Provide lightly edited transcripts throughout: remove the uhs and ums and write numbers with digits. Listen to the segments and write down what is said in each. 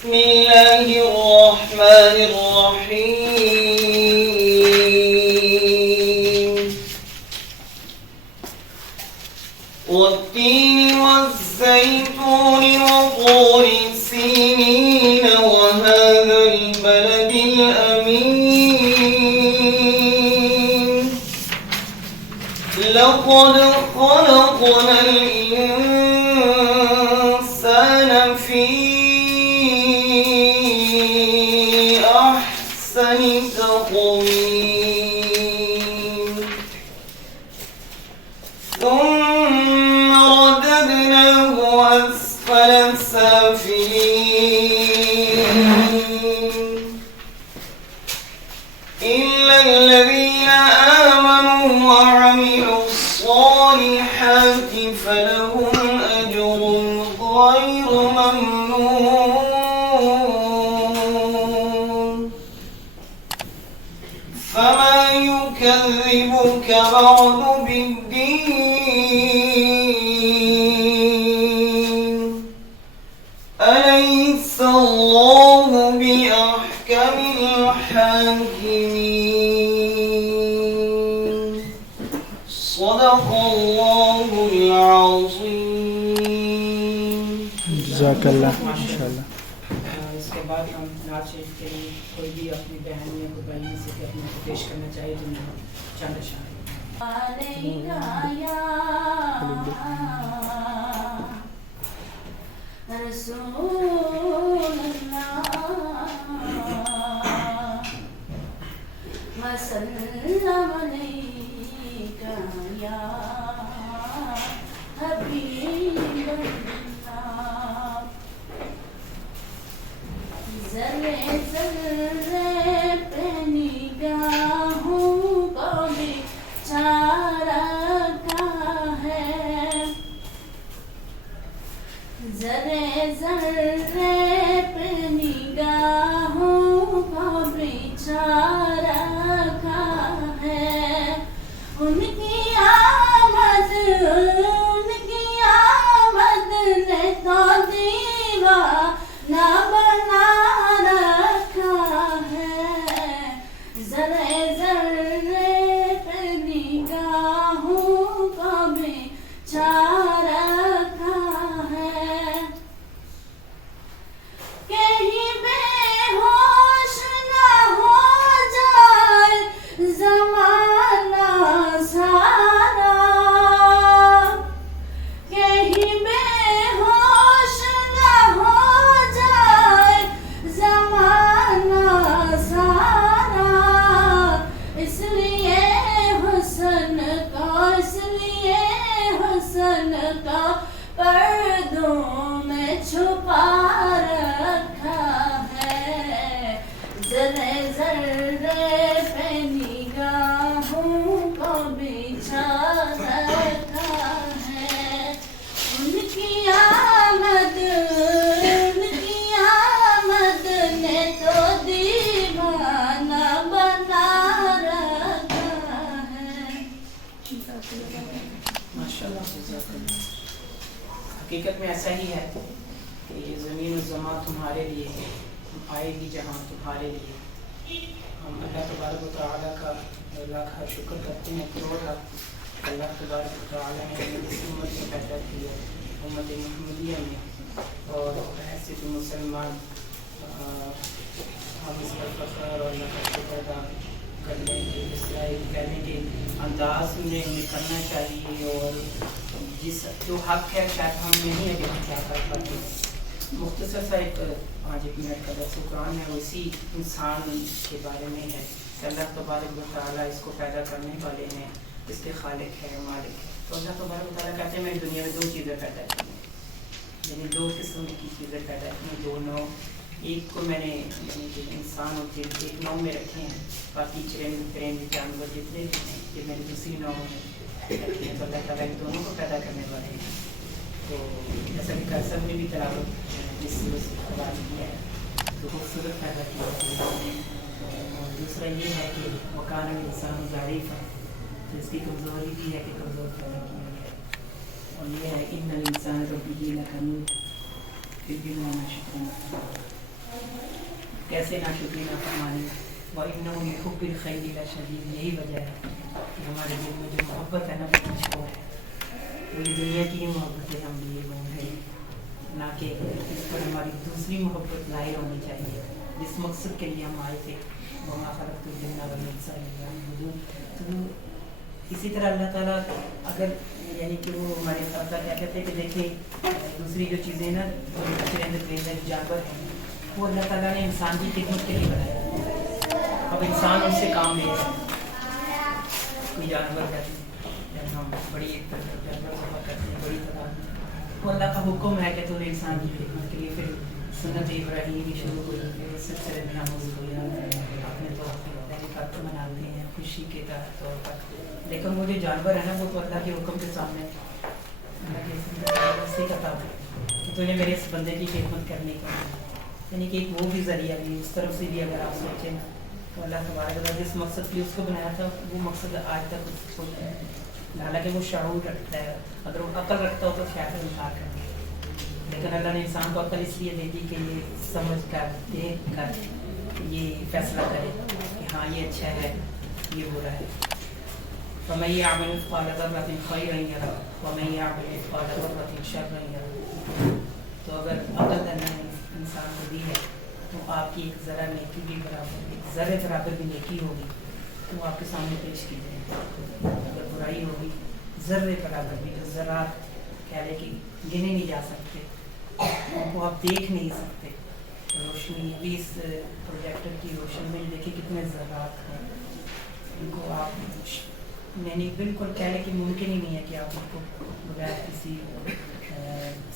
بسم الله الرحمن الرحيم والتين والزيتون وطور سينين وهذا البلد الأمين لقد خلقنا الإنسان في أحسن تقويم ثم رددناه أسفل سافلين إلا الذين آمنوا وعملوا الصالحات فلهم أجر غير ممنون فما يكذبك بعد بالدين أليس الله بأحكم الحاكمين صدق الله العظيم جزاک اللہ انشاءاللہ. اس کے بعد ہم نعت شریف کے لیے کوئی بھی اپنی بہنیں کو بہنیں سے کہ اپنے کو پیش کرنا چاہیے تو میں چند اشعار رسول اللہ وسلم علیکہ یا حبیب اللہ ذرے ذرے پہ نگاہوں کو بیچارہ کا ہے ذرے ذرے پہ نگاہوں کا بیچارہ کا ہے ان کی آمد نے تو دیوانہ بنا رکھا ہے ذرے ذرے پہ نگاہوں کا بیچارہ کا ہے کہیں بے ہوش نہ ہو جائے زمانہ سارا کہیں بے ہوش نہ ہو جائے زمانہ سارا اس لیے حسن کا پردوں میں چھپا رکھا ہے ذرے ذرے پہ نگاہوں کو بچھا رکھا ہے ان کی آمد نے تو دیوانہ بنا رکھا ہے. ماشاءاللہ. حقیقت میں ایسا ہی ہے کہ یہ زمین و زمان تمہارے لیے ہے آئے گی جہاں تمہارے لیے. ہم اللہ تبارک و تعالیٰ کا لاکھ شکر کرتے ہیں کروڑ اللہ تبارک و تعالیٰ نے اس امت میں پیدا کیا امت محمدیہ میں اور حیثیت مسلمان ہم اس پر فخر اور اللہ کا شکر ادا کرنے کے اس طرح کہنے کے انداز میں ہمیں کرنا چاہیے اور جس جو حق ہے شاید ہم نہیں ابھی کیا کر پاتے. مختصر سا ایک 5 منٹ کا درس قرآن ہے وہ اسی انسان کے بارے میں ہے کہ اللہ تبارک و تعالیٰ اس کو پیدا کرنے والے ہیں اس کے خالق ہے مالک ہے. تو اللہ تبارک و تعالیٰ کہتے ہیں میں دنیا میں 2 چیزیں پیدا کی ہیں یعنی 2 قسم کی چیزیں پیدا کی ہیں 2 نوع. ایک کو میں نے یعنی کہ انسان اور جن ایک نوع میں رکھے ہیں باقی پرندے جانور جتنے بھی ہیں یہ میری دوسری نوع ہے. تو اللہ تعالیٰ ان دونوں کو پیدا کرنے والے ہیں. تو جیسا کہ کیسر میں بھی تلاوت جس سے اس کو بات کیا ہے تو خوبصورت پیدا کیا ہے. اور دوسرا یہ ہے کہ وکان الانسان ضعیفا تو اس کی کمزوری بھی ہے کہ کمزور پیدا کیا گیا ہے. اور یہ ہے ان الانسان ربہ لکنود پھر بھی نہ شکر कैसे ना शुक्री ना फरमानी वइन्नहु लिहुब्बिल खैरि लशदीद। यही वजह है कि हमारे दिल में जो मोहब्बत है ना वो कुछ और है, पूरी दुनिया की मोहब्बतें हम लिए हुए हैं, ना कि इस पर हमारी दूसरी मोहब्बत ज़ाहिर होनी चाहिए जिस मकसद के लिए हम आए थे। वमा खलक़तुल जिन्ना वल इंसा इल्ला लियअबुदून। तो इसी तरह अल्लाह ताला अगर यानी कि वो हमारे साथ क्या कहते हैं कि देखिए दूसरी जो चीज़ें ना जो चरिंद परिंदे जानवर हैं वो अल्लाह ताला ने इंसान की खिदमत के लिए बनाया। अब इंसान उनसे काम ले रहा है। कोई जानवर कहते हैं जब हम बड़ी एक जानवर सफा करते हैं बड़ी तरह वो अल्लाह का हुक्म है कि तूने इंसान की खिदमत के लिए फिर सुन्नत इब्राहीम की शुरू हुई, फिर सिलसिले में नामुज़ हुई, अपने तो तहरीक़ात मनाते हैं खुशी के तौर पर। लेकिन वो जो जानवर है ना वो तो अल्लाह के हुक्म के सामने अल्लाह के कहता है कि तूने मेरे इस बंदे की खिदमत करनी है। यानी कि एक वो भी ज़रिया भी उस तरफ से भी अगर आप सोचें तो अल्लाह तबारक व तआला जिस मकसद के लिए उसको बनाया था वो मकसद आज तक उसको हालांकि वो शऊर रखता है, अगर वो अकल रखता हो तो शायद इनकार कर दे, लेकिन अल्लाह ने इंसान को अकल इसलिए दे दी कि ये समझ कर देख कर ये फैसला करे कि हाँ ये अच्छा है ये बुरा है। फमन यअमल मिस्क़ाल ज़र्रतिन खैरन यरह वमन यअमल मिस्क़ाल ज़र्रतिन शर्रन यरह। तो अगर अकल अल्लाह ने इंसान को दी है तो आपकी एक ज़रा नेकी भी बराबर एक ज़र्रे बराबर भी नेकी होगी तो आपके सामने पेश की जाएगी। अगर बुराई होगी ज़र्रे बराबर भी जो ज़रात कह लें कि गिने नहीं जा सकते उनको आप देख नहीं सकते। रोशनी अभी इस प्रोजेक्टर की रोशनी में देखिए कितने ज़रात हैं, इनको आप नहीं बिल्कुल कह लें कि मुमकिन ही नहीं है कि आप उनको बगैर किसी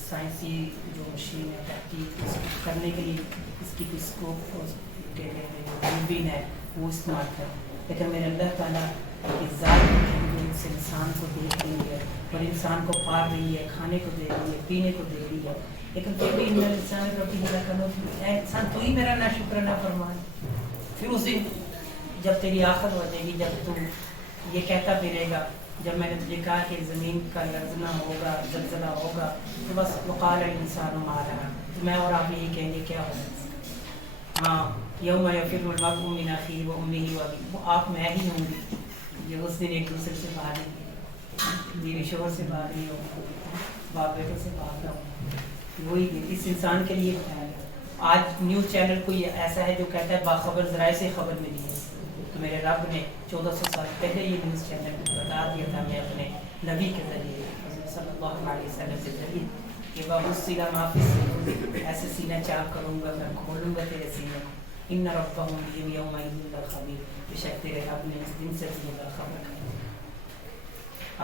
साइंसी जो मशीन है तहकीक करने के लिए इसकी कोई स्कोप के दूरबीन है वो इस्तेमाल करें। लेकिन मेरे अल्लाह ताला की ज़ात जो इस इंसान को देख रही है और इंसान को पार रही है, खाने को दे रही है, पीने को दे रही है, लेकिन फिर भी इंसान इंसान तू ही मेरा ना शुक्र ना फरमान। फिर उस दिन जब तेरी आखिर हो जाएगी जब तू ये कहता फिरेगा जब मैंने तुझे कहा कि ज़मीन का लर्ज़ना होगा ज़लज़ला होगा तो बस वक़ाल इंसान मारा तो मैं और आप यही कहेंगे क्या होगा। हाँ यौम यफ़िर्रुल मर्'उ मिन अख़ीही व उम्मिही व अबीही वो आप मैं ही होंगी जो उस दिन एक दूसरे से भागेंगे, बीवी शोहर से भाग रही हो, बाप बेटे से भाग रहा हो, वही इस इंसान के लिए बताया गया। आज न्यूज़ चैनल कोई ऐसा है जो कहता है बाखबर ज़राए से खबर मिली है तो मेरे रब ने 1400 साल पहले ये न्यूज़ चैनल बता दिया था मैं अपने नबी के ज़रिए सल्लल्लाहु अलैहि वसल्लम के ज़रिए कि वहुस्सिला मा फ़ी सुदूर ऐसे सीना चाक करूँगा मैं खोलूँगा तेरे सीने को इन्ना रब्बहुम बिहिम यौमइज़िन लख़बीर बेशक तेरे रब ने इस दिन से ज़्यादा खबर है।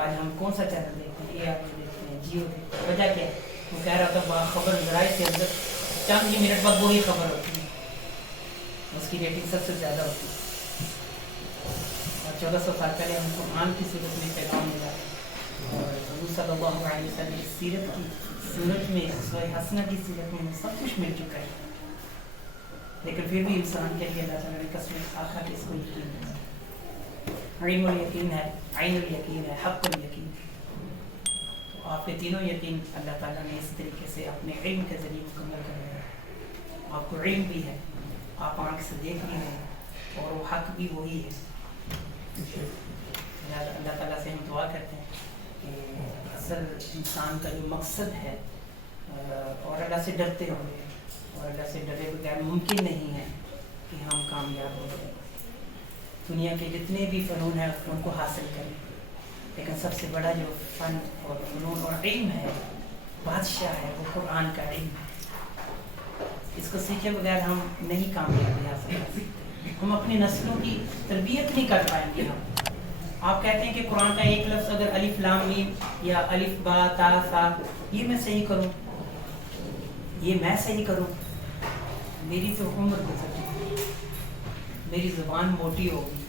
आज हम कौन सा चैनल देखते हैं, ये आप देखते हैं जियो देखते हैं, वजह क्या है वो कह रहा था खबर ज़राए से अंदर चंद ही मिनट बाद वही खबर होती है उसकी रेटिंग सबसे ज़्यादा होती है। 1400 साल पहले हम कुरान की सूरत में पैगाम मिला और हुज़ूर सल्लल्लाहु अलैहि वसल्लम की सीरत की सूरत में सूरह हसना की सूरत में सब कुछ मिल चुका है, लेकिन फिर भी इंसान के लिए अल्लाह ताला ने कसम खाकर के इसको यकीन है। इल्मुल यकीन है, ऐनुल यकीन है, हक़्क़ुल यकीन है। तो आपके तीनों यकीन अल्लाह ताला ने इस तरीके से अपने इल्म के ज़रिए मुकम्मल कर दिया। आपको इल्म भी है, आप आँख से देख भी रहे हैं और वो हक़ भी वही है। अल्लाह ताला से हम दुआ करते हैं कि असल इंसान का जो मकसद है और अल्लाह से डरते होंगे और अल्लाह से डरे बगैर मुमकिन नहीं है कि हम कामयाब हो जाए। दुनिया के जितने भी फ़नून हैं उनको हासिल करें, लेकिन सबसे बड़ा जो फ़न और फ़नून और इल्म है बादशाह है वो कुरान का इल्म है। इसको सीखे बगैर हम नहीं कामयाबी हासिल कर सकते, हम अपनी नस्लों की तरबियत नहीं कर पाएंगे। हम आप कहते हैं कि कुरान का एक लफ्ज़ अगर अलिफ लाम मीम या अलिफ बा ता सा ये मैं सही करूं, ये मैं सही करूं, मेरी तो उम्र गुजर मेरी ज़ुबान मोटी होगी।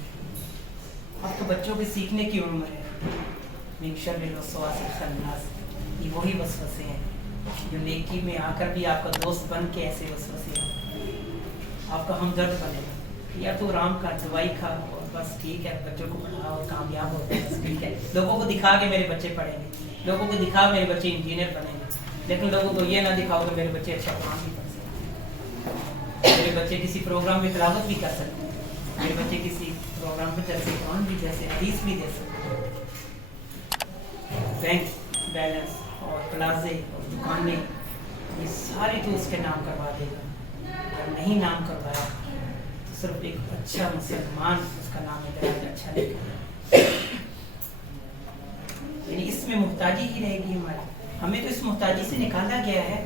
अब तो बच्चों के सीखने की उम्र है। मिन शर्रिल वस्वासिल खन्नास ये वही वसवसे हैं जो नेकी में आकर भी आपका दोस्त बन के ऐसे वसवसे आपका हमदर्द बनेगा। या तो आराम का दवाई खा और बस ठीक है बच्चों को पढ़ा और कामयाब होते हैं ठीक है, लोगों को दिखा के मेरे बच्चे पढ़ेंगे, लोगों को दिखा मेरे बच्चे इंजीनियर बनेंगे, लेकिन लोगों को ये ना दिखाओ कि मेरे बच्चे अच्छा कुरान भी पढ़ सकते, मेरे मेरे बच्चे किसी प्रोग्राम में तिलावत भी कर सकते हैं, मेरे बच्चे किसी प्रोग्राम में दर्स कुरान भी दे सकते, हदीस भी दे सकते हैं। बैंक बैलेंस और प्लाजे और दुकानें ये सारी तो उसके नाम करवा देगा। अगर नहीं नाम करवाया तो सिर्फ एक अच्छा मुसलमान उसका नाम दराज अच्छा नहीं करेगा, यानी इसमें मुहताजी ही रहेगी हमारी। हमें तो इस मुहताजी से निकाला गया है,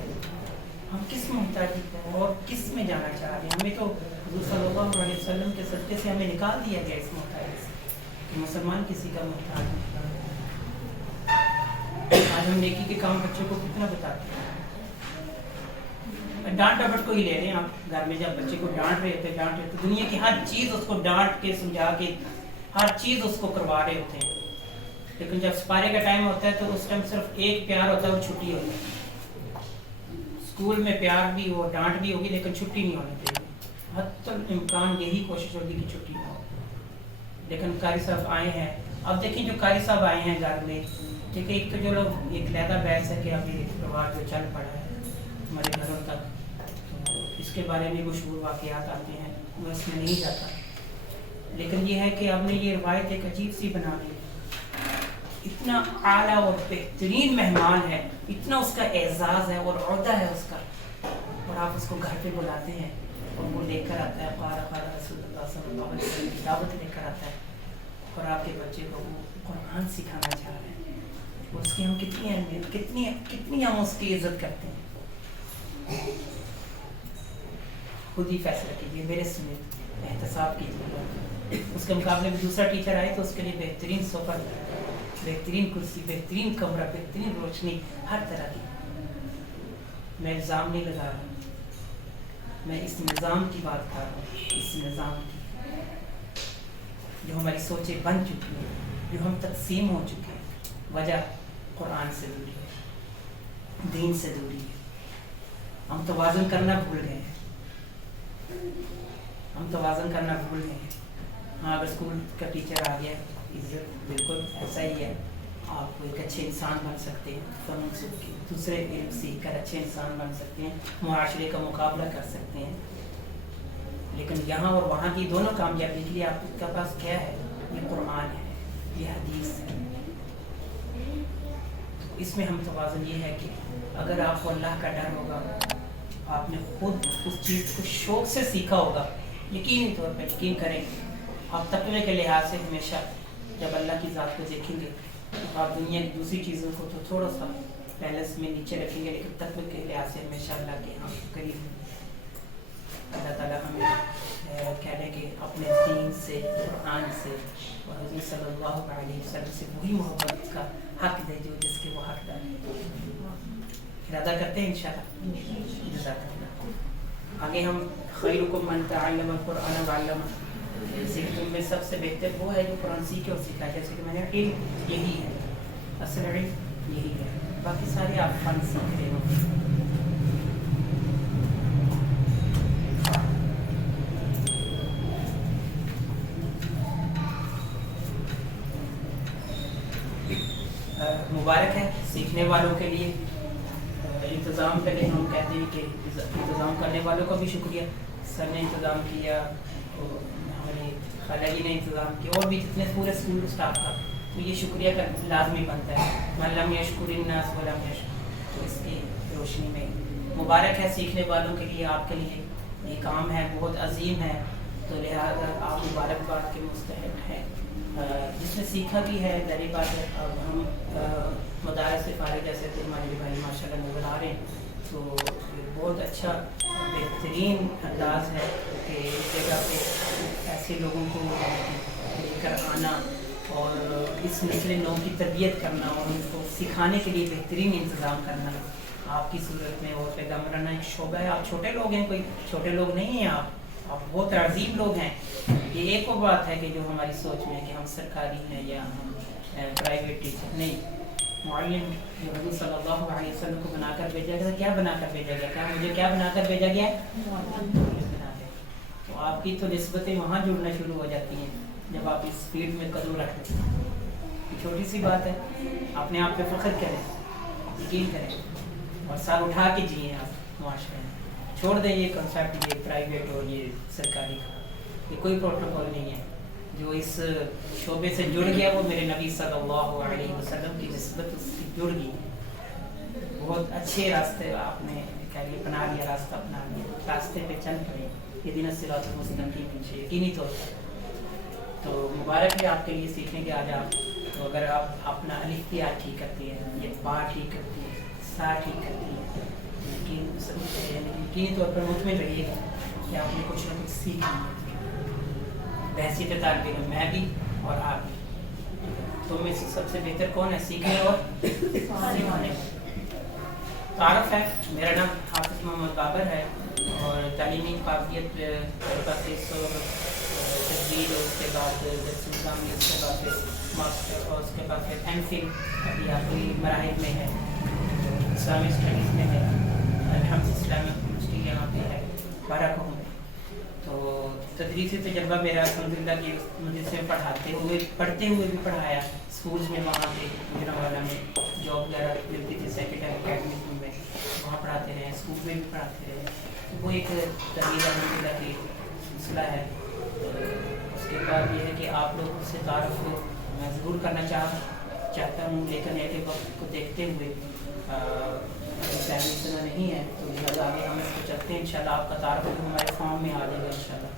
हम किस मुहताजी को और किस में जाना चाह रहे हैं। हमें तो हुज़ूर सल्लल्लाहु अलैहि वसल्लम के सदक़े से हमें निकाल दिया गया इस मुहताजी से कि मुसलमान किसी का मुहताज नहीं। आज हम नेकी के काम बच्चों को कितना बताते हैं। डांट डपट को ही ले रहे हैं आप, घर में जब बच्चे को डांट रहे होते तो दुनिया की हर चीज़ उसको डांट के समझा के हर चीज़ उसको करवा रहे होते हैं, लेकिन जब सपारे का टाइम होता है तो उस टाइम सिर्फ एक प्यार होता है और छुट्टी होती है। स्कूल में प्यार भी हो, डांट भी होगी, लेकिन छुट्टी नहीं होनी चाहिए। हत्तुल इम्कान यही कोशिश होगी कि छुट्टी ना हो। लेकिन कारी साहब आए हैं, अब देखिए जो कारी साहब आए हैं घर में, ठीक है, एक तो जो लोग एक लहदा बहस है कि अभी परिवार जो चल पड़ा है हमारे घरों तक, तो इसके बारे में मशहूर वाक़यात आते हैं, मैं इसमें नहीं जाता। लेकिन ये है कि आपने ये रवायत एक अजीब सी बना ली। इतना आला और बेहतरीन मेहमान है, इतना उसका एजाज़ है और ओहदा है उसका, और आप उसको घर पे बुलाते हैं और वो लेकर आता है रसूलुल्लाह सल्लल्लाहु अलैहि वसल्लम की दावत लेकर आता है, और आपके बच्चे को वो कुरान सिखाना चाह रहे हैं। उसकी हम कितनी अहमियत, कितनी हम उसकी इज्जत करते हैं। खुद ही फैसला कीजिए, मेरे सुनिए, एहतसाब कीजिए। उसके मुकाबले में दूसरा टीचर आए तो उसके लिए बेहतरीन सोफा, बेहतरीन कुर्सी, बेहतरीन कमरा, बेहतरीन रोशनी, हर तरह की। मैं इल्ज़ाम नहीं लगा रहा, मैं इस निज़ाम की बात कर रहा हूँ, इस निज़ाम की जो हमारी सोचें बन चुकी हैं, जो हम तकसीम हो चुके हैं। वजह कुरान से दूरी है, दीन से दूरी है। हम तवाज़ुन करना भूल गए हैं, हम तवाज़ुन करना भूल गए हैं। हाँ, अगर स्कूल का टीचर आ गया, इज्जत बिल्कुल ऐसा ही है, आप एक अच्छे इंसान बन सकते हैं, फ़नून सीख के दूसरे इल्म सीख कर अच्छे इंसान बन सकते हैं, मुआशरे का मुकाबला कर सकते हैं। लेकिन यहाँ और वहाँ की दोनों कामयाबी के लिए आपके पास क्या है? ये कुरान है, ये हदीस है। तो इसमें हम तवाज़ुन ये है कि अगर आपको अल्लाह का डर होगा, आपने खुद उस चीज़ को शौक़ से सीखा होगा, यकीनी तौर पर यकीन करें आप तक़वे के लिहाज से हमेशा जब अल्लाह की ज़ात को देखेंगे तो आप दुनिया की दूसरी चीज़ों को तो थोड़ा सा बैलेंस में नीचे रखेंगे, लेकिन तक़वे के लिहाज से हमेशा अल्लाह के यहाँ करीब। अल्लाह ताला हमें कहने के अपने दीन से, कुरान से और हुज़ूर सल्लल्लाहु अलैहि वसल्लम से वही मोहब्बत का हक़ दे जो जिसके वो हक़दार हैं। इरादा करते हैं इंशाअल्लाह। आगे हम खैरुकुम मन तअल्लम अल-कुरान व अल्लमा, तुम में सबसे बेहतर वो है जो कुरान सीखे और सिखाए। जैसे कि मैंने इल्म यही है, असल इल्म यही है, बाकी सारे आप फन सीख रहे हो। मुबारक है सीखने वालों के लिए। इंतज़ाम पहले हम कहते हैं कि इंतज़ाम करने वालों का भी शुक्रिया। सर ने इंतज़ाम किया, हमारे खाला जी ने इंतज़ाम किया, और भी जितने पूरे स्कूल स्टाफ का, तो ये शुक्रिया का लाजमी बनता है। मल्लम यशकुरिन्नास वलम यशकुर, तो इसकी रोशनी में मुबारक है सीखने वालों के लिए। आपके लिए ये काम है, बहुत अजीम है, तो लिहाजा आप मुबारकबाद के मुस्तहिक़ हैं। जिसने सीखा भी है, जारी बात है। अब हम मदारस से फारिग जैसे थे हमारे भाई माशाल्लाह नज़र आ रहे हैं, तो बहुत अच्छा बेहतरीन अंदाज़ है कि इस जगह पे ऐसे लोगों को लेकर आना और इस निचले लोगों की तरबियत करना और उनको सिखाने के लिए बेहतरीन इंतज़ाम करना आपकी सूरत में। और पैगम्बराना एक शोबा है। आप छोटे लोग हैं, कोई छोटे लोग नहीं हैं, आप बहुत अजीम लोग हैं। ये एक और बात है कि जो हमारी सोच में है कि हम सरकारी हैं या हम प्राइवेट टीचर नहीं। मुअल्लिम जो हुज़ूर सल्लल्लाहु अलैहि वसल्लम को बनाकर भेजा गया, क्या बनाकर भेजा गया? क्या मुझे क्या बनाकर भेजा गया? तो आपकी तो निस्बतें वहाँ जुड़ना शुरू हो जाती हैं जब आप इस फील्ड में कदम रख लेते हैं। छोटी सी बात है, अपने आप पे फ़ख्र करें, यकीन करें और सर उठा के जिए आप मुआशरे में। چھوڑ دیں یہ کنسیپٹ یہ پرائیویٹ اور یہ سرکاری کا، یہ کوئی پروٹوکول نہیں ہے. جو اس شعبے سے جڑ گیا وہ میرے نبی صلی اللہ علیہ وسلم کی نسبت اس کی جڑ گئی. بہت اچھے راستے آپ نے اپنا لیا، راستہ اپنا لیا، راستے پہ چل پڑے. یہ دن الصراط المستقیم پیچھے یقینی طور پر. تو مبارک ہے آپ کے لیے سیکھنے کے. آج آپ تو اگر آپ اپنا الف بھی آج ٹھیک کرتی ہے، یہ با ٹھیک کرتی ہے، سا ٹھیک کرتی ہے، یقینی طور پر مطمئن رہیے گا کہ آپ نے کچھ نہ کچھ سیکھ لیا. بحثیت طالب علم میں بھی اور آپ بھی. تو میں سے سب سے بہتر کون ہے سیکھنے اور سکھانے میں؟ تعارف ہے، میرا نام حافظ محمد بابر ہے اور تعلیمی قابلیت تدریس اور تجوید، اور اس کے بعد درس نظامی، اس کے بعد پھر ماسٹر، اور اس کے بعد پھر ایم فل ابھی آخری مراحل میں ہے، اسلامی اسٹڈیز میں ہے. الحمد اسلامک یونیورسٹی یہاں پہ ہے بارہ میں. تو تدریسی تجربہ میرا الحمدللہ کی مدرسے میں پڑھتے ہوئے بھی پڑھایا. اسکولز میں وہاں پہ گجرانوالا میں جاب وغیرہ ملتی تھی سیکنڈری اکیڈمی میں، وہاں پڑھاتے رہے، اسکول میں بھی پڑھاتے رہے. وہ ایک تغیر الحمدللہ کی مسئلہ ہے. اس کے بعد یہ ہے کہ آپ لوگوں سے تعارف میں ضرور کرنا چاہتا ہوں، لیکن ایک وقت کو دیکھتے ہوئے پہلی اتنا نہیں ہے، تو لہٰذا آگے ہم اس کو چلتے ہیں. انشاءاللہ آپ کا تعارف ہمارے فارم میں آ جائے گا انشاءاللہ،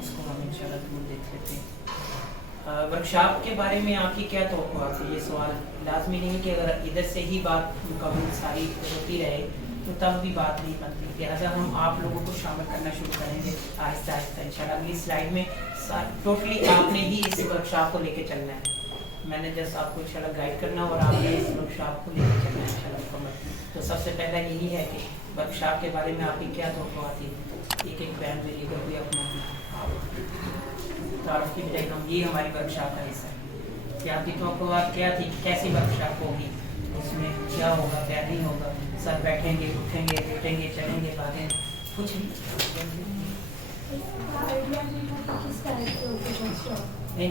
اس کو ہم انشاءاللہ ضرور دیکھ لیتے ہیں. ورکشاپ کے بارے میں آپ کی کیا توقعات ہے؟ یہ سوال لازمی نہیں کہ اگر ادھر سے ہی بات مکمل ساری ہوتی رہے تو تب بھی بات نہیں بنتی. لہٰذا ہم آپ لوگوں کو شامل کرنا شروع کریں گے آہستہ آہستہ انشاءاللہ. اگلی سلائڈ میں ٹوٹلی آپ نے ہی اس ورکشاپ کو لے کے چلنا ہے. میں نے جس آپ کو انشاءاللہ گائیڈ کرنا اور آپ نے اس ورکشاپ کو لے کے چلنا ہے انشاءاللہ مکمل. تو سب سے پہلا یہی ہے کہ ورکشاپ کے بارے میں آپ کی کیا توقعات تھی؟ ایک بیان دیجیے گا کوئی اپنا تعارف کی بجائے. ہم یہ ہماری ورکشاپ کا حصہ ہے کہ آپ کی توقعات کیا تھی، کیسی ورکشاپ ہوگی، اس میں کیا ہوگا کیا نہیں ہوگا. سب بیٹھیں گے، اٹھیں گے، بیٹھیں گے، چلیں گے، بھاگیں، کچھ نہیں.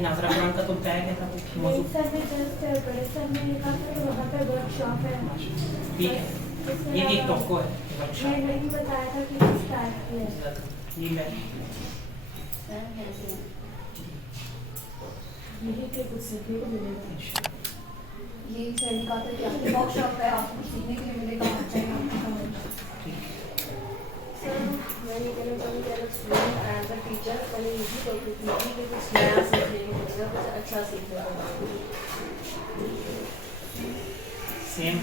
ناظرہ قرآن کا تو بتایا گیا تھا ٹھیک ہے. یہ بھی ایک توقع ہے یہی سر کہا تھا کہ آپ کے ورک شاپ ہے، آپ کو سیکھنے کے لیے ملے گا. سر میں یہ کہنا چاہوں گی ایز اے ٹیچر میں نے یہی کوشش کی تھی کہ کچھ نیا سیکھنے کو ملے گا، کچھ اچھا سیکھنے کو ملے گا. سیم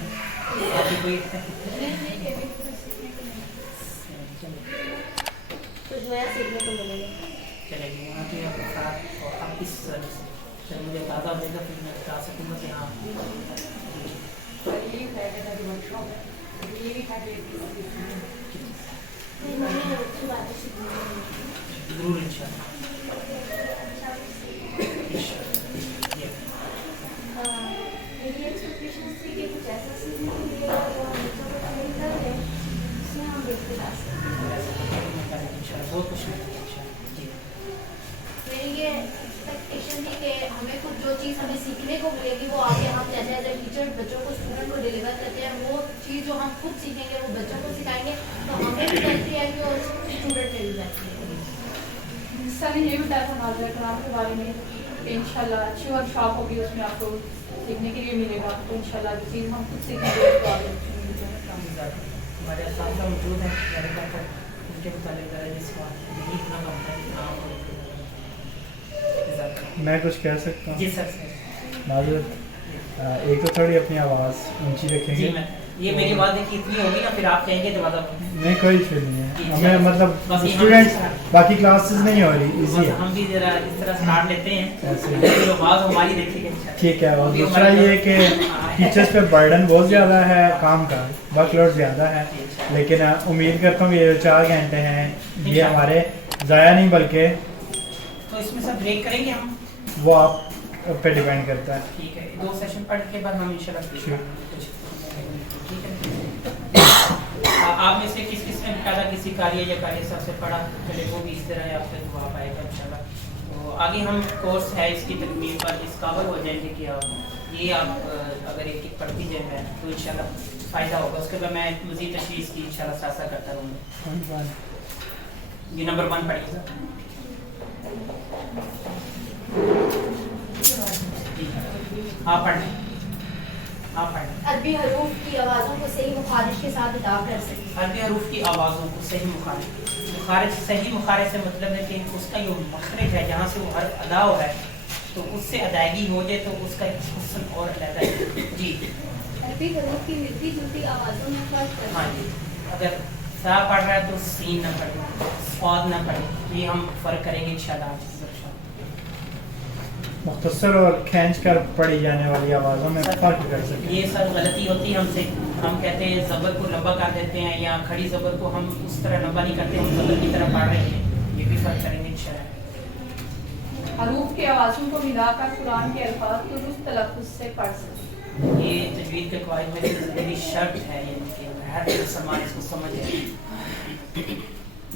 کچھ نیا سیکھنے کو ملے گا. چلے گی وہاں پہ آپ کے ساتھ اور آپ اس جب مجھے تازہ ہو جائے گا پھر میں بتا سکوں گا کہ ہاں ضرور انشاءاللہ. میری ایکسپیکٹیشن تھی کہ کچھ ایسا سیکھنے کو ملے گا جو ہم بچوں کو ٹرین کر رہے ہیں، جس سے ہم دیکھتے جا سکتے ہیں. بہت کچھ میری یہ ایکسپیکٹیشن تھی کہ ہمیں کچھ جو چیز ہمیں سیکھنے کو ملے گی وہ آگے ہم جیسے ایز اے ٹیچر بچوں کو اسٹوڈنٹ کو ڈلیور کرتے ہیں، وہ چیز جو ہم خود سیکھیں گے وہ بچوں کو سکھائیں گے تو ہمیں بھی ملتی ہے جو اسٹوڈنٹ میں بھی ملتی ہے. سر نے یہ بتایا تھا ناظرہ قرآن کے بارے میں کہ انشاءاللہ اچھی ورک شاپ ہوگی، اس میں آپ کو سیکھنے کے لیے ملے گا. تو انشاءاللہ جو چیز ہم خود سیکھیں گے تو آگے ہمارے اساتذہ موجود ہیں میرے گھر پر، ان کے متعلق اس بات یہی اتنا بنتا ہے کہ عام میں کچھ کہہ سکتا ہوں؟ جی سر. معذرت، ایک تو تھوڑی اپنی آواز اونچی رکھیں جی گے. میں یہ میری بات ہے کہ اتنی ہوگی نا پھر آپ کہیں گے دوبارہ نہیں کوئی ایشو نہیں ہے، ہمیں مطلب اسٹوڈنٹ باقی کلاسز نہیں ہو رہی، ایزی ہے. ہم بھی ذرا اس طرح اسٹارٹ لیتے ہیں ایسے جو آواز ہماری دیکھیں گے. ٹھیک ہے. اور دوسرا یہ کہ ٹیچرس پہ برڈن بہت زیادہ ہے، کام کا ورک لوڈ زیادہ ہے، لیکن امید کرتا ہوں کہ یہ 4 گھنٹے ہیں یہ ہمارے ضائع نہیں بلکہ تو اس میں سب بریک کریں گے ہم، وہ آپ پہ ڈیپینڈ کرتا ہے. ٹھیک ہے. 2 سیشن پڑھ کے بعد ہم انشاءاللہ ٹھیک ہے. آپ میں سے کس کس نے پہلا کسی کاریہ یا کاریہ سب سے پڑھا چلے وہ بھی اس طرح آپ سے جواب آئے گا انشاءاللہ. تو آگے ہم کورس ہے اس کی تکمیل پر اس قابل ہو جائیں گے کہ آپ یہ آپ اگر ایک ایک پڑھتی جائیں گے تو انشاءاللہ फ़ायदा होगा। उसके बाद मैं मज़ीद तशरीह की इंशाल्लाह साथ करता रहूँगा। ये नंबर 1 पढ़िएगा। आप पढ़ें। अरबी हरूफ की आवाज़ों को सही मुखारिज के साथ अदा कर सकें। अरबी हरूफ की आवाज़ों को सही मुखारिज सही मुखारिज से मतलब है कि उसका जो मखरज है जहाँ से वो हर अदा हो है तो उससे अदायगी हो जाए तो उसका एक हुस्न और अलग है। जी अरबी हरूफ की मिलती जुलती आवाज़ों में फ़र्क करना। हाँ जी, अगर सा पढ़ रहा है तो सीन ना पढ़े, स्वाद ना पढ़े, ये हम फ़र्क करेंगे इंशाल्लाह आज की वर्कशॉप। मुख्तसर और खींच कर पढ़ी जाने वाली आवाज़ों में फ़र्क कर सकें। ये सब गलती होती है हमसे। हम कहते हैं ज़बर को लंबा कर देते हैं या खड़ी ज़बर को हम उस तरह लंबा नहीं करते, हम ज़बर की तरह पढ़ रहे हैं। ये भी फ़र्क करेंगे इंशाल्लाह। हरूफ के आवाज़ों को मिलाकर कुरान के अल्फाज को दुरुस्त तलफ़्फ़ुज़ से पढ़ सकें। ये तजवीद के कवायद में मेरी शर्त है, ये कि हर मुसलमान इसको समझ जाए।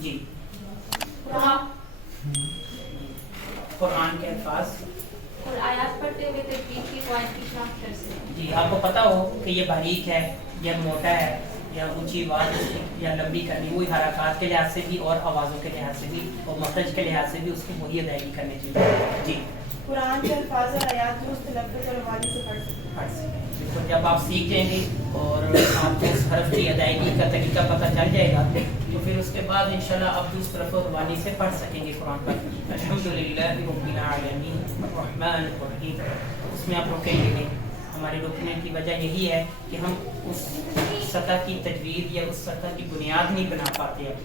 जी कुरान के अल्फाज और आयात पढ़ते हुए तजवीद की कवायद की शनाख्त कर सकें। जी आपको पता हो कि ये बारीक है या मोटा है या ऊंची आवाज़ या लंबी करनी, वही हरकत के लिहाज से भी और आवाज़ों के लिहाज से भी और मखरज के लिहाज से भी उसकी वही अदायगी करनी चाहिए। जी कुरान के अल्फाज और आयात दुरुस्त तलफ़्फ़ुज़ और वाणी से पढ़ सकते हैं। तो जब आप सीख जाएंगे और आपको उस हरफ की अदायगी का तरीका पता चल जाएगा तो फिर उसके बाद इंशाल्लाह आप दूसरी तरफ और वाणी से पढ़ सकेंगे कुरान पर। अल्हम्दुलिल्लाहि रब्बिल आलमीन अर्रहमानिर रहीम। उसमें आप रुकेंगे नहीं। हमारे रुकने की वजह यही है कि हम उस सतह की तजवीज़ या उस सतह की बुनियाद नहीं बना पाते हैं,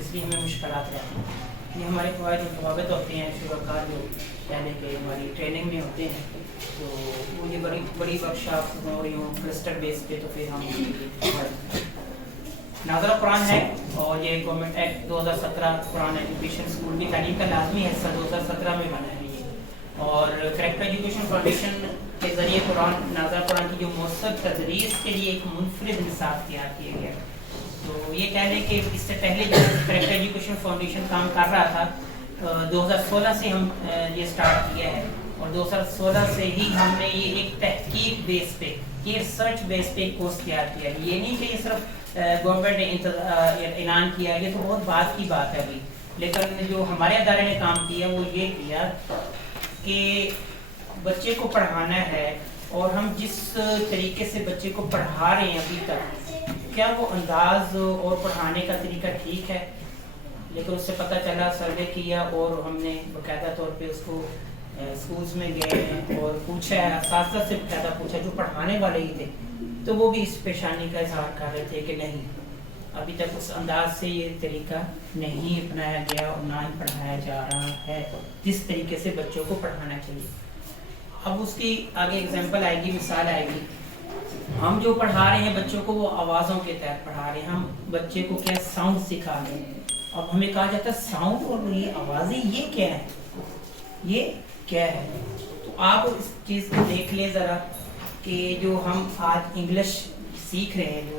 इसलिए हमें मुश्किलात रहती हैं। ये हमारे फ़वाइद और ज़वाबित होते हैं शुरकार जो पहले के हमारी ट्रेनिंग में होते हैं, तो मुझे बड़ी वर्कशॉप हो रही हूँ क्लस्टर बेस पे, तो फिर हम नाज़रा कुरान है और ये government act 2017 Quran education school की तालीम का लाजमी हिस्सा 2017 में बना है ये, और करेक्टर एजुकेशन फाउंडेशन के ज़रिए कुरान नाज़रा कुरान की जो मौसर तदरीस के लिए एक मुनफरिद निसाब तैयार किया गया। तो ये कह लें कि इससे पहले जो करेक्टर एजुकेशन फाउंडेशन काम कर रहा था 2016 से हम ये स्टार्ट किया है और 2016 से ही हमने ये एक तहकीक बेस पे, ये रिसर्च बेस पे एक कोर्स तैयार किया। ये नहीं कि ये सिर्फ गवर्नमेंट ने ऐलान किया, ये तो बहुत बाद की बात है अभी, लेकिन जो हमारे अदारे ने काम किया वो ये किया कि बच्चे को पढ़ाना है और हम जिस तरीके से बच्चे को पढ़ा रहे हैं अभी तक, क्या वो अंदाज और पढ़ाने का तरीका ठीक है। लेकिन उससे पता चला, सर्वे किया और हमने बाकायदा तौर पे उसको स्कूल्स में गए और पूछा, असातिज़ा से बाकायदा पूछा जो पढ़ाने वाले ही थे, तो वो भी इस पेशानी का इजहार कर रहे थे कि नहीं, अभी तक उस अंदाज से ये तरीका नहीं अपनाया गया और ना ही पढ़ाया जा रहा है जिस तरीके से बच्चों को पढ़ाना चाहिए। अब उसकी आगे एग्जाम्पल आएगी, मिसाल आएगी। हम जो पढ़ा रहे हैं बच्चों को वो आवाज़ों के तहत पढ़ा रहे हैं, हम बच्चे को क्या साउंड सिखा रहे हैं। अब हमें कहा जाता है साउंड और ये आवाज़ें ये क्या है, ये क्या है। तो आप इस चीज़ को देख लें ज़रा कि जो हम आज इंग्लिश सीख रहे हैं, जो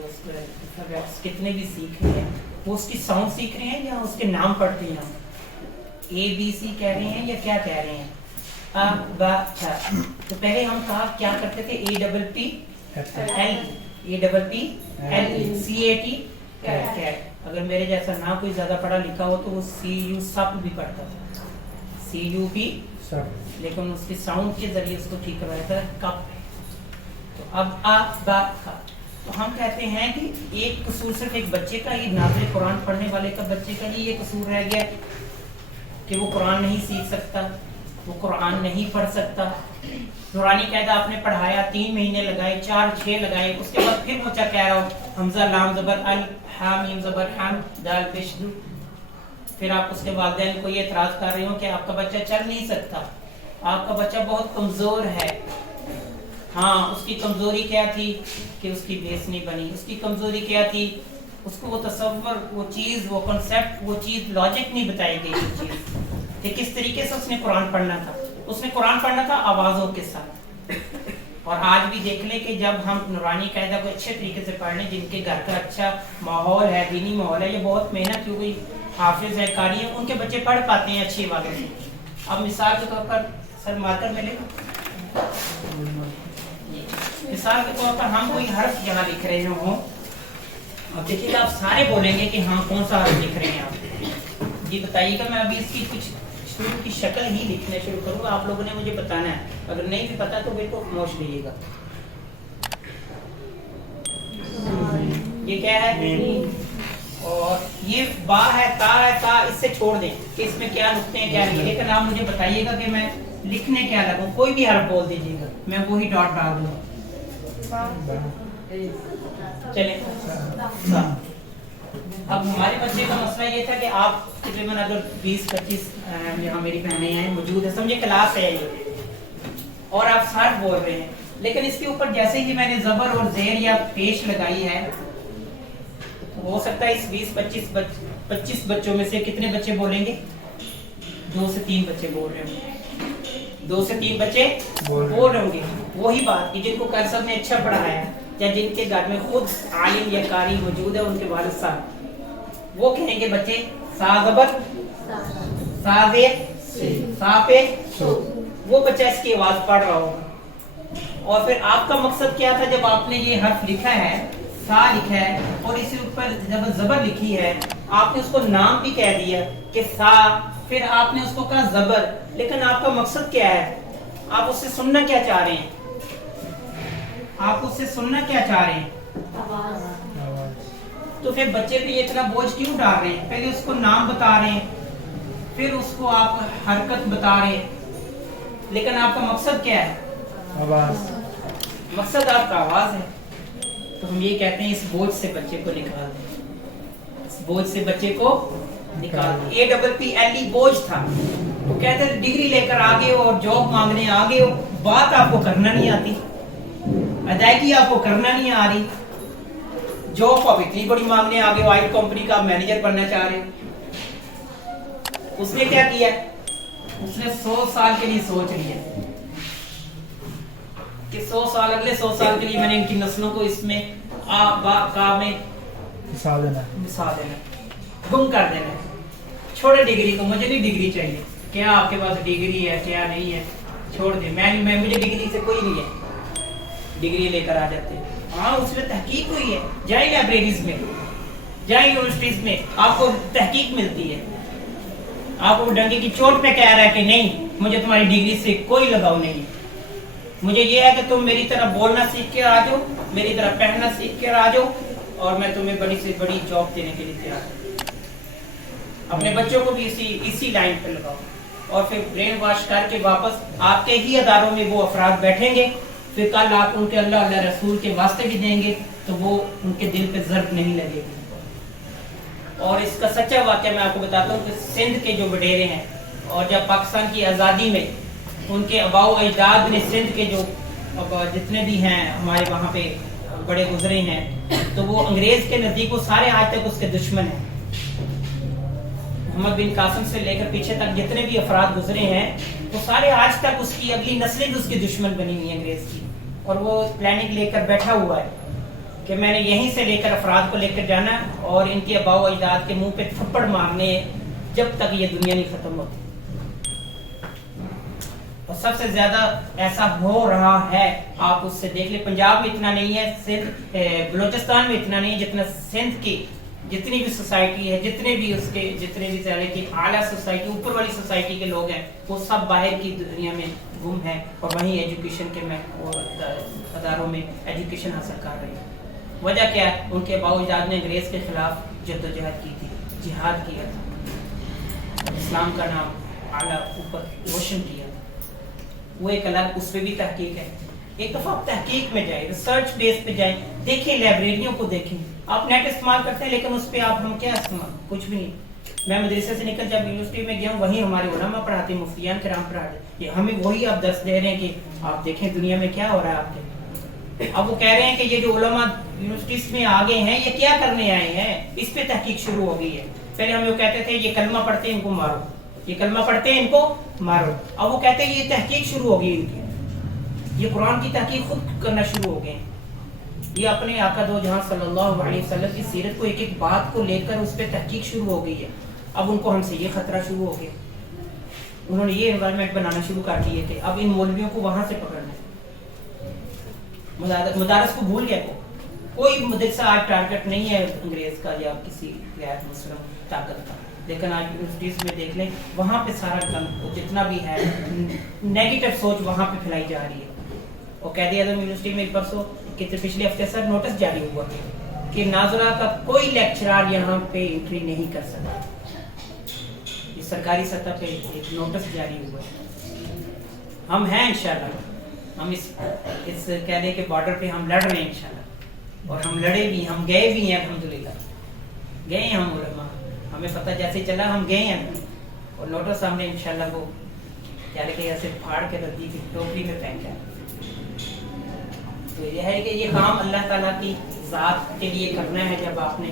कितने भी सीख रहे हैं, वो उसकी साउंड सीख रहे हैं या उसके नाम पढ़ते हैं। हम ABC कह रहे हैं या क्या कह रहे हैं, अ ब च। तो पहले हम कहा क्या करते थे, APPL, CAT कैट। अगर मेरे जैसा ना कोई ज्यादा पढ़ा लिखा हो तो वो CU सप भी पढ़ता था, CUP, लेकिन उसकी साउंड के जरिए उसको ठीक करवाया था कप। तो अब अ ब ख। तो हम कहते हैं कि एक कसूर सिर्फ एक बच्चे का ही, नाज़िर कुरान पढ़ने वाले का बच्चे का ही ये कसूर रह गया कि वो कुरान नहीं सीख सकता, वो कुरान नहीं पढ़ सकता। नूरानी कायदा आपने पढ़ाया, 3 महीने लगाए, 4-6 लगाए, उसके बाद फिर मुझे कह रहा हूँ हमजा लाम ज़बर अल हा मीम ज़बर हम दाल पेश दू। फिर आप उसके वालिदैन को ये एतराज़ कर रहे हो कि आपका बच्चा चल नहीं सकता, आपका बच्चा बहुत कमज़ोर है। हाँ, उसकी कमज़ोरी क्या थी कि उसकी बेस नहीं बनी। उसकी कमज़ोरी क्या थी, उसको वो तसव्वुर, वो चीज़, वो कॉन्सेप्ट, वो चीज़ लॉजिक नहीं बताई गई चीज़ कि किस तरीके से उसने कुरान पढ़ना था। उसने कुरान पढ़ना था आवाज़ों के साथ। और आज भी देख लें कि जब हम नूरानी कायदा को अच्छे तरीके से पढ़ लें, जिनके घर का अच्छा माहौल है, दीनी माहौल है, ये बहुत मेहनत की हुई हाफिज है, कारी है, उनके बच्चे पढ़ पाते हैं अच्छी आवाज़ों से। अब मिसाल के तौर पर सर मार्कर मिलेगा। मिसाल के तौर पर हम कोई हर्फ यहाँ लिख रहे हो, अब देखिएगा आप सारे बोलेंगे कि हाँ कौन सा हर्फ लिख रहे हैं आप, ये बताइएगा। मैं अभी इसकी कुछ शुरू की शक्ल ही लिखना शुरू करूँगा, आप लोगों ने मुझे बताना है, अगर नहीं भी पता तो मेरे को खामोश रहिएगा। ये क्या है? और ये बा है, ता, इससे छोड़ दें कि इसमें क्या नुक्ते हैं क्या नहीं, लेकिन आप मुझे बताइएगा कि मैं लिखने क्या लगूं। कोई भी हर्फ बोल दीजिएगा, मैं वही डॉट डाल दूंगा। चले अब हमारे बच्चे का मसला ये था कि आप तकरीबन अगर 20-25 यहाँ मेरी बहनें हैं मौजूद है, समझे क्लास है ये, और आप साथ बोल रहे हैं, लेकिन इसके ऊपर जैसे ही मैंने जबर और जेर या पेश लगाई है, हो सकता है इस 20-25 बच्चों में से कितने बच्चे बोलेंगे? 2 से 3 बच्चे बोल रहे होंगे, 2 से 3 बच्चे बोल रहे होंगे। वही बात कि जिनको कल ने अच्छा पढ़ाया या जिनके घर में खुद आलिम या कारी मौजूद है, उनके वालिद साहब, वो कहेंगे बच्चे सा ज़बर सा ज़ेर सा पे सो, वो बच्चा इसकी आवाज पढ़ रहा होगा। और फिर आपका मकसद क्या था जब आपने ये हर्फ लिखा है, सा लिखा है और इसी ऊपर जब जबर लिखी है, आपने उसको नाम भी कह दिया कि सा, फिर आपने उसको कहा जबर, लेकिन आपका मकसद क्या है? आप उससे सुनना क्या चाह रहे हैं? आप उससे सुनना क्या चाह रहे हैं? तो फिर बच्चे पे इतना बोझ क्यों डाल रहे हैं? पहले उसको नाम बता रहे हैं, फिर उसको आप हरकत बता रहे हैं, लेकिन आपका मकसद क्या है? आवाज। मकसद आपका आवाज है। तो हम ये कहते हैं इस बोझ से बच्चे को निकाल दें, इस बोझ से बच्चे को निकाल दें। APPLE बोझ था, वो कहते थे डिग्री लेकर आ गए और जॉब मांगने आ गए हो, बात आपको करना नहीं आती, अदायगी आपको करना नहीं आ रही, जॉब आप इतनी बड़ी मांगने आ गए हो, आई कंपनी का मैनेजर बनना चाह रहे हो। उसने क्या किया? उसने 100 साल के लिए सोच लिया कि 100 साल, अगले 100 साल के लिए मैंने इनकी नस्लों को इसमें आ बा का में मिसा देना, गुम कर देना है। छोड़े डिग्री को, मुझे नहीं डिग्री चाहिए, क्या आपके पास डिग्री है क्या नहीं है, छोड़ दे, मैं मुझे डिग्री से कोई नहीं है, डिग्री लेकर आ जाते हैं। हाँ, उसमें तहकीक हुई है, जाए लाइब्रेरीज में, जाए यूनिवर्सिटीज में, आपको तहकीक मिलती है। आपको डंके की चोट पे कह रहा है कि नहीं, मुझे तुम्हारी डिग्री से कोई लगाव नहीं, मुझे ये है कि तुम मेरी तरह बोलना सीख कर आ जाओ, मेरी तरह पहनना सीख कर आ जाओ, और मैं तुम्हें बड़ी से बड़ी जॉब देने के लिए तैयार हूं। अपने बच्चों को भी इसी लाइन पे लगाओ, और फिर ब्रेन वॉश करके वापस आपके ही अदारों में वो अफराद बैठेंगे, फिर कल आप उनके अल्लाह अल्लाह रसूल के वास्ते भी देंगे तो वो उनके दिल पे ज़र्ब नहीं लगेगी। और इसका सच्चा वाक़या मैं आपको बताता हूँ कि सिंध के जो वडेरे हैं, और जब पाकिस्तान की आज़ादी में उनके अबाओ अजदाद ने सिंध के जो जितने भी हैं हमारे वहाँ पे बड़े गुजरे हैं, तो वो अंग्रेज़ के नज़दीक वो सारे आज तक उसके दुश्मन हैं। मोहम्मद बिन कासिम से लेकर पीछे तक जितने भी अफराद गुजरे हैं, वो सारे आज तक उसकी अगली नस्लें भी उसकी दुश्मन बनी हुई है अंग्रेज़ की, और वो प्लानिंग लेकर बैठा हुआ है कि मैंने यहीं से लेकर अफराद को लेकर जाना और इनके अबाओ अजदाद के मुंह पे थप्पड़ मारने जब तक ये दुनिया नहीं खत्म होती। और सबसे ज्यादा ऐसा हो रहा है, आप उससे देख ले, पंजाब में इतना नहीं है, सिंध बलूचिस्तान में इतना नहीं, जितना सिंध की जितनी भी सोसाइटी है, जितने भी ज़िले की आला सोसाइटी, ऊपर वाली सोसाइटी के लोग हैं, वो सब बाहर की दुनिया में गुम है, और वहीं एजुकेशन के में और अदारों में एजुकेशन हासिल कर रहे हैं। वजह क्या है? उनके बावजूद ने अंग्रेज़ के खिलाफ जद्दोजहद की थी, जिहाद किया था, इस्लाम का नाम आला ऊपर रोशन किया था। वो एक अलग, उस पर भी तहकीक है। एक दफ़ा आप तहकीक में जाए, रिसर्च बेस पे जाए, देखें, लाइब्रेरियों को देखें। आप नेट इस्तेमाल करते हैं, लेकिन उस पर आप हम क्या इस्तेमाल, कुछ भी नहीं। मैं मदरसे से निकल जब यूनिवर्सिटी में गया हूँ, वहीं हमारे उलमा पढ़ाते, मुफ्तियान किराम पढ़ाते, ये हमें वही आप दर्स दे रहे हैं कि आप देखें दुनिया में क्या हो रहा है आपके। अब वो कह रहे हैं कि ये जो उलमा यूनिवर्सिटीज में आ गए हैं, ये क्या करने आए हैं, इस पे तहकीक शुरू हो गई है। पहले हम लोग कहते थे ये कलमा पढ़ते हैं इनको मारो, ये कलमा पढ़ते हैं इनको मारो। अब वो कहते हैं ये तहकीक शुरू हो गई इनकी, ये कुरान की तहकीक खुद करना शुरू हो गए। ये अपने आका दो जहां सल्लल्लाहु अलैहि वसल्लम की सीरत को एक एक बात को लेकर उस पर तहकीक शुरू हो गई है। अब उनको हमसे ये खतरा शुरू हो गया, उन्होंने ये एनवायरनमेंट बनाना शुरू कर दिए थे, अब इन मौलवियों को वहां से पकड़ना है। मदारस को भूल गया कोई मदरसा आज टारगेट नहीं है अंग्रेज का या किसी गैर मुस्लिम ताकत का, लेकिन आज यूनिवर्सिटीज में देख लें वहाँ पे सारा जितना भी है नेगेटिव सोच वहाँ पे फैलाई जा रही है। और कैद आज़म यूनिवर्सिटी में परसों पिछले हफ्ते सर नोटिस जारी हुआ कि नाज़रा का कोई लेक्चरर यहाँ पे एंट्री नहीं कर सकता, ये सरकारी सतह पे एक नोटिस जारी हुआ है। हम हैं इंशाल्लाह, हम इस कहने के बॉर्डर पे हम लड़ रहे हैं इंशाल्लाह, और हम लड़े भी, हम गए भी हैं अल्हम्दुलिल्लाह, गए हैं हम उलमा, हमें पता जैसे चला हम गए हैं, और नोटिस हमने इंशाल्लाह वो क्या लगे ऐसे फाड़ के रख दी कि टोकरी में फेंका। तो यह है कि ये काम अल्लाह ताला की ज़ात के लिए करना है।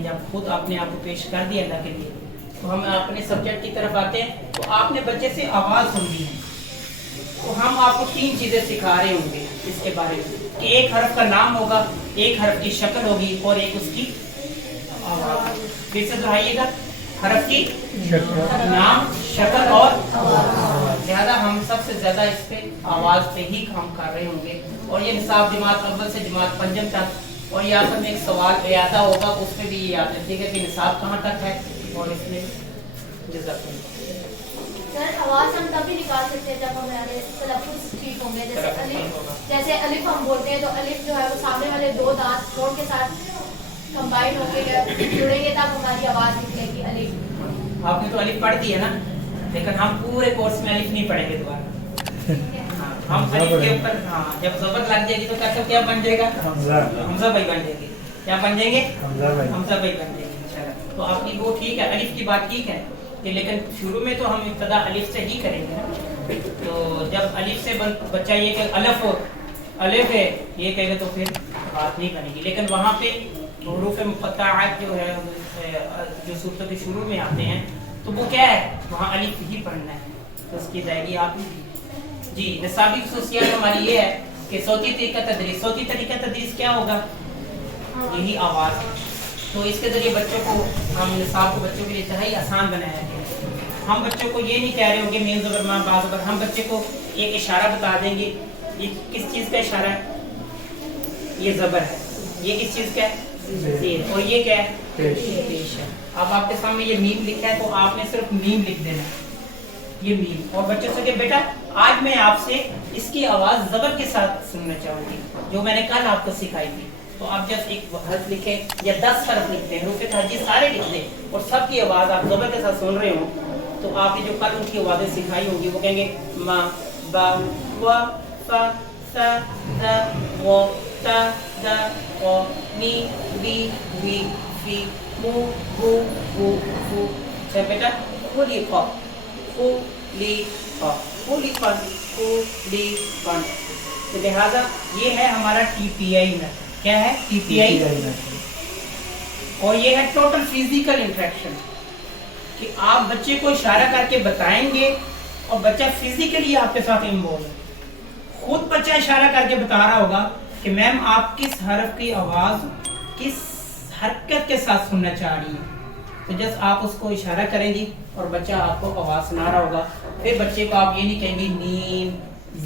जब खुद अपने आप को पेश कर दिया अल्लाह के लिए, तो हम अपने सब्जेक्ट की तरफ आते हैं। तो आपने बच्चे से आवाज़ सुननी है, तो हम आपको 3 चीज़ें सिखा रहे होंगे इसके बारे में कि एक हरफ का नाम होगा, एक हरफ की शक्ल होगी और एक उसकी आवाज़। फिर से दोहराइएगा, हरफ की नाम, शक्ल और ज़्यादा हम सबसे ज़्यादा इस पे आवाज़ पे ही काम कर रहे होंगे। और ये निसाब जमात अव्वल से जमात पंजम तक, और यहाँ पर में एक सवाल यादा होगा उसमें भी याद रखिएगा कि निसाब कहाँ तक है। और इसमें सर आवाज़ हम तभी निकाल सकते हैं जब हमारे तलफ़्फ़ुज़ ठीक होंगे। जैसे अलिफ हम बोलते हैं तो अलिफ जो है वो सामने वाले 2 दांत नोट के साथ कंबाइन होकर जुड़ेंगे तब हमारी आवाज़ निकलेगी अलिफ। आपने तो अलिफ पढ़ दी है ना, लेकिन हम पूरे कोर्स में अलिफ नहीं पढ़ेंगे दोबारा। हम अलिफ के ऊपर जब ज़बर लग जाएगी तो क्या बन जाएगा? हमज़ा भाई बन जाएगी। क्या बन जाएंगे? हमज़ा भाई बन जाएंगे इंशाल्लाह। तो आपकी वो ठीक है, अलिफ की बात ठीक है, लेकिन शुरू में तो हम इब्तिदा अलिफ से ही करेंगे ना। तो जब अलिफ से बच्चा ये कि अलिफ है ये कहेगा तो फिर बात नहीं बनेगी। लेकिन वहाँ पे हुरूफ मुक़त्तआत जो है जो सूरतों के शुरू में आते हैं तो वो क्या है, वहाँ अलिफ ही पढ़ना है, तो उसकी जाएगी आप जी। निसाबी ख़ुसूसियत हमारी ये है कि सौती तरीका तदरीस क्या होगा, यही आवाज़। तो इसके ज़रिए बच्चों को हम निसाब को बच्चों के लिए इंतहाई आसान बनाया है। हम बच्चों को ये नहीं कह रहे होंगे मेन ज़बर माँ बाज़ ज़बर, हम बच्चे को एक इशारा बता देंगे, ये किस चीज़ का इशारा है, ये ज़बर है, ये किस चीज़ का है, और ये क्या है, पेश है। अब आपके सामने ये मीम लिखा है तो आपने सिर्फ मीम लिख देना, ये मीम। और बच्चों से कि बेटा आज मैं आपसे इसकी आवाज़ ज़बर के साथ सुनना चाहूँगी जो मैंने कल आपको सिखाई थी। तो आप जब एक हर्फ लिखे या 10 हर्फ लिखते हैं, रूफ़े तहज्जी सारे लिख दें और सबकी आवाज़ आप ज़बर के साथ सुन रहे हो, तो आपने जो कल उनकी आवाज़ें सिखाई होंगी वो कहेंगे मा बा वा फा सा दा वो ता दा ओ नी वी वी फी मू गु गु फू। अच्छा बेटा फुली फ फुली फ फुली फन फुली फन। तो लिहाजा ये है हमारा TPI में, क्या है TPI, और ये है टोटल फिजिकल इंटरेक्शन कि आप बच्चे को इशारा करके बताएंगे और बच्चा फिजिकली आपके साथ इन्वॉल्व है। खुद बच्चा इशारा करके बता रहा होगा कि मैम आप किस हरफ की आवाज़ किस हरकत के साथ सुनना चाह रही हैं। तो जब आप उसको इशारा करेंगी और बच्चा आपको आवाज़ सुना रहा होगा, फिर बच्चे को आप ये नहीं कहेंगे नीम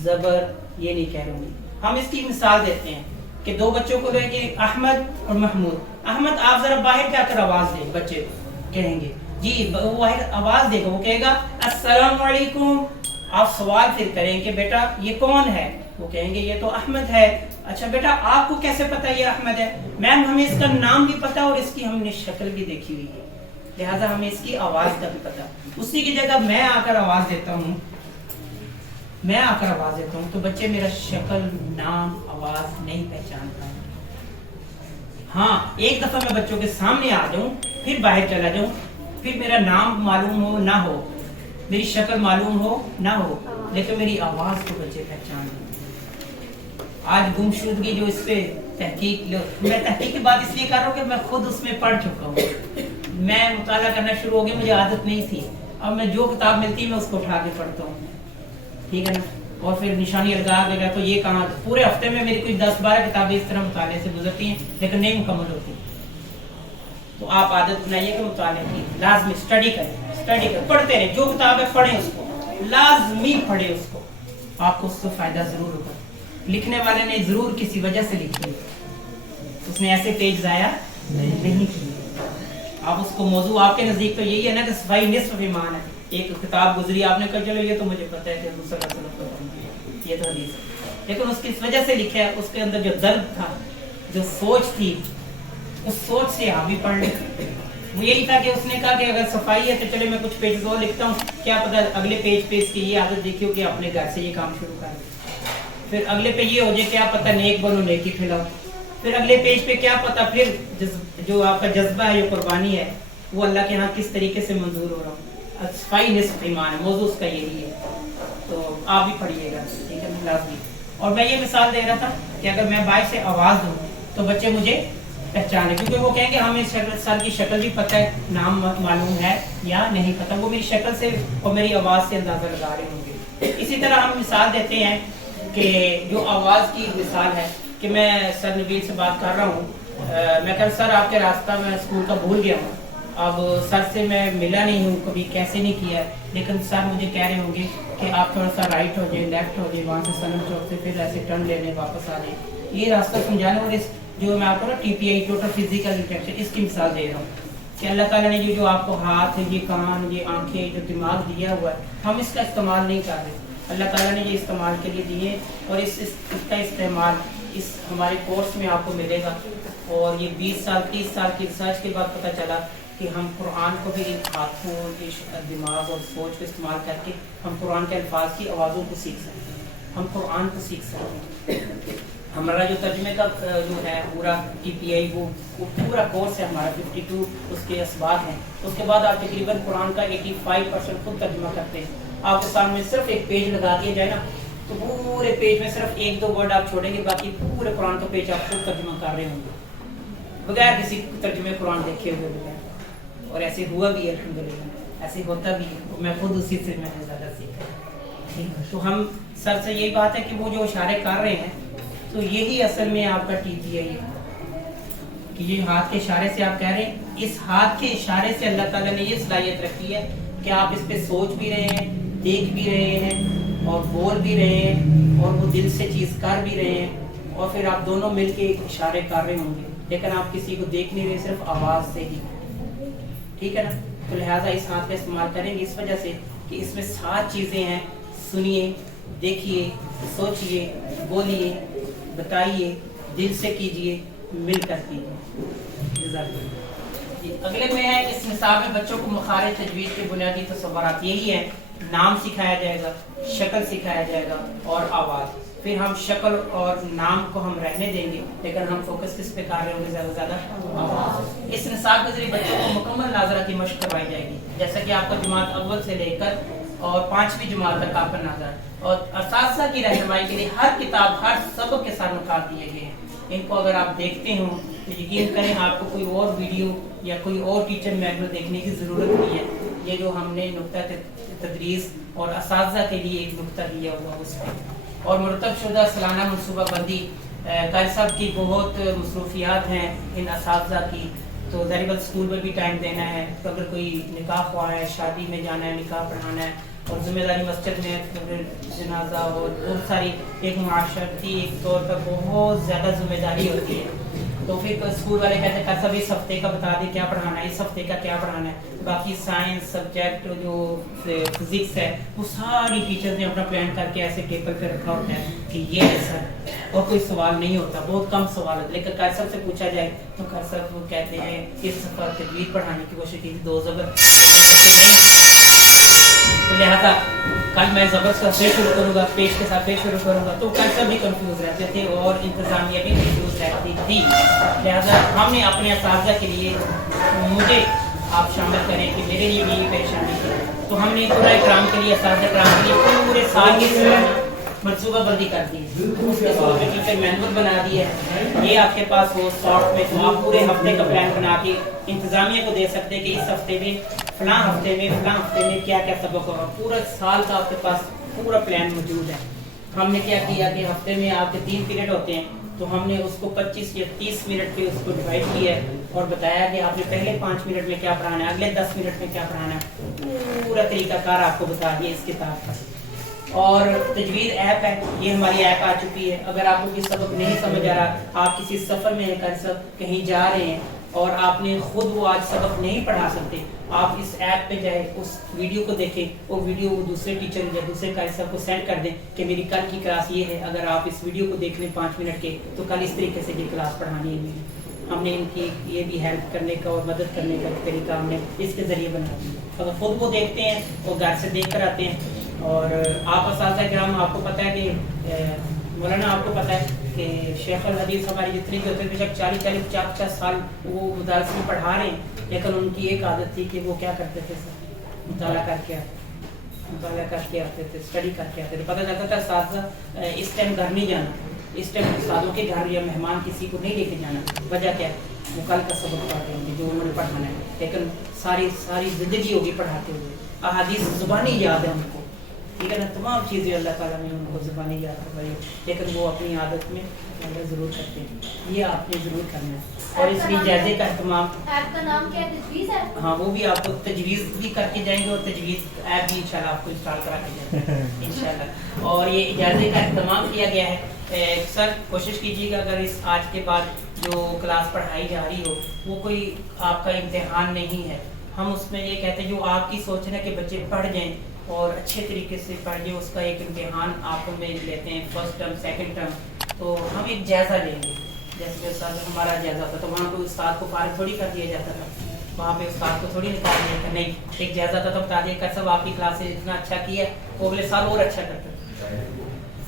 ज़बर, ये नहीं कह रही। हम इसकी मिसाल देते हैं कि 2 बच्चों को लेंगे अहमद और महमूद। अहमद आप जरा बाहर जाकर आवाज़ दें, बच्चे कहेंगे जी, वो बाहर आवाज़ देगा, वो कहेगा अस्सलाम वालेकुम। आप सवाल फिर करेंगे बेटा ये कौन है, वो कहेंगे ये तो अहमद है। अच्छा बेटा आपको कैसे पता ये अहमद है? मैम हमें इसका नाम भी पता और इसकी हमने शक्ल भी देखी हुई है, लिहाजा हमें इसकी आवाज़ का भी पता। उसी की जगह मैं आकर आवाज़ देता हूँ, तो बच्चे मेरा शक्ल नाम आवाज़ नहीं पहचानता। हाँ एक दफ़ा मैं बच्चों के सामने आ जाऊँ, फिर बाहर चला जाऊँ, फिर मेरा नाम मालूम हो ना हो, मेरी शक्ल मालूम हो ना हो, लेकिन मेरी आवाज़ को बच्चे पहचान लें। आज गुमशुदगी जो इस पे तहकीक, मैं तहकीक की बात इसलिए कर रहा हूँ कि मैं खुद उसमें पढ़ चुका हूँ। मैं मुताला करना शुरू हो गया, मुझे आदत नहीं थी, अब मैं जो किताब मिलती है मैं उसको उठा के पढ़ता हूँ, ठीक है ना। और फिर निशानी लगा देगा तो ये कहाँ, पूरे हफ्ते में मेरी कोई 10-12 किताबें इस तरह मुताले से गुजरती हैं लेकिन नहीं मुकम्मल होती। तो आप आदत बनाइए कि मुताले की लाजमी स्टडी करें, पढ़ते रहे, जो किताब है पढ़ें उसको, लाजमी पढ़े उसको, आपको उससे फ़ायदा ज़रूर होगा। लिखने वाले ने जरूर किसी वजह से लिखी है, उसने ऐसे पेज जाया नहीं किए। आप उसको मौजू आपके नजदीक तो यही है ना कि सफाई निस्फ ईमान है। एक किताब गुजरी, आपने कहा चलो ये तो मुझे पता है कि ये तो हदीस है, लेकिन उसकी इस वजह से लिखा है, उसके अंदर जो दर्द था, जो सोच थी, उस सोच से आप भी पढ़ ले। वो यही था कि उसने कहा कि अगर सफाई है तो चले मैं कुछ पेज और लिखता हूँ, क्या पता अगले पेज पे इसकी ये आदत देखियो कि अपने घर से ये काम शुरू कर, फिर अगले पे ये हो जाए क्या पता नेक बनो नेकी फैलाओ, फिर अगले पेज पे क्या पता फिर जो आपका जज्बा है, जो कुर्बानी है, वो अल्लाह के यहाँ किस तरीके से मंजूर हो रहा हूँ। सफाई निस्फ ईमान है, मौजू उसका यही है, तो आप भी पढ़िएगा, ठीक है लाजमी। और मैं ये मिसाल दे रहा था कि अगर मैं बाहर से आवाज़ दूँ तो बच्चे मुझे पहचाने, क्योंकि वो कहेंगे हमें सर की शक्ल भी पता है, नाम मालूम है या नहीं पता, वो मेरी शक्ल से और मेरी आवाज़ से अंदाज़ा लगा रहे होंगे। इसी तरह हम मिसाल देते हैं कि जो आवाज़ की मिसाल है कि मैं सर नबील से बात कर रहा हूँ, मैं कह सर आपके रास्ता मैं स्कूल का भूल गया हूँ, अब सर से मैं मिला नहीं हूँ कभी, कैसे नहीं किया, लेकिन सर मुझे कह रहे होंगे कि आप थोड़ा सा राइट हो जाए, लेफ्ट हो जाए, वहाँ से सनम चौक से फिर ऐसे टर्न लेने वापस आ जाए, ये रास्ता समझाने। और इस जो मैं आपको ना TPI टोटल फिजिकल इंटेक्शन इसकी मिसाल दे रहा हूँ कि अल्लाह ताला ने जो आपको हाथ, ये कान, ये आंखें, जो दिमाग दिया हुआ है, हम इसका इस्तेमाल नहीं कर रहे। अल्लाह ताला ने ये इस्तेमाल के लिए दिए और इसका इस्तेमाल इस हमारे कोर्स में आपको मिलेगा। और ये 20 साल 30 साल की रिसर्च के बाद पता चला कि हम कुरान को भी इन हाथों, दिमाग और सोच को इस्तेमाल करके हम कुरान के अल्फाज की आवाज़ों को सीख सकते हैं, हम कुरान को सीख सकते हैं। हमारा जो तर्जुमे का जो है पूरा TPI वो पूरा कोर्स है हमारा, 52 उसके असबाब हैं। उसके बाद आप तकरीबन कुरान का 85% खुद तर्जुमा करते हैं। आपके सामने सिर्फ एक पेज लगा दिया जाए ना, तो पूरे पेज में सिर्फ 1-2 वर्ड आप छोड़ेंगे, बाकी पूरे कुरान का पेज आप खुद तर्जुमा कर रहे होंगे बगैर किसी तर्जुमे कुरान देखे हुए बगैर। और ऐसे हुआ भी है अल्हम्दुलिल्लाह, ऐसे होता भी है, मैं खुद उसी से मैंने ज़्यादा सीखा। तो हम सर से यही बात है कि वो जो इशारे कर रहे हैं, तो यही असल में आपका TPI है कि ये हाथ के इशारे से आप कह रहे हैं, इस हाथ के इशारे से अल्लाह ताला ने ये सलाहियत रखी है कि आप इस पे सोच भी रहे हैं, देख भी रहे हैं और बोल भी रहे हैं और वो दिल से चीज़ कर भी रहे हैं, और फिर आप दोनों मिलके इशारे कर रहे होंगे, लेकिन आप किसी को देख नहीं रहे, सिर्फ आवाज़ से ही, ठीक है ना। तो लिहाजा इस हाथ का इस्तेमाल करेंगे इस वजह से कि इसमें 7 चीज़ें हैं, सुनिए, देखिए, सोचिए, बोलिए, बताइए, दिल से कीजिए, मिलकर कीजिए। अगले में है इस निसाब में बच्चों को मखारिज तजवीज़ के बुनियादी तसव्वुरात यही है, नाम सिखाया जाएगा, शक्ल सिखाया जाएगा और आवाज़। फिर हम शक्ल और नाम को हम रहने देंगे, लेकिन हम फोकस किस पे कर रहे होंगे ज़्यादा से ज़्यादा आवाज़। इस निसाब के जरिए बच्चों को मुकम्मल नाज़रा की मशक करवाई जाएगी, जैसा कि आपको जमात अव्वल से लेकर और 5वीं जमात तक आपका नाज़र, और असातिज़ा की रहनुमाई के लिए हर किताब, हर सबक के साथ निकाल दिए गए हैं। इनको अगर आप देखते हो तो यकीन करें आपको कोई और वीडियो या कोई और टीचर मैनुअल देखने की ज़रूरत नहीं है। ये जो हमने नुक्ता तदरीस और असातिज़ा के लिए एक नुक्ता दिया हुआ उसमें, और मुरतब शुदा सालाना मनसूबा बंदी कारी साहब की बहुत मसरूफियात हैं इन असातिज़ा की, तो ज़ाहिर स्कूल में भी टाइम देना है, तो अगर कोई निकाह हुआ है, शादी में जाना है, निकाह पढ़ाना है, और जिम्मेदारी मस्जिद में जनाजा और बहुत सारी एक माशरती एक तौर पर बहुत ज़्यादा जिम्मेदारी होती है। तो फिर स्कूल वाले कहते हैं सब इस हफ्ते का बता दें क्या पढ़ाना है, इस हफ्ते का क्या पढ़ाना है। बाकी साइंस सब्जेक्ट जो फिजिक्स है वो सारी टीचर्स ने अपना प्लान करके ऐसे पेपर पे रखा होता है कि ये है सर, और कोई सवाल नहीं होता, बहुत कम सवाल होते। लेकिन कार साहब से पूछा जाए तो कार साहब वो कहते हैं इस सफ़र तजवीज़ पढ़ाने की कोशिश की थी 2 ज़बर, तो लिहाजा कल मैं ज़बर से फिर शुरू करूँगा, पेश के साथ फिर शुरू करूँगा, तो कार साहब भी कंफ्यूज रहते थे और इंतज़ामिया भी कंफ्यूज रहती थी। लिहाजा हमने अपने असातिज़ा के लिए मुझे आप शामिल करें कि मेरे लिए भी ये परेशानी थी, तो हमने पूरा इकराम के लिए असातिज़ा इकराम के लिए पूरे साल की मनसूबा बंदी कर दी, उसके स्कूल में टीचर मैनुअल बना दिया है, ये आपके पास हो सॉफ्ट में, तो आप पूरे हफ्ते का प्लान बना के इंतज़ामिया को दे सकते हैं कि इस हफ्ते में फलां हफ्ते में क्या क्या सबक होगा, पूरा साल का आपके पास पूरा प्लान मौजूद है। हमने क्या किया कि हफ्ते में आपके 3 पीरियड होते हैं, तो हमने उसको 25 या 30 मिनट पे उसको डिवाइड किया है और बताया कि आपने पहले 5 मिनट में क्या पढ़ाना है, अगले 10 मिनट में क्या पढ़ाना है, पूरा तरीकाकार आपको बता दिया इस किताब का। اور تجوید ایپ ہے، یہ ہماری ایپ آ چکی ہے. اگر آپ کو کسی سبق نہیں سمجھ آ رہا، آپ کسی سفر میں ہیں، کہیں جا رہے ہیں اور آپ نے خود وہ آج سبق نہیں پڑھا سکتے، آپ اس ایپ پہ جائیں، اس ویڈیو کو دیکھیں، وہ ویڈیو وہ دوسرے ٹیچر یا دوسرے قاری صاحب کو سینڈ کر دیں کہ میری کل کی کلاس یہ ہے. اگر آپ اس ویڈیو کو دیکھ لیں 5 منٹ کے، تو کل اس طریقے سے یہ کلاس پڑھانی ہے. ہم نے ان کی یہ بھی ہیلپ کرنے کا اور مدد کرنے کا طریقہ ہم نے اس کے ذریعے بنا دیا. اگر خود وہ دیکھتے ہیں اور گھر سے دیکھ کر آتے ہیں. اور آپ اساتذہ کرام، آپ کو پتہ ہے کہ مولانا آپ کو پتہ ہے کہ شیخ الحدیث ہماری جتنے بھی ہوتے ہیں، بے شک 40-50 سال وہ مدارس میں پڑھا رہے ہیں، لیکن ان کی ایک عادت تھی کہ وہ کیا کرتے تھے، مطالعہ کر کے آتے تھے، اسٹڈی کر کے آتے تھے. پتہ چلتا تھا اساتذہ اس ٹائم گھر نہیں جانا، اس ٹائم استادوں کے گھر یا مہمان کسی کو نہیں لے کے جانا. وجہ کیا ہے؟ وہ کل کا سبق پڑھ رہے ہوں گے جو انہوں نے پڑھانا ہے، لیکن ساری زندگی ہوگی پڑھاتے ہوئے. احادیث زبانی یاد ہے ان کو، ٹھیک ہے نا، تمام چیزیں اللہ تعالیٰ نے ان کو زبانی یاد کروائی، لیکن وہ اپنی عادت میں ضرور کرتے ہیں. یہ آپ نے ضرور کرنا ہے. اور اس لیے جائزے کا اہتمام. ایپ کا نام کیا ہے؟ تجویز ہے. ہاں، وہ بھی آپ کو تجویز بھی کر کے جائیں گے، اور تجویز ایپ بھی انشاءاللہ آپ کو انسٹال کرا کے جائیں گے انشاءاللہ. اور یہ جائزے کا اہتمام کیا گیا ہے. سر کوشش کیجیے گا اگر اس آج کے بعد جو کلاس پڑھائی جا رہی ہو وہ کوئی آپ کا امتحان نہیں ہے. ہم اس میں یہ کہتے ہیں جو آپ کی سوچ ہے کہ بچے پڑھ جائیں اور اچھے طریقے سے پڑھ جائیں، اس کا ایک امتحان آپ میں لیتے ہیں، فرسٹ ٹرم سیکنڈ ٹرم. تو ہم ایک جائزہ لیں گے، جیسے کہ استاد ہمارا جائزہ ہوتا تو وہاں پہ استاد کو فارغ تھوڑی کر دیا جاتا تھا، وہاں پہ استاد کو تھوڑی نکال دیا تھا. نہیں، ایک جائزہ تھا تو بتا دیا کہ سب آپ کی کلاس سے اتنا اچھا کیا ہے، وہ اگلے سال اور اچھا کرتا.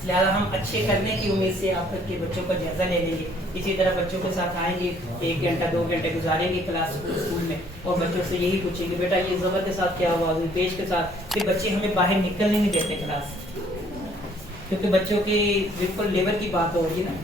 لہٰذا ہم اچھے کرنے کی امید سے آپ کے بچوں کا جائزہ لے لیں گے. اسی طرح بچوں کے ساتھ آئیں گے، 1 گھنٹہ 2 گھنٹے گزاریں گے کلاس اسکول میں، اور بچوں سے یہی پوچھیں گے بیٹا یہ زبر کے ساتھ کیا ہوا، پیش کے ساتھ. پھر بچے ہمیں باہر نکلنے نہیں دیتے کلاس، کیونکہ بچوں کے بالکل لیول کی بات ہو رہی ہے نا،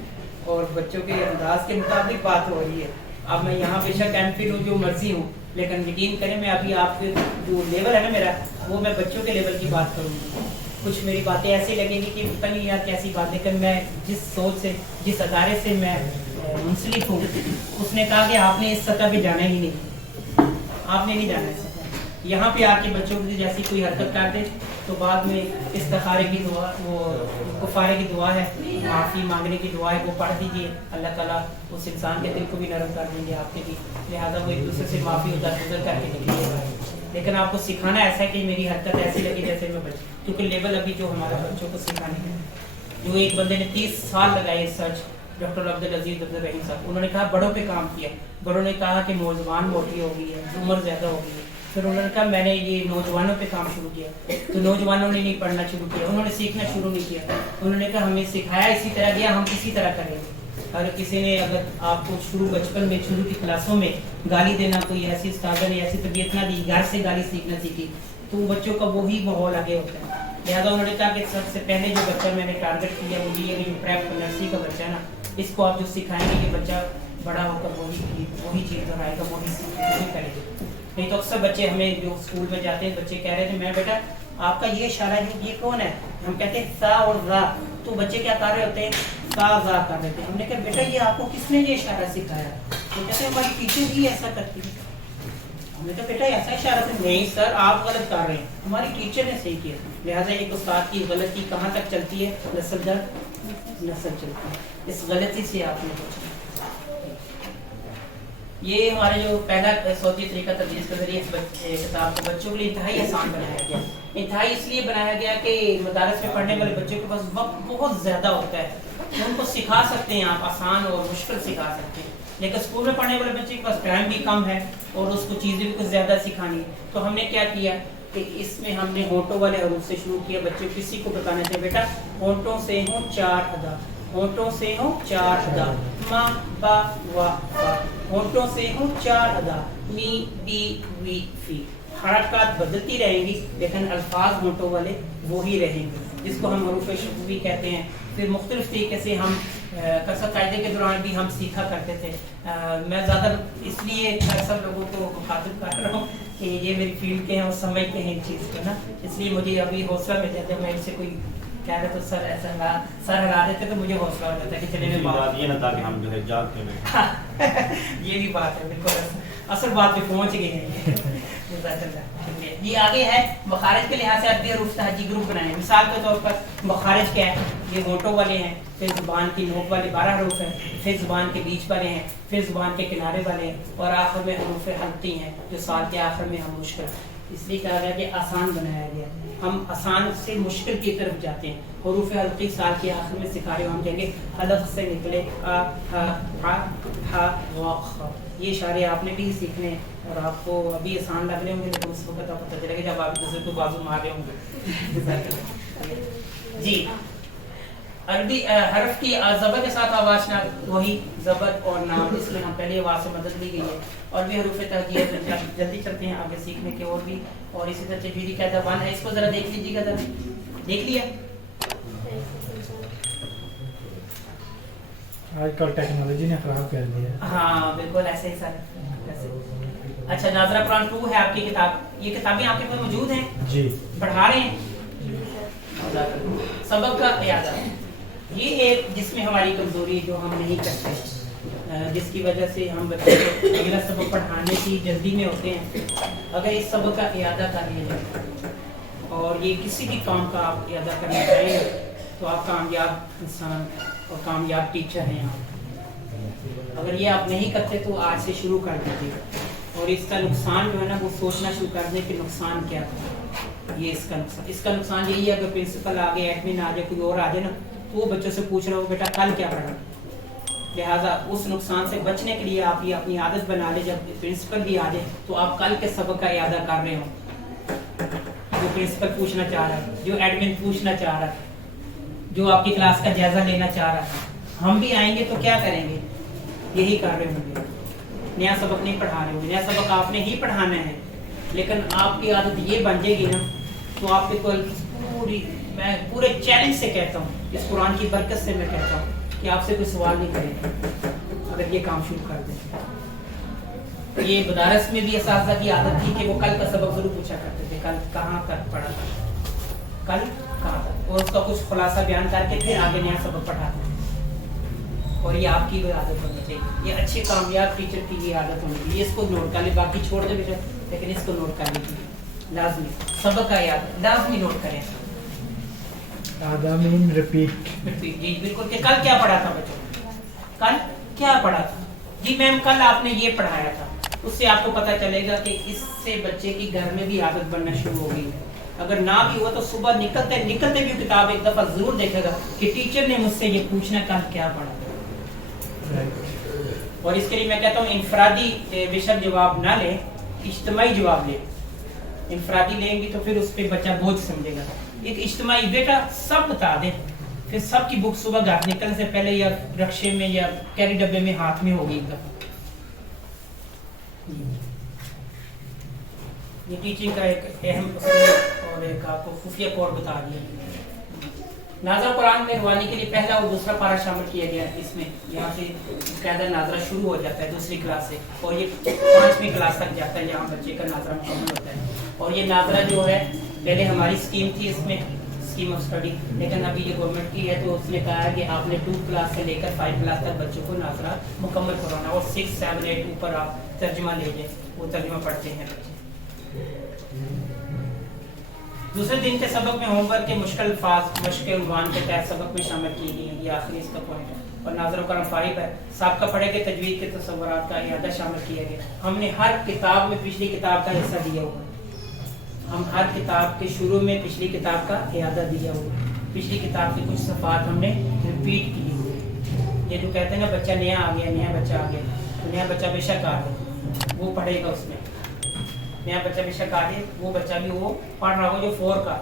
اور بچوں کے انداز کے مطابق بات ہو رہی ہے. اب میں یہاں بے شک ایم فل ہوں، جو مرضی ہوں، لیکن یقین کریں میں ابھی آپ کے جو لیول ہے نا میرا، وہ میں بچوں کے لیول کی بات کروں گا. کچھ میری باتیں ایسی لگیں گی کہ پتہ نہیں یار کیسی بات، لیکن میں جس سوچ سے، جس ادارے سے میں منسلک ہوں، اس نے کہا کہ آپ نے اس سطح پہ جانا ہی نہیں، آپ نے نہیں جانا اس سطح. یہاں پہ آ کے بچوں کی جیسی کوئی حرکت کر دے تو بعد میں استخارے کی دعا، وہ کفارے کی دعا ہے، معافی مانگنے کی دعا ہے، وہ پڑھ دیجیے. اللہ تعالیٰ اس انسان کے دل کو بھی نرم کر دیں گے آپ کے بھی. لہٰذا وہ ایک دوسرے سے معافی گزر کر کے نکلیے گا. لیکن آپ کو سکھانا ایسا ہے کہ میری حرکت ایسی لگی جیسے میں بچ، کیونکہ لیول ابھی جو ہمارا بچوں کو سکھانے ہے. جو ایک بندے نے 30 سال لگائے سرچ، ڈاکٹر عبدالعزیز عبدالرحیم صاحب، انہوں نے کہا بڑوں پہ کام کیا. بڑوں نے کہا کہ نوجوان موٹی ہو گئی ہے، عمر زیادہ ہو گئی ہے. پھر انہوں نے کہا میں نے یہ نوجوانوں پہ کام شروع کیا، تو نوجوانوں نے نہیں پڑھنا شروع کیا، انہوں نے سیکھنا شروع نہیں کیا. انہوں نے کہا ہمیں سکھایا اسی طرح گیا، ہم اسی طرح کریں گے. اگر کسی نے اگر آپ کو بچپن میں شروع کی کلاسوں میں گالی دینا، کوئی ایسی استاد نے ایسی طبیعت نہ دی، گھر سے گالی سیکھنا سیکھی، تو بچوں کا وہی ماحول آگے ہوتا ہے. لہٰذا انہوں نے کہا کہ سب سے پہلے جو بچہ میں نے ٹارگیٹ کیا وہ یہ پریپ نرسری کا بچہ ہے نا، اس کو آپ جو سکھائیں گے کہ بچہ بڑا ہو کر وہی چیز دہرائے گا، وہی کرے گا. نہیں تو اکثر بچے ہمیں جو اسکول میں جاتے ہیں بچے کہہ رہے تھے میں بیٹا آپ کا یہ اشارہ ہے یہ کون ہے؟ ہم کہتے ہیں سا اور را. تو بچے کیا کر رہے ہوتے ہیں؟ سا زا کر رہے تھے. ہم نے کہا بیٹا یہ آپ کو کس نے یہ اشارہ سکھایا؟ تو کہتے ہیں ہماری ٹیچر ہی ایسا کرتی ہے. ہم نے کہا بیٹا ایسا اشارہ تھا. نہیں سر آپ غلط کر رہے ہیں، ہماری ٹیچر نے صحیح کیا. لہٰذا ایک استاد کی غلطی کہاں تک چلتی ہے؟ نسل در نسل چلتی ہے. اس غلطی سے آپ نے پوچھنا. یہ ہمارے جو پہلا صوتی طریقہ تدریس کے ذریعے کتاب کو بچوں کے لیے انتہائی آسان بنایا گیا. انتہائی اس لیے بنایا گیا کہ مدارس میں پڑھنے والے بچوں کے پاس وقت بہت زیادہ ہوتا ہے، ان کو سکھا سکتے ہیں آپ، آسان اور مشکل سکھا سکتے ہیں. لیکن اسکول میں پڑھنے والے بچے کے پاس ٹائم بھی کم ہے اور اس کو چیزیں بھی کچھ زیادہ سکھانی ہے. تو ہم نے کیا کیا کہ اس میں ہم نے ہونٹوں والے حروف سے شروع کیا. بچے کسی کو بتانا چاہیے بیٹا ہونٹوں سے ہوں 4 ادا، ہونٹوں سے ہوں 4 ادا، ما با وا فا. ہونٹوں سے ہوں 4 ادا، می بی وی فی. حرکات بدلتی رہیں گی لیکن الفاظ ہونٹوں والے وہی رہیں گے، جس کو ہم حروف شفوی کہتے ہیں. پھر مختلف طریقے سے ہم قصہ قاعدے کے دوران بھی ہم سیکھا کرتے تھے. میں زیادہ اس لیے اکثر لوگوں کو مخاطب کر رہا ہوں کہ یہ میری فیلڈ کے ہیں اور سمجھتے ہیں ان چیز کو نا، اس لیے مجھے ابھی حوصلہ مل جاتا ہے. میں ان سے کوئی کہہ رہے تو سر ایسا سر ہلا دیتے تو مجھے حوصلہ ہو جاتا ہے کہ چلے بات یہ نہ تھا کہ ہم جو ہے جاگ کے بیٹھے. یہ بھی بات ہے، بالکل اصل بات پہ پہنچ گئے ہیں. یہ آگے ہے مخارج کے لحاظ سے عربی حروف تہجی گروپ بنائے. مثال کے طور پر مخارج کیا ہے؟ یہ ہونٹوں والے ہیں، پھر زبان کی نوک والے 12 حروف ہیں، پھر زبان کے بیچ والے ہیں، پھر زبان کے کنارے والے ہیں، اور آخر میں حروف حلقی ہیں جو سال کے آخر میں ہم مشکل، اس لیے کہا گیا کہ آسان بنایا گیا. ہم آسان سے مشکل کی طرف جاتے ہیں. حروف حلقی سال کے آخر میں سکھا رہے ہوں، ہم کہیں گے حلق سے نکلے آ ہا ع ح و خ. یہ اشارے آپ نے بھی سیکھنے ہیں اور آپ کو ابھی آسان لگ رہے ہوں گے لیکن اس وقت آپ پتہ چلے گا جب آپ دوسرے کو بازو مار رہے ہوں گے. جی عربی حرف کی زبر کے ساتھ آواز نہ وہی زبر اور نام، اس میں ہم پہلے آواز سے مدد لی گئی ہے. اور بھی حروف تہجی جلدی چلتے ہیں آگے سیکھنے کے اور بھی. اور اسی طرح تجویدی قاعدہ 1 ہے، اس کو ذرا دیکھ لیجیے گا. ذرا دیکھ لیا. آج کل ٹیکنالوجی نے خراب کر دیا. ہاں بالکل ایسے ہی سر. اچھا ناظرہ قرآن 2 ہے آپ کی کتاب. یہ کتابیں آپ کے پاس موجود ہیں؟ جی. پڑھا رہے ہیں؟ سبق کا اعادہ یہ ایک جس میں ہماری کمزوری جو ہم نہیں کرتے، جس کی وجہ سے ہم بچے کو اگلا سبق پڑھانے کی جلدی میں ہوتے ہیں. اگر اس سبق کا اعادہ کر لیا جائے اور یہ کسی بھی کام کا آپ اعادہ کرنا چاہیں تو آپ کامیاب انسان اور کامیاب ٹیچر ہیں. آپ اگر یہ آپ نہیں کرتے تو آج سے شروع کر دیجیے گا. اور اس کا نقصان جو ہے نا وہ سوچنا شروع کر دیں کہ نقصان کیا ہے. یہ اس کا نقصان یہی ہے اگر پرنسپل آگے ایڈمن آ جائے کوئی اور آ جائے نا تو وہ بچوں سے پوچھ رہا ہو بیٹا کل کیا پڑھا. لہٰذا اس نقصان سے بچنے کے لیے آپ یہ اپنی عادت بنا لیں جب پرنسپل بھی آ جائے تو آپ کل کے سبق کا اعادہ کر رہے ہوں. جو پرنسپل پوچھنا چاہ رہا ہے، جو ایڈمن پوچھنا چاہ رہا ہے، جو آپ کی کلاس کا جائزہ لینا چاہ رہا ہے، ہم بھی آئیں گے تو کیا کریں گے؟ یہی کر رہے ہوں گے. نیا سبق نہیں پڑھا رہے ہوں گے. نیا سبق آپ نے ہی پڑھانا ہے لیکن آپ کی عادت یہ بن جائے گی نا تو آپ کے کل میں پورے چیلنج سے کہتا ہوں، اس قرآن کی برکت سے میں کہتا ہوں کہ آپ سے کوئی سوال نہیں کرے گا اگر یہ کام شروع کر دیں. یہ مدارس میں بھی اساتذہ کی عادت تھی کہ وہ کل کا سبق ضرور پوچھا کرتے تھے کل کہاں تک پڑھا تھا، کل کہاں تک، اور اس کا کچھ خلاصہ بیان کر کے پھر آگے نیا سبق پڑھاتے تھے. اور یہ آپ کی بھی عادت ہونی چاہیے. یہ اچھے کامیاب ٹیچر کی یہ عادت ہونی چاہیے. اس کو نوٹ کر لیں، باقی چھوڑ دیں بیٹا لیکن اس کو نوٹ کر لیجیے لازمی. سبق کا یاد لازمی نوٹ کریں. ریپیٹ. جی بالکل کہ کل کیا پڑھا تھا بچوں، کل کیا پڑھا تھا. جی میم کل آپ نے یہ پڑھایا تھا. اس سے آپ کو پتہ چلے گا کہ اس سے بچے کی گھر میں بھی عادت بننا شروع ہو گئی ہے. اگر نہ بھی ہوا تو صبح نکلتے نکلتے بھی کتاب ایک دفعہ ضرور دیکھے گا کہ ٹیچر نے مجھ سے یہ پوچھنا کل کیا پڑھا. اور اس کے لیے میں کہتا ہوں انفرادی بے شک جواب نہ لیں، اجتماعی جواب لیں. انفرادی لیں گی تو پھر اس پہ بچہ بوجھ سمجھے گا. ایک اجتماعی بیٹا سب بتا دیں، پھر سب کی بک صبح گھر نکلنے سے پہلے یا رکشے میں یا کیری ڈبے میں ہاتھ میں ہوگی ایک دفعہ. یہ ٹیچنگ کا ایک اہم اصول اور ایک آپ کو خفیہ کوڈ بتا دیا. ناظرہ قرآن میں روانی کے لیے پہلا اور دوسرا پارہ شامل کیا گیا ہے. اس میں یہاں سے قاعدہ ناظرہ شروع ہو جاتا ہے دوسری کلاس سے اور یہ 5ویں کلاس تک جاتا ہے جہاں بچے کا ناظرہ مکمل ہوتا ہے. اور یہ ناظرہ جو ہے پہلے ہماری اسکیم تھی اس میں اسکیم آف اسٹڈی، لیکن ابھی یہ گورنمنٹ کی ہے تو اس نے کہا ہے کہ آپ نے 2 کلاس سے لے کر 5 کلاس تک بچوں کو ناظرہ مکمل کروانا اور 6, 7, 8 اوپر آپ ترجمہ لے لیں، وہ ترجمہ پڑھتے ہیں بچے. دوسرے دن کے سبق میں ہوم ورک کے مشکل الفاظ مشق عنوان کے تحت سبق میں شامل کی گئی ہیں. یہ آخری اس کا پوائنٹ ہے. اور ناظر و کرم فارغ ہے سابقہ پڑھے کے تجوید کے تصورات کا اعادہ شامل کیا گیا. ہم نے ہر کتاب میں پچھلی کتاب کا حصہ دیا ہوا ہے. ہم ہر کتاب کے شروع میں پچھلی کتاب کا اعادہ دیا ہوا ہے. پچھلی کتاب کے کچھ صفحات ہم نے ریپیٹ کیے ہوئے. یہ جو کہتے ہیں نا بچہ نیا آ گیا، نیا بچہ آ گیا، تو نیا بچہ بے شک آ گیا وہ پڑھے گا. اس میں نیا بچہ بے شک آ جائے وہ بچہ بھی وہ پڑھ رہا ہوگا جو 4 کا،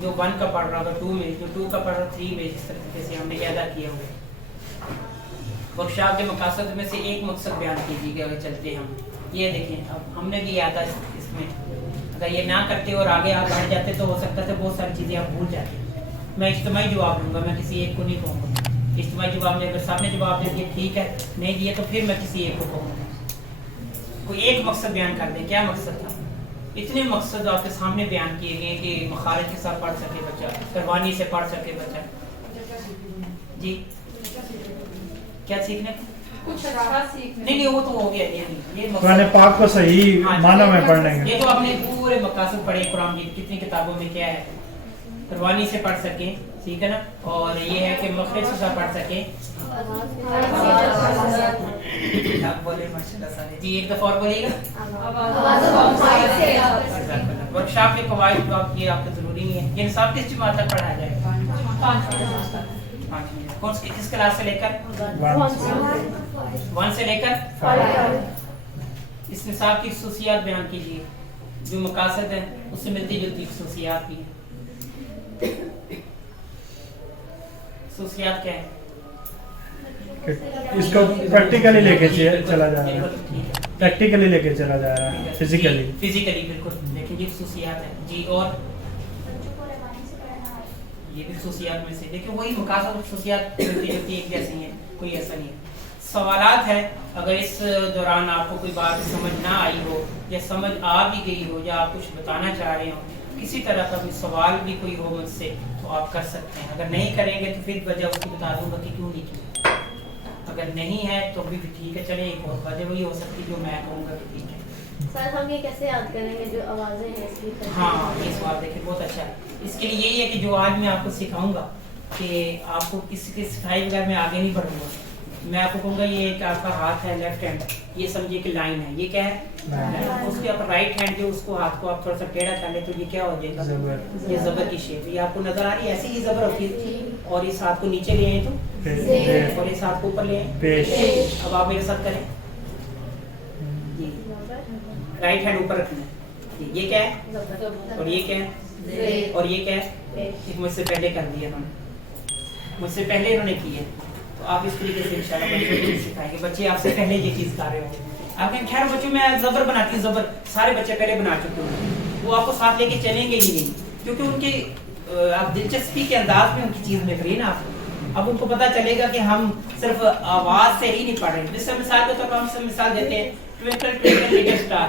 جو 1 کا پڑھ رہا ہوگا 2 میں، جو 2 کا پڑھ رہا 3 میں. اس طریقے سے ہم نے اعادہ کیا ہوا ہے. ورکشاپ کے مقاصد میں سے ایک مقصد بیان کیجیے گا. اگر چلتے ہم یہ دیکھیں اب ہم نے بھی اعادہ اس میں اگر یہ نہ کرتے اور آگے آپ بڑھ جاتے تو ہو سکتا ہے بہت ساری چیزیں آپ بھول جاتے. میں اجتماعی جواب دوں گا، میں کسی ایک کو نہیں کہوں گا. اجتماعی جواب میں اگر سب نے جواب دے دیا ٹھیک ہے، نہیں دیا تو پھر میں کسی ایک کو کہوں گا. کوئی ایک مقصد بیان کر دیں. کیا مقصد تھا؟ اتنے مقصد آپ کے سامنے بیان کیے گئے کہ مخارج کے ساتھ پڑھ سکے بچہ، قربانی سے پڑھ سکے بچہ. جی کیا سیکھنے کو कुछ अच्छा सीखने नहीं वो तो हो गया, ये कुरान पाक को सही मानों में पढ़ने का। ये तो आपने पूरे मकासद पढ़े कुरान की कितनी किताबों में क्या है, कुर्बानी से पढ़ सके, ठीक है ना। और ये है कि मखरज से पढ़ सके। आप बोले माशाल्लाह सारे जी, एक दफा और बोलिएगा। वर्कशॉप में कवायद ये आपको जरूरी नहीं है। ये निसाब किस जमात तक पढ़ाया जाएगा? 5 मिनट। कौन सी किस क्लास से लेकर? 1 से लेकर 5। इस निसाब की खुसूसियात बयान कीजिए, जो मकासद है उससे मिलती जुलती खुसूसियात भी है। खुसूसियात क्या है? इसको प्रैक्टिकली लेके चला जा रहा है, प्रैक्टिकली लेके चला जा रहा है, फिजिकली बिल्कुल। देखिए ये खुसूसियात है जी। और ये भी खुसूसियात में से देखिए वही मकासद खुसूसियात मिलती जुलती एक जैसी है, कोई ऐसा नहीं है। सवालात है, अगर इस दौरान आपको कोई बात समझ ना आई हो या समझ आ भी गई हो या आप कुछ बताना चाह रहे हो, किसी तरह का भी सवाल भी कोई हो मुझसे तो आप कर सकते हैं। अगर नहीं करेंगे तो फिर वजह उसकी बता दूंगा कि क्यों नहीं की। अगर नहीं है तो भी ठीक है, चले एक और वजह वही हो सकती है जो मैं कहूँगा कि ठीक है। सर हम ये कैसे याद करेंगे जो आवाज़ें हैं इसकी? हाँ ये सवाल देखिए बहुत अच्छा है। इसके लिए यही है कि जो आज मैं आपको सिखाऊंगा कि आपको किसी के सिखाए बगैर मैं आगे नहीं बढ़ूंगा। मैं आपको कहूँगा ये एक आपका हाथ है लेफ्ट हैंड, ये समझिए कि लाइन है, ये क्या है? उसके ऊपर राइट हैंड जो उसको हाथ को आप थोड़ा सा टेढ़ा कर ले तो ये क्या हो जाएगा? ये जबर की शेप। ये आपको नजर आ रही है, ऐसे ही जबर होती है। और इस हाथ को नीचे ले आए तो और इस हाथ को ऊपर ले आए। अब आप मेरे साथ करें, राइट हैंड ऊपर रखना है। ये क्या है? और ये क्या है? और ये क्या है? मुझसे पहले कर दिया उन्होंने, मुझसे पहले इन्होंने की है। तो आप इस तरीके से इंशाल्लाह बच्चों को सिखाएंगे। बच्चे आपसे पहले ये चीज कर रहे हो। आपके खैर बच्चों में जबर बनाती है, जबर सारे बच्चे पहले बना चुके हैं, वो आपको साथ लेके चलेंगे ही नहीं, क्योंकि उनके आप दिलचस्पी के अंदाज में उनकी चीज में करिए ना आप। अब उनको पता चलेगा कि हम सिर्फ आवाज से ही नहीं पढ़ रहे। जिससे मिसाल के तौर पर हम मिसाल देते हैं ट्विंकल ट्विंकल लिटिल स्टार।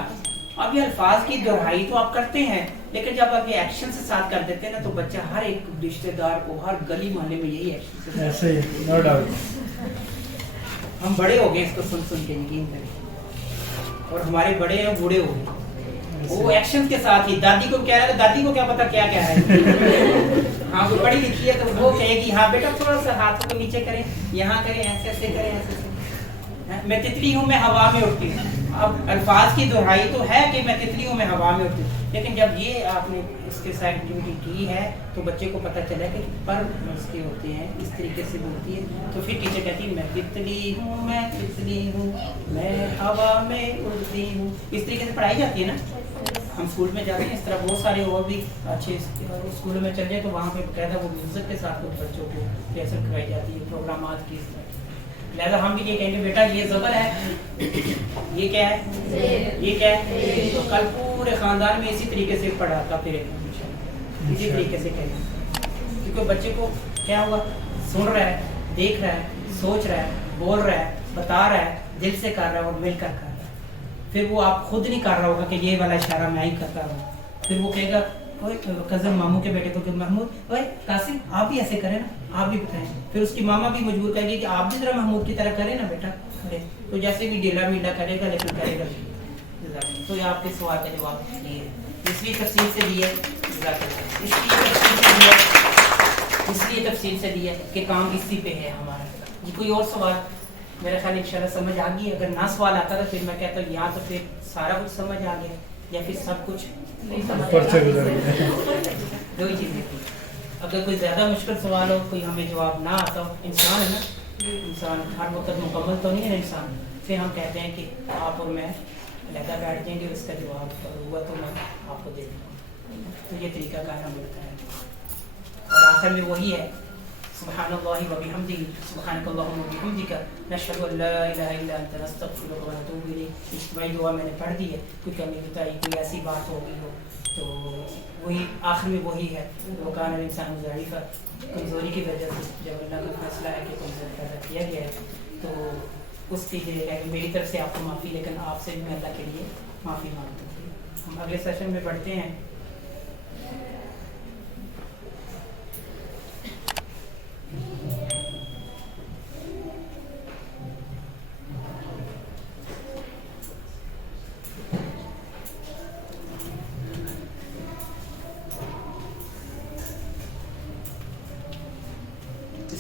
अब ये अल्फाज की दोहराई तो आप करते हैं, लेकिन जब आप ये एक्शन से साथ कर देते हैं ना तो बच्चा हर एक रिश्तेदार को हर गली मोहल्ले में यही एक्शन ऐसे ही, नो डाउट। हम बड़े हो गए इसको सुन सुन के, यकीन करें। और हमारे बड़े हैं बूढ़े हो गए, वो एक्शन के साथ ही। दादी को क्या है, दादी को क्या पता क्या क्या है। हाँ वो पढ़ी लिखी है तो वो कहेगी हाँ बेटा थोड़ा सा हाथों को नीचे करें, यहाँ करें, ऐसे ऐसे करें, ऐसे ऐसे। मैं तितली हूँ मैं हवा में उड़ती हूँ। अब अल्फाज की दोहराई तो है कि मैं तितली हूँ मैं हवा में उड़ती हूँ, लेकिन जब ये आपने इसके साथ एक्टिविटी की है तो बच्चे को पता चला कि पर उसके होते हैं, इस तरीके से बोलती है। तो फिर टीचर कहती है मैं तितली हूँ मैं हवा में उड़ती हूँ। इस तरीके से पढ़ाई जाती है ना। हम स्कूल में जाते हैं इस तरह, बहुत सारे और भी अच्छे स्कूलों में चल जाए तो वहाँ पे बकायदा वो म्यूजिक के साथ कुछ बच्चों को रिहर्सल कराई जाती है, प्रोग्राम की। लिहाजा हम भी ये कहेंगे बेटा ये जबर है, ये क्या है, ये क्या है। तो कल पूरे खानदान में इसी तरीके से पढ़ाता फिर इसी तरीके से कहेंगे, क्योंकि बच्चे को क्या हुआ, सुन रहा है, देख रहा है, सोच रहा है, बोल रहा है, बता रहा है, दिल से कर रहा है और मिलकर कर रहा है। फिर वो आप खुद नहीं कर रहा होगा कि ये वाला इशारा मैं ही करता हूँ, फिर वो कहेगा ओए कजन मामू के बेटे को महमूद ओए कासिम आप भी ऐसे करें ना, आप भी बताएं। फिर उसकी मामा भी मजबूर करेगी कि आप भी जरा महमूद की तरह करें ना बेटा, करें। तो जैसे भी ढीला मीला करेगा लेकिन करेगा। तो ये आपके सवाल का जवाब नहीं है, इसलिए तफसील से दिया, इसलिए तफसील से दिया कि काम इसी पे है हमारा। ये कोई और सवाल मेरा ख्याल इंशाल्लाह समझ आ गई। अगर ना सवाल आता था फिर मैं कहता हूँ यहाँ तो फिर सारा कुछ समझ आ गया या फिर सब कुछ दो ही चीजें थी। अगर कोई ज्यादा मुश्किल सवाल हो, कोई हमें जवाब ना आता हो, इंसान है ना, इंसान हर वक्त मुकम्मल तो नहीं है इंसान, फिर हम कहते हैं कि आप और मैं लहदा बैठ जाएंगे, उसका जवाब हुआ तो मैं आपको दे दूँगा। तो ये तरीका कार हम होता है। और आखिर में वही है सुब्हानल्लाहि व बिहम्दिही सुब्हानकल्लाहुम्मा व बिहम्दिका नशहदु अन ला इलाहा इल्ला अंता नस्तगफिरुका व नतूबु इलैक। इज्तिमाई दुआ मैंने पढ़ दी है, कोई कमी बताई, कोई ऐसी बात हो गई हो तो वही आखिर में वही है वकान इंसान ज़ईफ़ा, कमज़ोरी की वजह से जब अल्लाह का फैसला है कि कमज़ोर पैदा किया गया है तो उसकी मेरी तरफ से आपको माफ़ी, लेकिन आपसे भी मैं अल्लाह के लिए माफ़ी मांगता हूँ। हम अगले सेशन में बढ़ते हैं।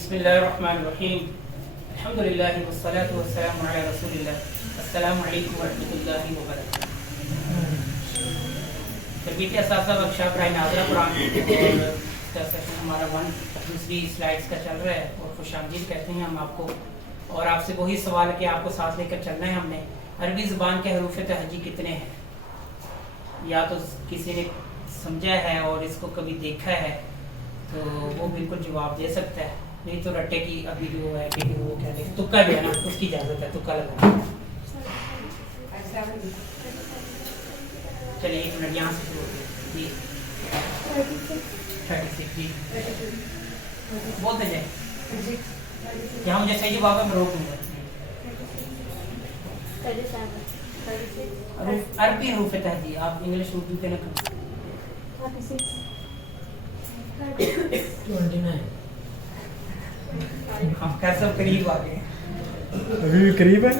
बिस्मिल्लाहिर्रहमानिर्रहीम अल्हम्दुलिल्लाहि वस्सलातु वस्सलामु अला रसूलिल्लाह अस्सलामु अलैकुम वरहमतुल्लाहि वबरकातुहू। तरबीत असासा वर्कशॉप राय नाज़रा कुरान का सेशन हमारा 1 दूसरी स्लाइड्स का चल रहा है और खुशामदीद कहते हैं हम आपको। और आपसे वही सवाल है कि आपको साथ लेकर चलना है हमने। अरबी ज़बान के हरूफ तहजी कितने हैं? या तो किसी ने समझा है और इसको कभी देखा है तो वो बिल्कुल जवाब दे सकता है, नहीं तो रट्टे की अभी जो है कि वो क्या है तुक्का जो है ना उसकी इजाज़त है, तुक्का लगाना। चलिए 1 मिनट यहाँ से शुरू होते हैं जी। 36 जी बोलते जाए, यहाँ मुझे सही जवाब है मैं रोक दूँगा। अरबी हरूफ तहजी आप इंग्लिश उर्दू के ना करें। 29 हम सब करीब आ गए, अभी भी करीब है,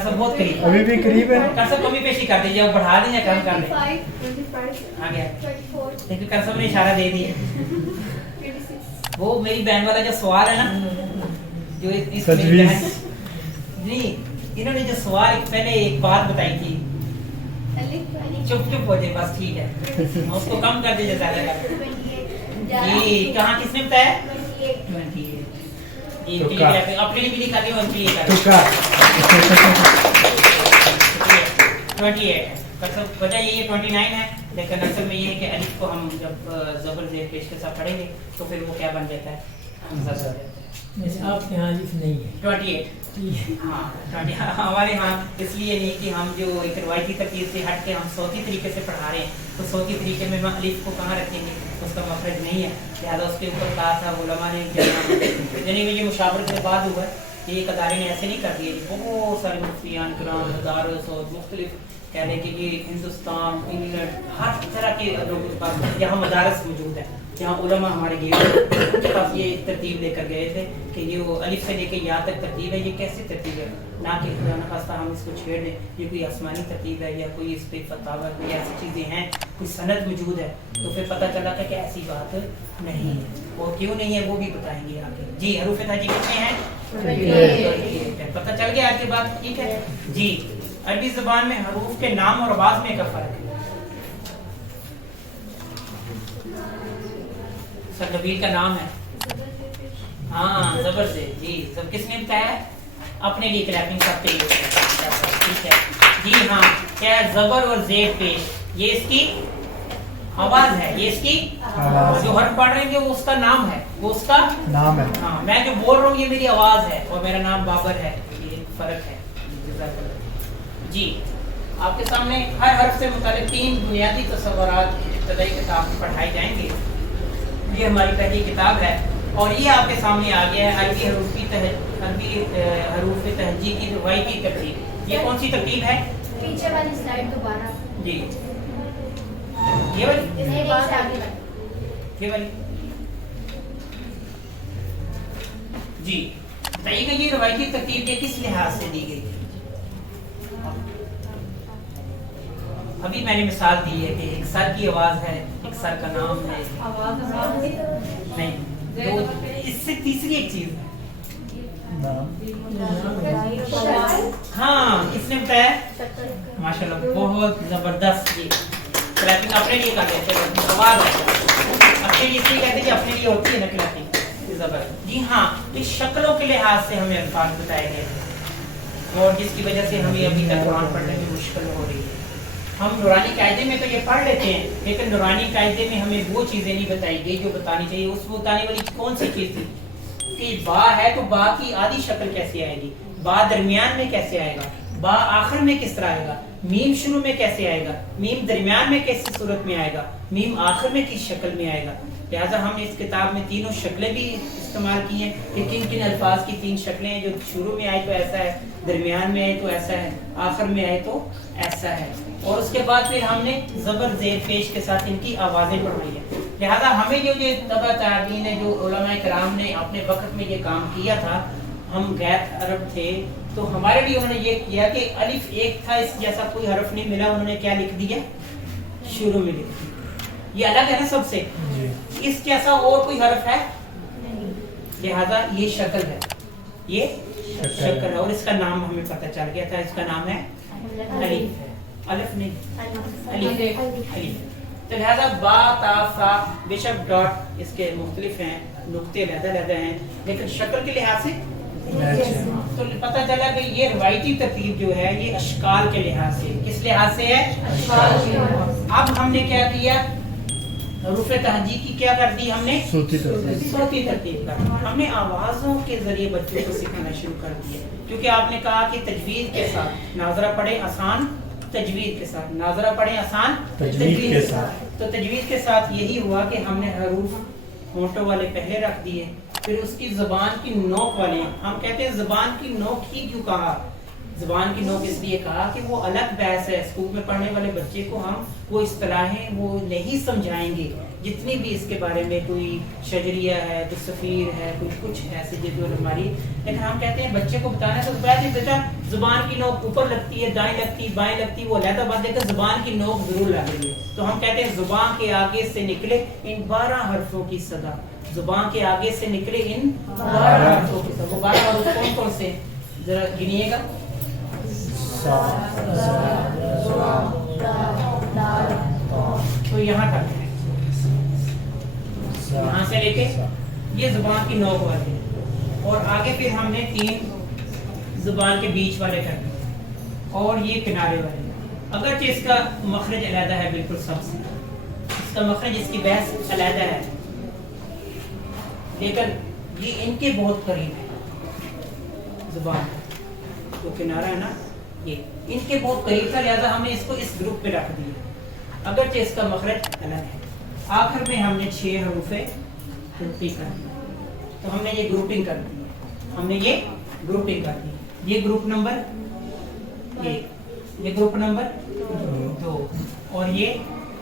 सब बहुत करीब, अभी भी करीब है। सब कमी पेशी कर दीजिए, बढ़ा दें या कम कर दें। 25, आ गया 24, देखिए सब ने इशारा दे दिया। 26, वो मेरी बहन वाला जो सवाल है ना जो नहीं, इन्होंने जो सवाल पहले एक बात बताई थी, चुप हो जाए बस ठीक है, उसको कम कर दीजिए ज्यादा कर जी। कहाँ किसने बताया? 28 अपने लिए भी लिखा दिया उनके लिए 28 वजह ये 29 है, लेकिन असल में ये है कि अलिफ को हम जब ज़बर ज़ेर पेश के साथ पढ़ेंगे तो फिर वो क्या बन जाता है, हमज़ा बन जाता है। आपके यहाँ अलिफ नहीं है 28 हाँ 20 हमारे यहाँ इसलिए नहीं कि हम जो एक रवायती तरतीब से हट के हम सौती तरीके से पढ़ा रहे हैं, तो सौती तरीके में हम अलिफ को कहाँ रखेंगे, उसका मखरज नहीं है, लिहाजा उसके ऊपर कहा था उलमा ने यानी ये मुशावरत के बाद हुआ है, एक अदारे ने ऐसे नहीं कर दिए। बहुत सारे मुफ्तियान किराम मदारस और मुख्तलिफ कह रहे कि ये हिंदुस्तान इंग्लैंड हर तरह के लोगों के पास यहाँ मदारस मौजूद है, जहाँ उलमा हमारे गए उनके पास ये तरतीब लेकर गए थे कि ये वो अलिफ से लेकर या तक तरतीब है, ये कैसी तरतीब है, ना कि खुदा न खास्ता हम इसको छेड़ दें ये कोई आसमानी तरतीब है या कोई इस पर फतावा कोई ऐसी चीज़ें हैं, कोई सनद मौजूद है। तो फिर पता चला था कि ऐसी बात नहीं है, और क्यों नहीं है वो भी बताएंगे आगे जी। हरूफ तहजी कितने हैं? पता चल गया आज के बाद, ठीक है जी। अरबी ज़बान में हरूफ के नाम और आवाज़ में क्या फ़र्क है? सरनबील का नाम है हाँ ज़बर से जी, सब किसने बताया? अपने लिए क्लैपिंग सबके लिए, ठीक है जी। हाँ क्या ज़बर और ज़ेर पेश ये इसकी आवाज़ है, ये इसकी जो हर्फ पढ़ रहे हैं वो उसका नाम है, वो उसका नाम है। हाँ मैं जो बोल रहा हूँ ये मेरी आवाज़ है और मेरा नाम बाबर है, ये फ़र्क है जी। आपके सामने हर हर्फ से मुतालिक 3 बुनियादी तसव्वुरात इब्तदाई किताब पढ़ाई जाएंगे। ये हमारी पहली किताब है और ये आपके सामने आ गया है अरबी हरूफ तहजी की रवायती तरतीब। ये कौन सी तरतीब है? पीछे वाली स्लाइड दोबारा जी ये वाली जी। बताइएगा ये रवायती तरतीब ये किस लिहाज से दी गई? अभी मैंने मिसाल दी है कि एक सर की आवाज़ है, एक सर का नाम है, नहीं तो इससे तीसरी एक चीज है हाँ किसने बताया? माशाल्लाह बहुत जबरदस्त। ये क्लैपिंग अपने लिए कर देते हैं, आवाज अपने लिए इसलिए कहते हैं कि अपने लिए होती है ना क्लैपिंग जबरदस्त जी। हाँ इस शक्लों के लिहाज से हमें अल्फाज बताए गए और जिसकी वजह से हमें अभी तक कुरान पढ़ने में मुश्किल हो रही है। हम नूरानी कायदे में तो ये पढ़ लेते हैं, लेकिन नूरानी कायदे में हमें वो चीज़ें नहीं बताई गई जो बतानी चाहिए। उसमें बताने वाली कौन सी चीज़ थी कि बा है तो बा की आधी शक्ल कैसे आएगी, बा दरमियान में कैसे आएगा, बा आखिर में किस तरह आएगा, मीम शुरू में कैसे आएगा, मीम दरमियान में कैसी सूरत में आएगा, मीम आखिर में किस शक्ल में आएगा। लिहाजा हमने इस किताब में तीनों शक्लें भी इस्तेमाल की हैं कि किन किन अल्फाज की 3 शक्लें हैं, जो शुरू में आए तो ऐसा है, दरमियान में आए तो ऐसा है, आखिर में आए तो ऐसा है। और उसके बाद फिर हमने ज़बर ज़ेर पेश के साथ इनकी आवाज़ें पढ़ाई है। लिहाजा हमें जो तबा ताबीन है, जो उलमा कराम ने अपने वक्त में ये काम किया था, हम गैर अरब थे तो हमारे भी उन्होंने ये किया कि अलिफ एक था, इस जैसा कोई हरफ नहीं मिला, उन्होंने क्या लिख दिया शुरू में लिख दिया। ये अलग है ना सबसे, इस जैसा और कोई हरफ है لہذا یہ شکل ہے, یہ شکل ہے, اور اس کا نام ہمیں پتہ چل گیا تھا, اس کا نام ہے الف ہے, الف نہیں الف, الف. تو لہذا با تا سا بے شک ڈاٹ اس کے مختلف ہیں, نقطے علیحدہ ہیں, لیکن شکل کے لحاظ سے تو پتہ چلا کہ یہ روایتی ترتیب جو ہے یہ اشکال کے لحاظ سے, کس لحاظ سے ہے؟ اب ہم نے کیا کیا, حروف تہجی کی کیا کر دی, ہم نے صوتی ترتیب کر دی. ہم نے آوازوں کے ذریعے بچوں کو سکھانا شروع کر دیا, کیونکہ آپ نے کہا کہ تجوید کے ساتھ ناظرہ پڑھیں آسان, تجوید کے ساتھ ناظرہ پڑھیں آسان, تجوید کے ساتھ. تو تجوید کے ساتھ یہی ہوا کہ ہم نے حروف ہونٹوں والے پہلے رکھ دیے, پھر اس کی زبان کی نوک والے. ہم کہتے ہیں زبان کی نوک ہی کیوں کہا, زبان کی نوک اس لیے کہا کہ وہ الگ بحث ہے, اسکول میں پڑھنے والے بچے کو ہم وہ اصطلاحیں وہ نہیں سمجھائیں گے, جتنی بھی اس کے بارے میں کوئی شجریہ ہے, کوئی سفیر ہے, کچھ ایسی جو ہماری, لیکن ہم کہتے ہیں بچے کو بتانا تو بیٹا زبان کی نوک اوپر لگتی ہے, دائیں لگتی, بائیں لگتی, وہ علیحدہ بات ہے کہ زبان کی نوک ضرور لگے. تو ہم کہتے ہیں زبان کے آگے سے نکلے ان 12 حرفوں کی صدا, زبان کے آگے سے نکلے ان 12 حرفوں کی صدا. وہ 12 حروف کون کون سے ذرا گنیے گا. تو یہاں تک ہے, یہاں سے لے کے یہ زبان کی نوک والے, اور آگے پھر ہم نے 3 زبان کے بیچ والے کر دیے, اور یہ کنارے والے. اگرچہ اس کا مخرج علیحدہ ہے بالکل سب سے, اس کا مخرج اس کی بحث علیحدہ ہے, لیکن یہ ان کے بہت قریب ہے. زبان تو کنارہ ہے نا, یہ ان کے بہت قریب تھا, لہذا ہم نے اس کو اس گروپ پہ رکھ دیا, اگرچہ اس کا مخرج الگ ہے. آخر میں ہم نے 6 حروف گروپنگ کر دی, تو ہم نے یہ گروپنگ کر دی, ہم نے یہ گروپنگ کر دی. یہ گروپ نمبر 1, یہ گروپ نمبر 2, اور یہ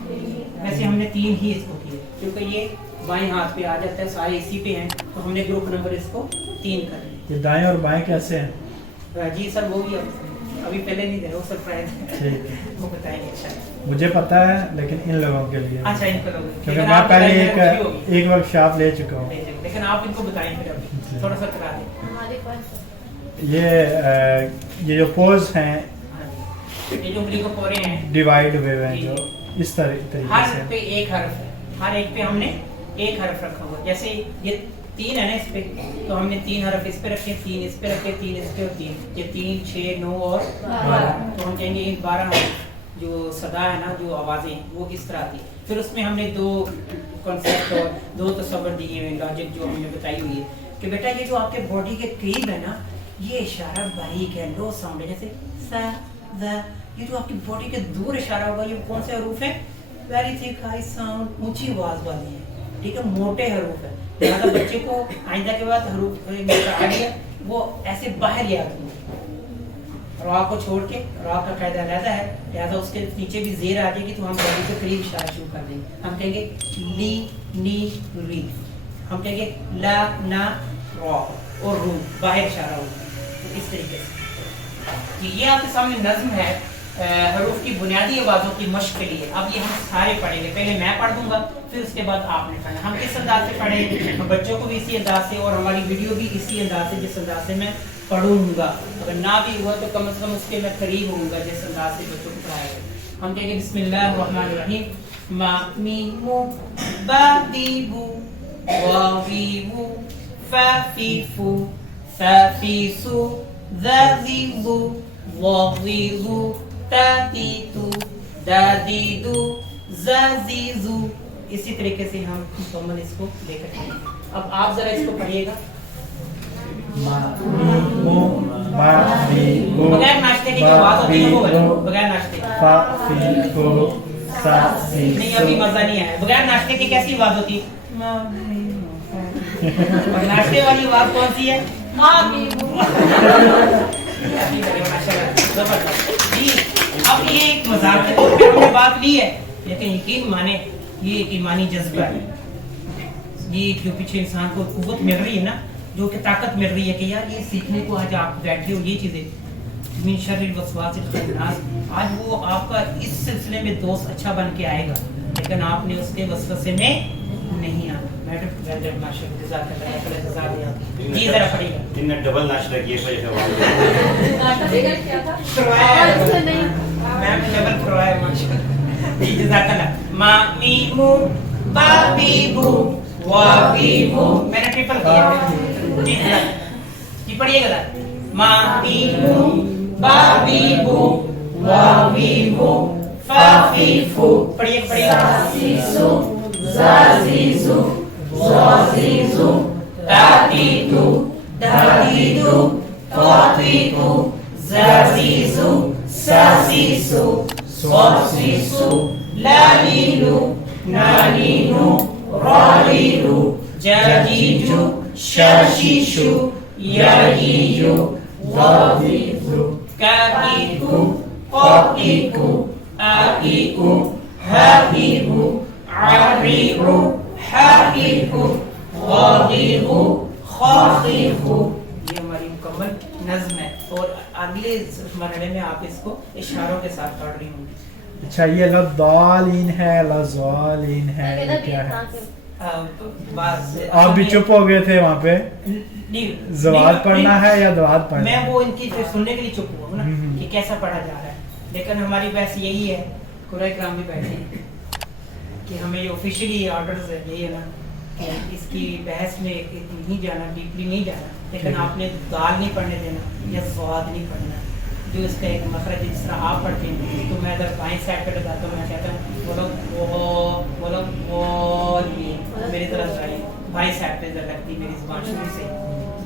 ویسے ہم نے 3 ہی اس کو کیے, کیونکہ یہ بائیں ہاتھ پہ آ جاتا ہے, سارے اسی پہ ہیں, تو ہم نے گروپ نمبر اس کو 3 کر دیا. یہ دائیں اور بائیں کیسے ہیں؟ جی سر وہ بھی ابھی پہلے نہیں دے رہا, وہ سرپرائز ہے, وہ بتائیں گے. اچھا مجھے پتا ہے, لیکن ان لوگوں کے لیے, اچھا ان کو کیونکہ میں پہلے ایک ورک شاپ لے چکا ہوں, لیکن آپ ان کو بتائیں پھر ابھی تھوڑا سا کرا دیں. یہ جو پوز ہیں, یہ جو انگلی کو پورے ہیں ڈیوائڈ ہوئے ہیں, جو اس طریقے ہر سے پہ ایک حرف ہے, ہر ایک پہ ہم نے ایک حرف رکھا ہوا. جیسے یہ 3 ہے نا اس پہ, تو ہم نے 3 حرف اس پہ رکھے, 3 اس پہ رکھے, 3 اس پہ, اور 3, یہ 3 6 9 اور 12. تو ہم کہیں گے 12 حرف جو صدا ہے نا, جو آوازیں وہ اس طرح آتی ہے. پھر اس میں ہم نے 2 کنسیپٹ اور 2 تصور دیے ہوئے, لاجک جو ہم نے بتائی ہوئی ہے کہ بیٹا یہ جو آپ کے باڈی کے قریب ہے نا, یہ اشارہ باریک ہے, لو ساؤنڈ ہے, جیسے سا ذا. یہ جو آپ کی باڈی کے دور اشارہ ہوگا, یہ کون سے حروف ہیں؟ ویری تھک ہائی ساؤنڈ, اونچی آواز والی ہے, ٹھیک ہے, موٹے حروف ہے. لہٰذا بچے کو آئندہ کے بعد حروف آئیڈیا وہ ایسے باہر یاد ہوں, را کو چھوڑ کے, را کا قاعدہ علیحدہ ہے, لہٰذا اس کے نیچے بھی زیر آ جائے گی, تو ہم باڈی کے قریب اشارہ شروع کر دیں گے. ہم کہیں گے لی نی ری, ہم کہیں گے لا نا را, اور رو باہر اشارہ ہوگا. اس طریقے سے یہ آپ کے سامنے نظم ہے حروف کی بنیادی آوازوں کی مشق کے لیے. اب یہ ہم سارے پڑھیں گے, پہلے میں پڑھ دوں گا, پھر اس کے بعد آپ نے پڑھنا. ہم کس انداز سے پڑھیں, بچوں کو بھی اسی انداز سے, اور ہماری ویڈیو بھی اسی انداز سے, جس انداز سے میں پڑھوں گا. اگر نہ بھی ہوا تو کم از کم اس کے میں قریب ہوں گا جس انداز سے بچوں کو پڑھایا گا. ہم کہیں گے بسم اللہ الرحمن الرحیم, ما می مو با دی بو وا وی وو فا فی فو فا فی سو ذا ذی ذو وا ذی ذو تا تی تو دا دی دو زا زی زو. اسی طریقے سے ہم مکمل اس کو لے کر چلیں گے. اب آپ ذرا اس کو پڑھیے گا. بغیر ناشتے کی جو آواز ہوتی ہے وہ بغیر ناشتے کی نہیں, ابھی مزہ نہیں آیا. بغیر ناشتے کی کیسی آواز ہوتی ہے؟ اور ناشتے والی آواز کون سی ہے؟ جی اب یہ ایک مذاق کے طور پہ ہم نے بات لی ہے, لیکن یقین مانے یہ ایک ایمانی جذبہ ہے. یہ جو پیچھے انسان کو قوت مل رہی ہے نا, جو کہ طاقت مل رہی ہے کہ یار یہ سیکھنے کو آج آپ بیٹھے ہو, یہ چیزیں من شر الوسواس الخناس, آج وہ آپ کا اس سلسلے میں دوست اچھا بن کے آئے گا, لیکن آپ نے اس کے وسوسے میں نہیں آنا. तरफ माशाअल्लाह जज़ाकल्लाह खैर जज़ा दिया जी जरा पढ़िएगा इनने डबल नाश्ता किए नाश्ता फिगर क्या था? करवाया नहीं मैम डबल करवाया माशाअल्लाह जी जज़ाकल्लाह मा मी मू बा बी बू वा बी बू मैंने ट्रिपल किया है जी जी पढ़िएगा जरा मा बी मू बा बी बू वा बी बू फा फी फू पढ़िएगा Zazizu, zazizu, zazizu, tatitu, tatitu, tatitu, zazizu, sazizu, swazizu, lalilu, nalilu, ralilu, jajiju, shashishu, yajiju, wavizu, kakiku, kokiku, akiku, hakiku, عريق حقيق غاضب خاطب یہ ہماری مکمل نظم ہے اور اگلے مرحلے میں آپ اس کو اشاروں کے ساتھ پڑھ رہی ہوں گی اچھا یہ لضالین ہے لضالین ہے یہ کیا ہے آپ بھی چپ ہو گئے تھے وہاں پہ زواد پڑھنا ہے یا دواد پڑھنا میں ہے وہ ان کی سننے کے لیے چپ ہوا ہوں نا کہ کیسا پڑھا جا رہا ہے لیکن ہماری بحث یہی ہے قرآن کرام بھی بیٹھے ہیں کہ ہمیں آفیشلی آرڈرز ہے یہی ہے نا کہ اس کی بحث میں نہیں جانا ڈیپلی نہیں جانا لیکن آپ نے دال نہیں پڑھنے دینا یا سواد نہیں پڑھنا جو اس کا ایک مخرج جس طرح آپ پڑھتے ہیں تو میں اگر بائیں سائڈ پہ لگاتا ہوں میں کہتا ہوں بولو میری طرف جائے بائیں سائڈ پہ لگتی میری زبان شروع سے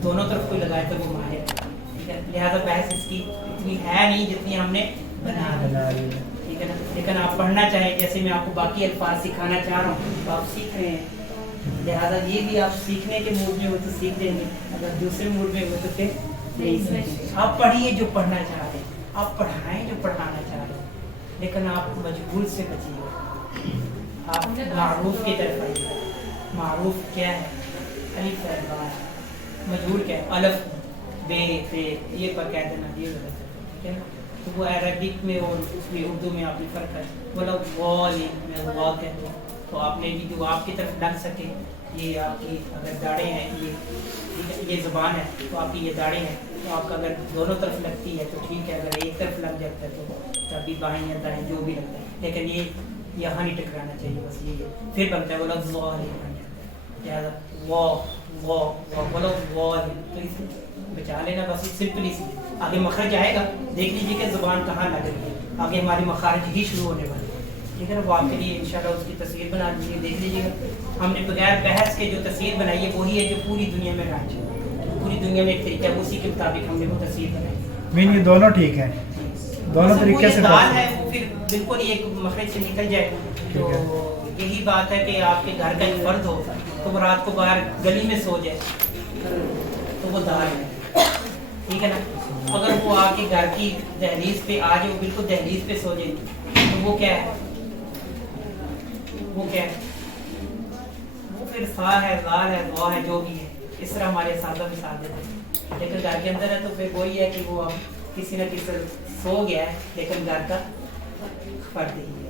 دونوں طرف کوئی لگائے تو وہ ماہر ٹھیک ہے لہٰذا بحث اس کی اتنی ہے نہیں جتنی ہم نے بنا لی ٹھیک ہے نا لیکن آپ پڑھنا چاہیں جیسے میں آپ کو باقی الفاظ سکھانا چاہ رہا ہوں تو آپ سیکھ رہے ہیں لہٰذا یہ بھی آپ سیکھنے کے موڈ میں ہو تو سیکھ دیں گے اگر دوسرے موڈ میں ہو تو پھر نہیں سیکھیں آپ پڑھیے جو پڑھنا چاہ رہے ہیں آپ پڑھائیں جو پڑھانا چاہ رہے ہیں لیکن آپ مجبور سے بچیے آپ معروف کی طرف آئیے معروف کیا ہے الف با مجبور کیا ہے الف بے تے یہ پر کہہ دینا یہ غلط ہے ٹھیک ہے نا تو وہ عربک میں اور اس میں اردو میں آپ نے فرق ہے بولا والی میں وا کہتے ہیں تو آپ نے بھی جو آپ کی طرف لگ سکے یہ آپ کی اگر داڑیں ہیں یہ زبان ہے تو آپ کی یہ داڑیں ہیں تو آپ کا اگر دونوں طرف لگتی ہے تو ٹھیک ہے اگر ایک طرف لگ جاتا ہے تو تبھی بائیں یا دائیں جو بھی لگتا ہے لیکن یہ یہاں نہیں ٹکرانا چاہیے بس یہ پھر بنتا ہے بولا والی بن جاتا ہے لہٰذا بولو والی تو اس بچا لینا بس سمپلی سی آگے مخرج آئے گا دیکھ لیجیے کہ زبان کہاں لگ رہی ہے آگے ہماری مخارج ہی شروع ہونے والی ٹھیک ہے نا وہ آپ کے لیے انشاءاللہ اس کی تصویر بنا دیجیے دیکھ لیجیے گا ہم نے بغیر بحث کے جو تصویر بنائی ہے وہی ہے جو پوری دنیا میں رائج ہے پوری دنیا میں ایک طریقہ ہے اسی کے مطابق ہم نے وہ تصویر بنائی مین یہ دونوں ٹھیک ہیں دونوں طریقے سے دال ہے وہ پھر بالکل ایک مخرج سے نکل جائے تو یہی بات ہے کہ آپ کے گھر کا ایک فرد ہو تو وہ رات کو باہر گلی میں سو جائے تو وہ دال ہے ٹھیک ہے نا اگر وہ آ کے گھر کی دہلیز پہ آ جائے وہ بالکل دہلیز پہ سو جائے تو وہ کیا ہے وہ کیا ہے وہ پھر سا ہے زال ہے دعا ہے جو بھی ہے اس طرح ہمارے سادہ مثال دیتے ہیں لیکن گھر کے اندر ہے تو پھر وہی ہے کہ وہ اب کسی نہ کسی سو گیا ہے لیکن گھر کا فرد ہی ہے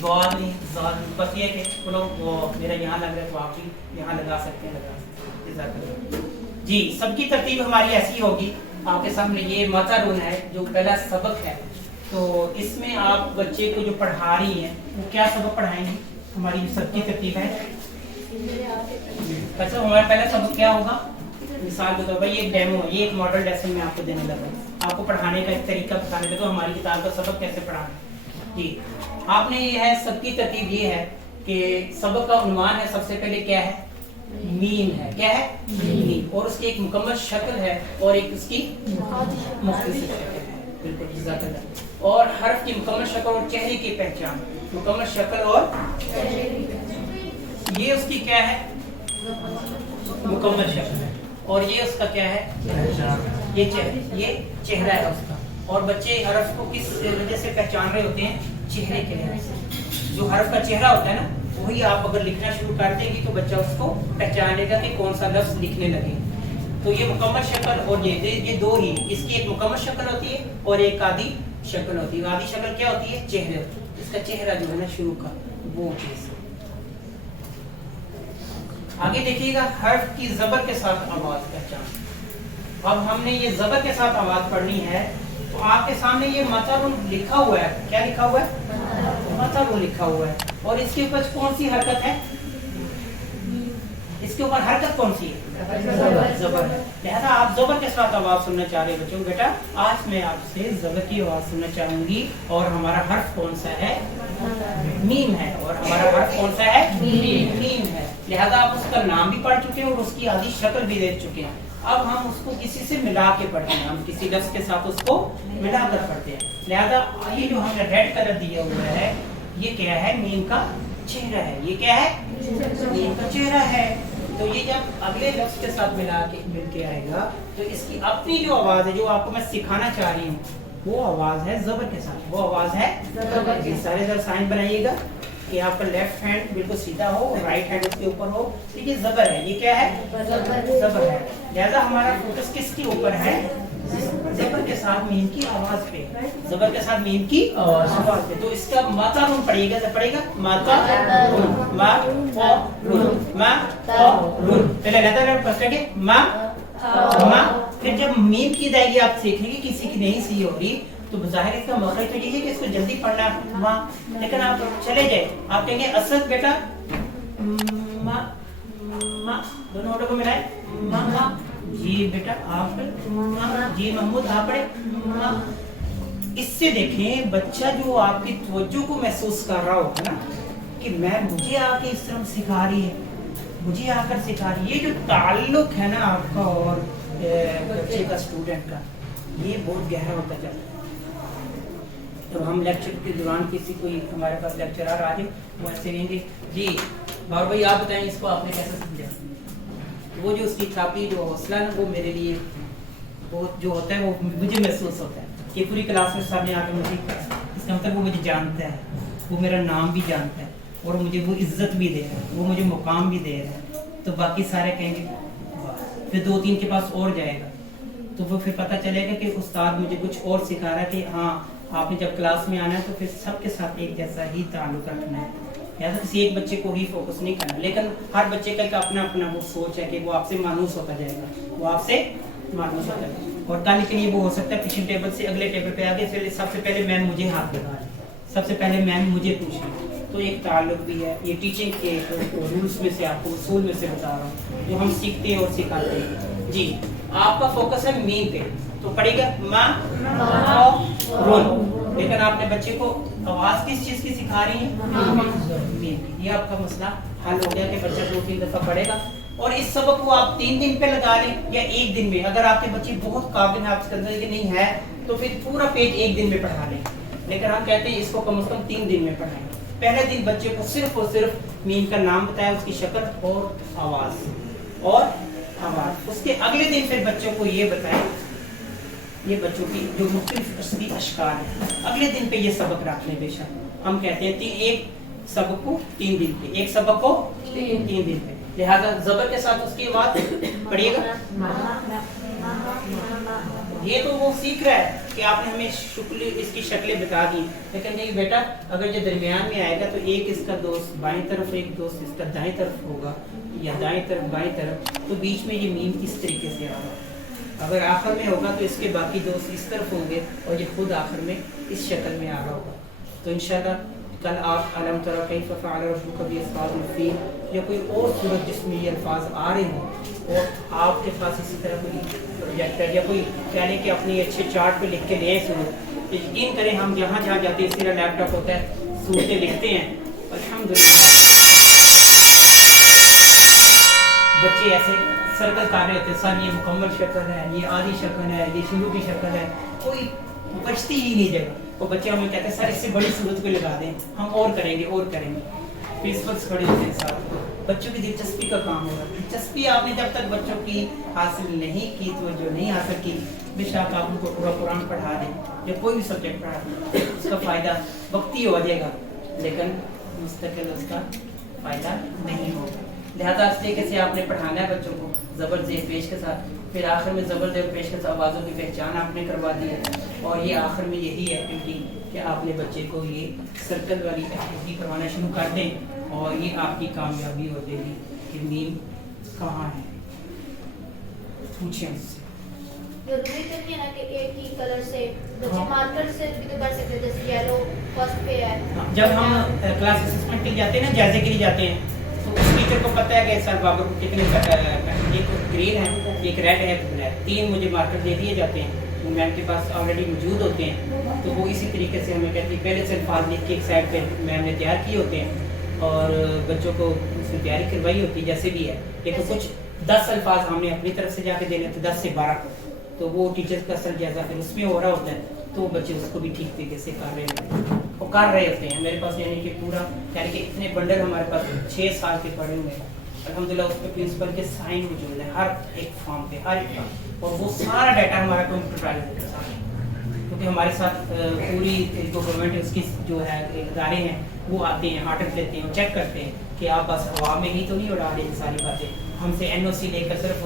دعا نہیں زال بس یہ کہ وہ میرا یہاں لگ رہا ہے تو آپ بھی یہاں لگا سکتے ہیں جی سب کی ترتیب ہماری ایسی ہوگی آپ کے سامنے یہ ماتارون ہے جو پہلا سبق ہے تو اس میں آپ بچے کو جو پڑھا رہی ہیں وہ کیا سبق پڑھائیں گی ہماری سب کی ترتیب ہے اچھا ہمارا پہلا سبق کیا ہوگا مثال کے طور پر یہ ایک ڈیمو ہے یہ ایک ماڈل لیسن میں آپ کو دینے لگا آپ کو پڑھانے کا ایک طریقہ بتانے لگا ہماری کتاب کا سبق کیسے پڑھانا جی آپ نے یہ ہے سب کی ترتیب یہ ہے کہ سبق کا عنوان ہے سب سے پہلے کیا ہے مین ہے کیا ہے مین اور اس کی ایک مکمل شکل ہے اور ایک اس کی مختصر شکل ہے بالکل جزاک اللہ اور حرف کی مکمل شکل اور چہرے کی پہچان مکمل شکل اور یہ اس کی کیا ہے مکمل شکل ہے اور یہ اس کا کیا ہے یہ چہرہ ہے اس کا اور بچے حرف کو کس وجہ سے پہچان رہے ہوتے ہیں چہرے کے لحاظ سے جو حرف کا چہرہ ہوتا ہے نا وہی آپ اگر لکھنا شروع کر دیں گی تو بچہ اس کو پہچانے گا کہ کون سا لفظ لکھنے لگے تو یہ مکمل شکل اور یہ دو ہی اس کی ایک مکمل شکل ہوتی ہے اور ایک آدھی شکل ہوتی ہے آدھی شکل کیا ہوتی ہے چہرے ہوتی ہے اس کا چہرہ جو ہے نا شروع کا وہ چیز आगे देखिएगा हर्फ की ज़बर के साथ आवाज पहचान। अब हमने ये ज़बर के साथ आवाज पढ़नी है, तो आपके सामने ये मतरुन लिखा हुआ है। क्या लिखा हुआ है? मतरुन लिखा हुआ है। और इसके ऊपर कौन सी हरकत है? इसके ऊपर हरकत कौन सी है? ज़बर है। लिहाजा आप ज़बर के साथ आवाज सुनना चाह रहे बच्चों। बेटा आज मैं आपसे ज़बर की आवाज सुनना चाहूंगी, और हमारा हर्फ कौन सा है? मीम है। और हमारा हर्फ कौन सा है? मीम है। लिहाजा आप उसका नाम भी पढ़ चुके हैं और उसकी आधी शक्ल भी देख चुके हैं। अब हम उसको किसी से मिला के पढ़ते हैं, हम किसी लफ्ज के साथ उसको मिलाकर पढ़ते हैं। लिहाजा ये जो हमने रेड कलर दिया हुआ है, ये क्या है? मीम का चेहरा है। ये क्या है? मीम का चेहरा है। तो ये जब अगले लफ्ज के साथ मिल के आएगा, तो इसकी अपनी जो आवाज है, जो आपको मैं सिखाना चाह रही हूँ, वो आवाज है ज़बर के साथ। वो आवाज है ज़बर के। सारे जरा साइन बनाइएगा कि आपका लेफ्ट हैंड बिल्कुल सीधा हो और राइट हैंड उसके ऊपर हो। तो ये ज़बर है। ये क्या है? ज़बर है। लिहाजा हमारा फोकस किसके ऊपर है? ज़बर के साथ मीम की आवाज पे। ज़बर के साथ मीम की आवाज पे। तो इसका मातारुन पढ़िएगा। जब पढ़ेगा मातारुन, मातारुन। पहले लेटर पढ़ेंगे मा। फिर जब मीम की अदायगी आप सीखेंगे, किसी की नहीं सी हो रही, तो ज़ाहिर इसका मखरज तो यही है कि इसको जल्दी पढ़ना माँ। लेकिन आप चले जाए, आप कहेंगे असद बेटा माँ, माँ दोनों ऑर्डर को मिलाए माँ, माँ जी बेटा आप माँ, जी महमूद आप पढ़े माँ। इससे देखें बच्चा जो आपकी तवज्जो को महसूस कर रहा होगा ना, कि मैं मुझे आके इस तरह सिखा रही है, मुझे आकर सिखा रही है। ये जो ताल्लुक है ना आपका और बच्चे का, स्टूडेंट का, ये बहुत गहरा होता जाता है। तो हम लेक्चर के दौरान किसी कोई हमारे पास लेक्चरर आ जाए, वो ऐसे कहेंगे जी बाबा भाई आप बताएं इसको आपने कैसे समझा। तो वो जो उसकी छापी जो हौसला है वो मेरे लिए बहुत जो होता है वो मुझे महसूस होता है कि पूरी क्लास में सामने आकर मुझे, इसका मतलब वो मुझे जानता है, वो मेरा नाम भी जानता है और मुझे वो इज्जत भी दे रहा है, वो मुझे मुकाम भी दे रहा है। तो बाकी सारे कहेंगे, फिर 2-3 के पास और जाएगा, तो वो फिर पता चलेगा कि उस्ताद मुझे कुछ और सिखा रहा है कि हाँ आपने जब क्लास में आना है तो फिर सबके साथ एक जैसा ही ताल्लुक रखना है, या तो किसी एक बच्चे को ही फोकस नहीं करना। लेकिन हर बच्चे का एक अपना अपना वो सोच है कि वो आपसे मानूस होता जाएगा, वो आपसे मानूस होता है। और कल के लिए वो हो सकता है पिछले टेबल से अगले टेबल पे आगे, फिर सबसे पहले मैम मुझे हाथ लगा ले, सबसे पहले मैम मुझे पूछ ली। तो एक ताल्लुक भी है, ये टीचिंग के रूल्स में से, आपको उसूल में से बता रहा हूँ जो हम सीखते हैं और सिखाते हैं। जी आपका फोकस है मीम पे, तो पढ़ेगा माँ रोल। लेकिन आपने बच्चे को आवाज किस चीज की सिखा रही है? मीम। ये आपका मसला हल हो गया कि बच्चा 2-3 दफा पढ़ेगा। और इस सबक को आप 3 दिन पे लगा लें या 1 दिन में। अगर आपके बच्चे बहुत काबिल है, आपके अंदर ये नहीं है, तो फिर पूरा पेज 1 दिन में पढ़ा लें। लेकिन हम कहते हैं इसको कम से कम 3 दिन में पढ़ाएं। पहले दिन बच्चे को सिर्फ और सिर्फ मीम का नाम बताया, उसकी शक्ल और आवाज। उसके अगले दिन फिर बच्चों को ये बताएं, ये बच्चों की जो मुख्तलिफ असली अशकार है, अगले दिन पे ये सबक रख लें। बेशक हम कहते हैं एक सबक को 3 दिन पे, एक सबक को 3 दिन पे। लिहाजा ज़बर के साथ उसकी आवाज पढ़िएगा। ये तो वो सीख रहा है कि आपने हमें इसकी शक्लें बता दी, लेकिन नहीं बेटा अगर ये दरमियान में आएगा तो एक इसका दोस्त बाएं तरफ, एक दोस्त इसका दाएं तरफ होगा, या दाएं तरफ बाएं तरफ, तो बीच में ये मीम इस तरीके से आ रहा है। अगर आखिर में होगा तो इसके बाकी दोस्त इस तरफ होंगे और ये खुद आखिर में इस शक्ल में आ रहा होगा। तो इंशाल्लाह कल आप अलम तरा कैफ़ फ़अल रब्बुका बिअस्हाबिल फ़ील या कोई और सूरत जिसमें ये अल्फाज आ रहे हों और आपके पास इसी तरह कोई प्रोजेक्टर या कोई कह लें कि अपनी अच्छे चार्ट पे लिख के ले सूरत, तो यकीन करें हम जहाँ जहाँ जाते हैं इसी तरह लैपटॉप होता है, सूरतें लिखते हैं। अल्हम्दुलिल्लाह बच्चे ऐसे सर्कल कर रहे होते, सर ये मुकम्मल शक्ल है, ये आधी शक्ल है, ये शुरू की शक्ल है, कोई बचती ही नहीं जगह। वो बच्चे हमें कहते हैं सर इससे बड़ी सूरत को लगा दें, हम और करेंगे। प्रिंसिपल्स खड़े होते हैं साथ, बच्चों की दिलचस्पी का काम होगा। दिलचस्पी आपने जब तक बच्चों की हासिल नहीं की, तो जो नहीं हासिल की, बेशक आप उनको पूरा कुरान पढ़ा दें या कोई भी सब्जेक्ट पढ़ा दें, उसका फ़ायदा वक्ती हो जाएगा लेकिन मुस्तकिल उसका फ़ायदा नहीं होगा। लिहाजा इस तरीके से आपने पढ़ाना है बच्चों को ज़बर ज़ेर पेश के साथ। फिर आखिर में ज़बर ज़ेर पेश के साथ आवाज़ों की पहचान आपने करवा दी है, और ये आखिर में यही एक्टिविटी कि आपने बच्चे को ये सर्कल वाली एक्टिविटी करवाना शुरू कर दें। اور یہ آپ کی کامیابی ہو جائے گی کہ میم کہاں ہے. پوچھیں اس سے. ضروری تو نہیں ہے نا کہ ایک ہی کلر سے بچے مارکر سے بھی تو کر سکتے ہیں, جیسے یلو فرسٹ پہ ہے. جب ہم کلاس اسسمنٹ کے لیے جاتے ہیں نا, جائزے کے لیے جاتے ہیں, تو اس ٹیچر کو پتہ ہے کہ سر بابر کو کتنے ایک گرین ہے, ایک ریڈ ہے, ایک بلیک, 3 مجھے مارکر دے دیے جاتے ہیں, وہ میم کے پاس آلریڈی موجود ہوتے ہیں. تو وہ اسی طریقے سے ہمیں کہتی ہے پہلے سے الفاظ لکھ کے ایک سائڈ پہ میم نے تیار کیے ہوتے ہیں اور بچوں کو اس میں تیاری کروائی ہوتی ہے جیسے بھی ہے. لیکن کچھ 10 الفاظ ہم نے اپنی طرف سے جا کے دینے تھے, 10 سے 12 کو, تو وہ ٹیچر کا اثر جائزہ پھر اس میں ہو رہا ہوتا ہے, تو بچے اس کو بھی ٹھیک طریقے سے کر رہے ہوتے ہیں. میرے پاس یعنی کہ پورا یعنی کہ اتنے بنڈل ہمارے پاس 6 سال کے پڑے ہوئے ہیں الحمدللہ. اس پہ پرنسپل کے سائن موجود ہیں ہر ایک فارم پہ, ہر ایک فارم, اور وہ سارا ڈیٹا ہمارا کمپیوٹرائز ہے کیونکہ ہمارے ساتھ پوری جو گورنمنٹ اس کی جو ہے ادارے ہیں وہ آتے ہیں, آڈٹ لیتے ہیں, چیک کرتے ہیں کہ آپ بس ہوا میں ہی تو نہیں اڑا رہے ہیں ساری باتیں. ہم سے NOC لے کر صرف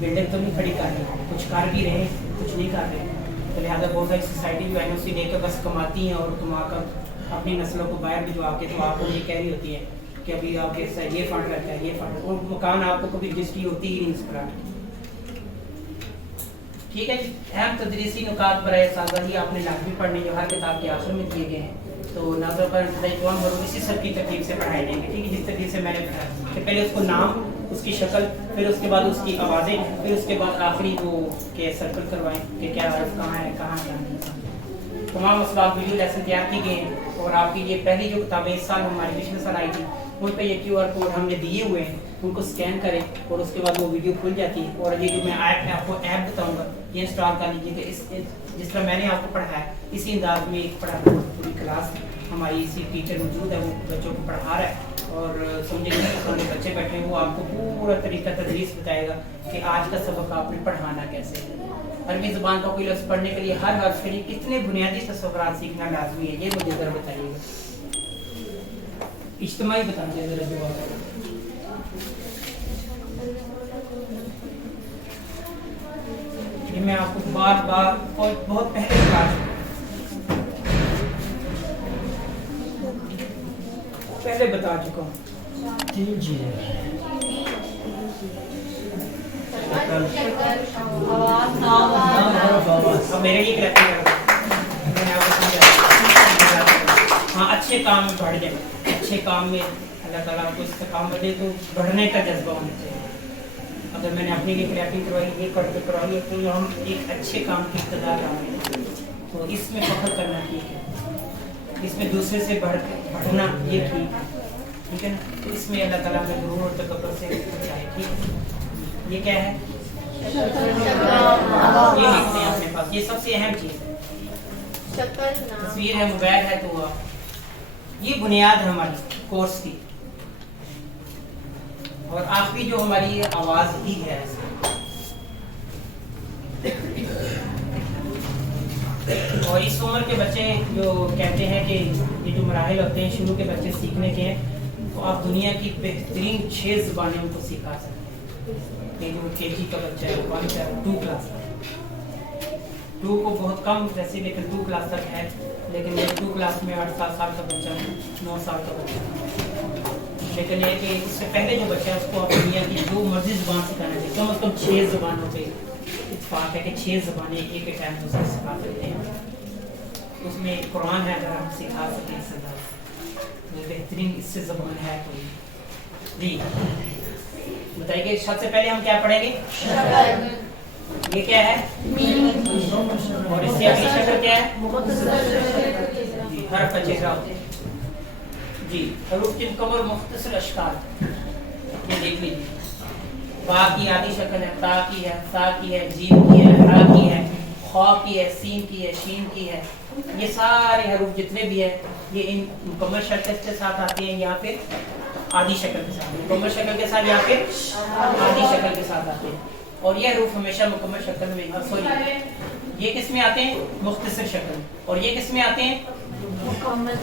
بلڈنگ تو نہیں کھڑی کر رہے, کچھ کر بھی رہے ہیں, کچھ نہیں کر رہے. تو لہٰذا بہت ساری سوسائٹی جو NOC لے کر بس کماتی ہیں اور کما کر اپنی نسلوں کو باہر بھجوا کے تو آپ کو یہ کہہ رہی ہوتی ہے کہ ابھی آپ کے ساتھ یہ فنڈ رہتا ہے, یہ فنڈ, اور مکان آپ کو کبھی رجسٹری ہوتی ہی نہیں اس پلاٹ کی. ٹھیک ہے جی. اہم تدریسی نکات برائے سازگاری آپ نے نقوی پڑھنے جو ہر کتاب کے آخر میں دیے گئے ہیں. تو ناظروں پر اسی سب کی ترتیب سے پڑھائے جائیں گے. ٹھیک ہے, جس ترتیب سے میں نے پڑھایا کہ پہلے اس کو نام, اس کی شکل, پھر اس کے بعد اس کی آوازیں, پھر اس کے بعد آخری وہ کہ سرکل کروائیں کہ کیا حرف کہاں ہے, کہاں نہیں. تمام اسباب ویڈیو لیسن تیار کی گئے ہیں اور آپ کی یہ پہلی جو کتابیں اس سال ہماری پچھلے سال آئی تھی ان پہ یہ QR کوڈ ہم نے دیے ہوئے ہیں, ان کو اسکین کریں اور اس کے بعد وہ ویڈیو کھل جاتی ہے. اور یہ جو میں آپ کو ایپ بتاؤں گا یہ انسٹال کر لیجیے کہ جس طرح میں نے آپ کو پڑھایا اسی انداز میں ایک پڑھا پوری کلاس ہماری اسی ٹیچر موجود ہے, وہ بچوں کو پڑھا رہا ہے اور سمجھے کہ سامنے بچے بیٹھے ہیں, وہ آپ کو پورا طریقہ تدریس بتائے گا کہ آج کا سبق آپ نے پڑھانا کیسے ہے. عربی زبان کا کوئی لفظ پڑھنے کے لیے ہر حرف کے لیے کتنے بنیادی تصورات سیکھنا لازمی ہے, یہ مجھے ذرا بتائیے گا. اجتماعی بتا دیں ذرا جواب. یہ میں آپ کو بار بار بہت پہلے بتا چکا ہوں. 3 چیزیں اب میرے لیے کہتے ہاں اچھے کام میں بڑھ جائیں, اچھے کام میں اللہ تعالیٰ کو استقامت دے تو بڑھنے کا جذبہ ہونا چاہیے. اگر میں نے اپنے لیے کریٹنگ کروائی, یہ کروائی ہے تو ہم ایک اچھے کام کی ابتدا کر رہے ہیں, تو اس میں فخر کرنا ٹھیک ہے, اس میں دوسرے سے بڑھنا یہ ٹھیک ہے نا. تو اس میں اللہ تعالیٰ میں غرور اور تکبر سے بچائے. ٹھیک ہے, یہ کیا ہے, یہ لکھتے ہیں اپنے پاس, یہ سب سے اہم چیز ہے. تصویر ہے, موبائل ہے, تو یہ بنیاد ہے ہماری کورس کی. اور آخری جو ہماری آواز ہی ہے, اور اس عمر کے بچے جو کہتے ہیں کہ یہ جو مراحل ہوتے ہیں شروع کے بچے سیکھنے کے ہیں, تو آپ دنیا کی بہترین 6 زبانیں ان کو سکھا سکتے ہیں. جو KG کا بچہ ہے, 1 سے 2 کلاس تک, 2 کو بہت کم ویسے لیکن 2 کلاس تک ہے, لیکن 2 کلاس میں 8-7 سال کا بچہ ہے, 9 سال کا بچہ ہے. لیکن یہ کہ اس سے پہلے جو بچہ ہے اس کو آپ دنیا کی جو مرضی زبان سکھانا چاہیے. کم از کم 6 زبانوں پہ اتفاق ہے کہ 6 زبانیں ایک ایک ٹائم دوسرے سکھا سکتے ہیں. اس میں قرآن ہے, اگر ہم سکھا سکیں اس سے بہترین اس سے زبان ہے کوئی. جی بتائیے کہ شد سے پہلے ہم کیا پڑھیں گے, یہ کیا ہے, اور اس سے اگلی شکل کیا ہے, جی حرف کا چہرہ ہوتا ہے. جی حروف کی مکمل مختصر اشکال یہ دیکھ لیجیے. با کی آدھی شکل ہے, تا کی ہے, سا کی ہے, جیم کی ہے, ہا کی ہے, خا کی ہے, سین کی ہے, شین کی ہے. یہ سارے حروف جتنے بھی ہیں یہ ان مکمل شکل کے ساتھ آتے ہیں, یا پھر آدھی شکل کے ساتھ, مکمل شکل کے ساتھ یا پھر آدھی شکل کے ساتھ آتے ہیں. اور یہ حروف ہمیشہ مکمل شکل میں, سوری یہ کس میں آتے ہیں, مختصر شکل, اور یہ کس میں آتے ہیں, مکمل.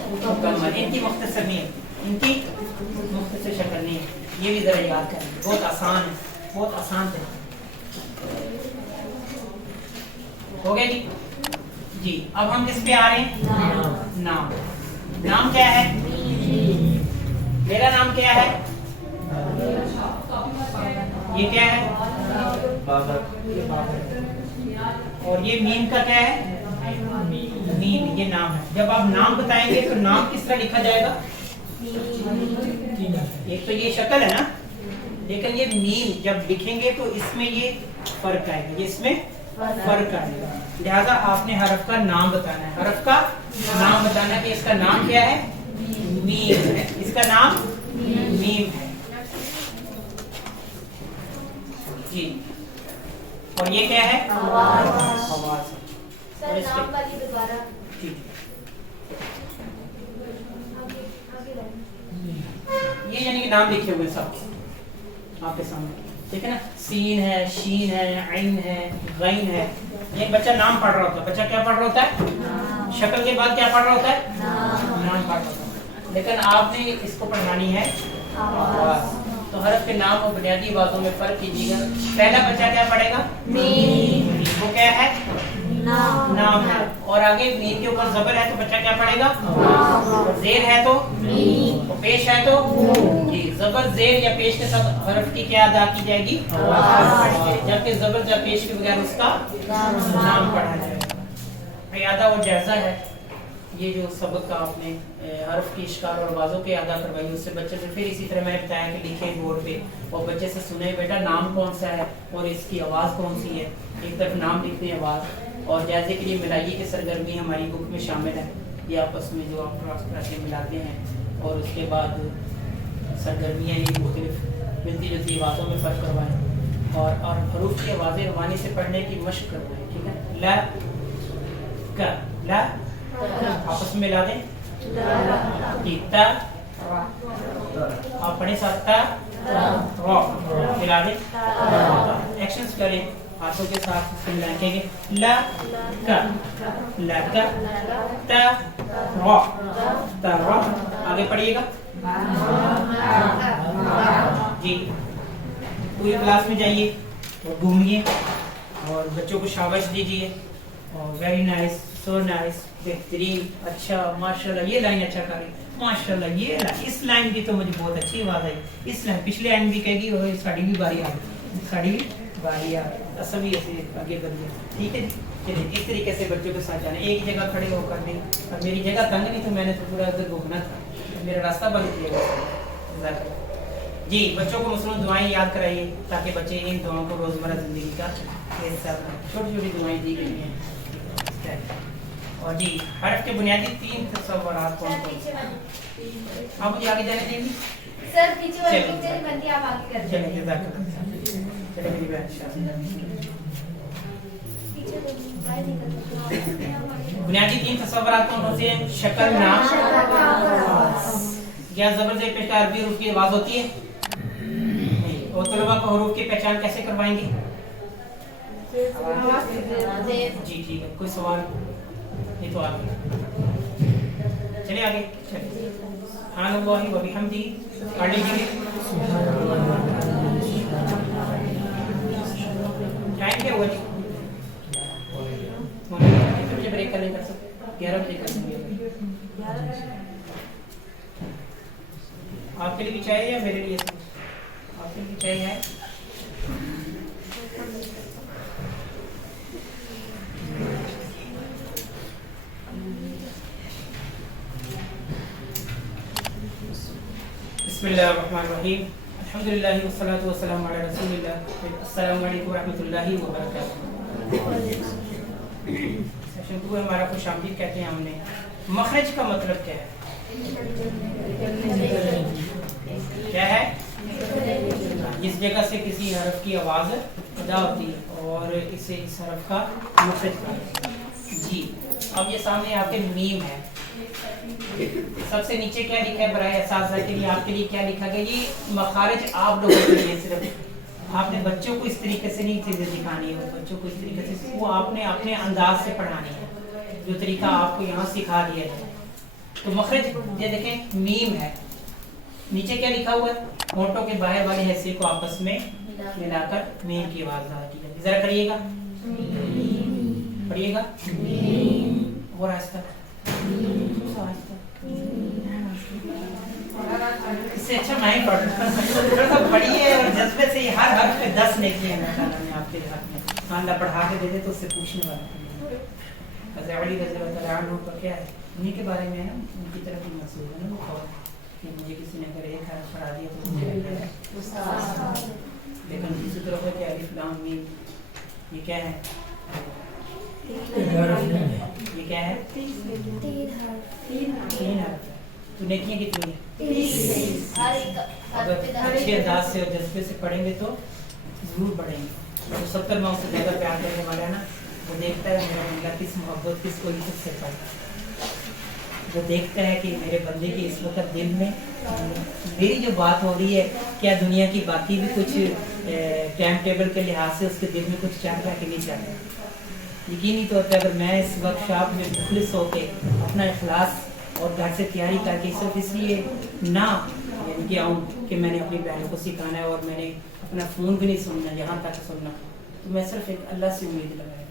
ان کی مختصر نہیں ہے, ان کی مختصر شکل نہیں ہے. یہ بھی ذرا یاد کریں, بہت آسان ہے, بہت آسان ہے. ہو گیا جی. جی اب ہم کس پہ آ رہے ہیں, نام. نام کیا ہے, मेरा नाम क्या है? ये क्या है? ये बाबर। और ये मीम का क्या है? मीम, ये नाम है। जब आप नाम बताएंगे तो नाम किस तरह लिखा जाएगा? एक तो ये शक्ल है ना, लेकिन ये मीम जब लिखेंगे तो इसमें ये फर्क आएगा, ये इसमें फर्क आएगा। लिहाजा आपने हरफ का नाम बताना है, हरफ का नाम बताना है कि इसका नाम क्या है? मीम है, इसका नाम मीम है जी। और ये क्या है? आवाज। सर नाम वाली दोबारा जी, ये यानी कि नाम लिखे हुए सब आपके सामने, ठीक है ना? सीन है, शीन है, आइन है, गैन है। ये बच्चा नाम पढ़ रहा होता है। बच्चा क्या पढ़ रहा होता है? शक्ल के बाद क्या पढ़ रहा होता है? नाम पढ़ रहा होता है। लेकिन आपने इसको पढ़ानी है आवाज। तो हरफ के नाम और बुनियादी आवाजों में फर्क कीजिएगा। पहला बच्चा क्या पढ़ेगा? मीम। वो क्या है? नाम है। और आगे मीम के ऊपर जबर है तो बच्चा क्या पढ़ेगा? जेर है तो और पेश है तो जी। जबर, जेर या पेश के साथ हरफ की क्या अदा की जाएगी? जबकि जबर या पेश के बगैर उसका नाम पढ़ा जाएगा। यादा और जायजा है ये जो सबक का आपने हरफ की इश्कार और आवाज़ों के अदा करवाई, उससे बच्चे से फिर इसी तरह मैंने बताया कि लिखे बोर्ड पे और बच्चे से सुने बेटा नाम कौन सा है और इसकी आवाज़ कौन सी है। एक तरफ नाम लिखते हैं आवाज़, और जायजे के लिए मिलाइए की सरगर्मी हमारी बुक में शामिल है। ये आपस में जो आप क्रॉस कराके मिलाते हैं और उसके बाद सरगर्मियाँ ये मुख्तलिफ मिलती जुलती आवाज़ों में फ़र्क करवाएँ और हरूफ की आवाज़ें रवानी से पढ़ने की मशक करवाएँ, ठीक है? ला का ला आपस में मिला दें। ता आप पढ़े साथ ता रा मिला दें। एक्शंस करें हाथों के साथ मिलाएंगे। ला का ता रा। आगे पढ़िएगा जी। पूरी क्लास में जाइए और घूमिए और बच्चों को शाबाश दीजिए और वेरी नाइस, सो नाइस, बेहतरीन, अच्छा, माशाल्लाह, ये लाइन अच्छा कर रही, माशाल्लाह, ये लाइन, इस लाइन की तो मुझे बहुत अच्छी आवाज़ आई, इस लाइन पिछले लाइन भी कहेगी और साड़ी भी बारी आ गई, साड़ी भी बारी आ गई, सभी ऐसे आगे बढ़िए, ठीक है जी। चलिए इस तरीके से बच्चों के साथ जाना, एक जगह खड़े होकर नहीं। और मेरी जगह तंग नहीं तो मैंने तो पूरा इधर घूमना था, मेरा रास्ता बंद किया जी। बच्चों को मसलन दुआएं याद कराइए ताकि बच्चे इन दुआओं को रोज़मर्रा ज़िंदगी का हिस्सा बनाएं। छोटी छोटी दुआएं दी गई हैं। और जी हरफ के बुनियादी 3 तस्वुरात कौन कौन से? आप मुझे आगे जाने देंगी सर? पीछे वाली पिक्चर बनती है, आप आगे कर चलिए चलिए मेरी बहन बुनियादी 3 तस्वुरात कौन कौन से हैं? शक्ल, नाम, क्या ज़बर ज़ेर पेश का अरबी हरूफ की आवाज़ होती है? नहीं। और तलबा को हरूफ की पहचान कैसे करवाएंगे? जी ठीक है, कोई सवाल? ये तो आगे चलिए आगे चलिए। सुब्हानल्लाहि व बिहम्दिही पढ़ लीजिए। टाइम क्या हुआ जी? कितने बजे ब्रेक कर लेंगे? 11 बजे कर लेंगे। आपके लिए भी चाहिए या मेरे लिए? आपके लिए चाहिए है? बिस्मिल्लाहिर्रहमानिर्रहीम। अल्हम्दुलिल्लाहि वस्सलातु वस्सलामु अला रसूलिल्लाह। अस्सलामु अलैकुम रहमतुल्लाहि व बरकातुहू। सेशन 2 है हमारा, खुशामदीद कहते हैं हमने। मखरज का मतलब क्या है? क्या है? जिस जगह से किसी हरफ की आवाज़ अदा होती है और इसे इस हरफ का मखरज कहते हैं जी। अब ये सामने आपके मीम है। सबसे नीचे क्या लिखा है बराए एहसास के लिए? आपके लिए क्या लिखा गया? ये मखारिज आप लोगों के लिए सिर्फ आपने बच्चों को इस तरीके से नहीं चीज़ें दिखानी है, बच्चों को इस तरीके से वो आपने अपने अंदाज से पढ़ानी है, जो तरीका आपको यहाँ सिखा दिया है। तो मखरज ये देखें मीम है, नीचे क्या लिखा हुआ है? होंठों के बाहर वाले हिस्से को आपस में मिलाकर मीम की आवाज़ अदा की जाती है। जरा करिएगा, पढ़िएगा और आहिस्ता اس سے اچھا میں ہی پڑھ رہا ہوں. تھوڑا سا پڑھیے اور جذبے سے یہ ہر حرف پہ 10 نیکی اللہ تعالیٰ نے آپ کے ہاتھ میں. اللہ پڑھا کے دے دے تو اس سے پوچھنے والا. حضرت علی رضی اللہ تعالیٰ عنہ کا کیا ہے انہیں کے بارے میں ہے نا, ان کی طرف ہی محسوس ہے نا وہ خبر کہ مجھے کسی نے اگر ایک حرف پڑھا دیا تو مجھے, لیکن دوسری طرف ہے کہ الف لام میم یہ کیا ہے, یہ کیا ہے, 3 حرف. تو نیکیاں کتنی ہیں؟ اگر اچھے انداز سے اور جذبے سے پڑھیں گے تو ضرور پڑھیں گے. تو 70 میں اس سے زیادہ پیار کرنے والا ہے نا, وہ دیکھتا ہے میرا بندہ کس محبت کس کوئی کس سے پڑھتا ہے. وہ دیکھتا ہے کہ میرے بندے کے اس وقت دل میں میری جو بات ہو رہی ہے کیا دنیا کی باقی بھی کچھ ٹائم ٹیبل کے لحاظ سے اس کے دل میں کچھ چل رہا ہے کہ نہیں چل رہا. یقینی طور پہ اگر میں اس ورک شاپ میں مخلص ہو کے اپنا اخلاص اور گھر سے تیاری کر کے صرف اس لیے نہ یعنی کہ آؤں کہ میں نے اپنی بہنوں کو سکھانا ہے اور میں نے اپنا فون بھی نہیں سننا یہاں تک سننا, تو میں صرف ایک اللہ سے امید لگایا.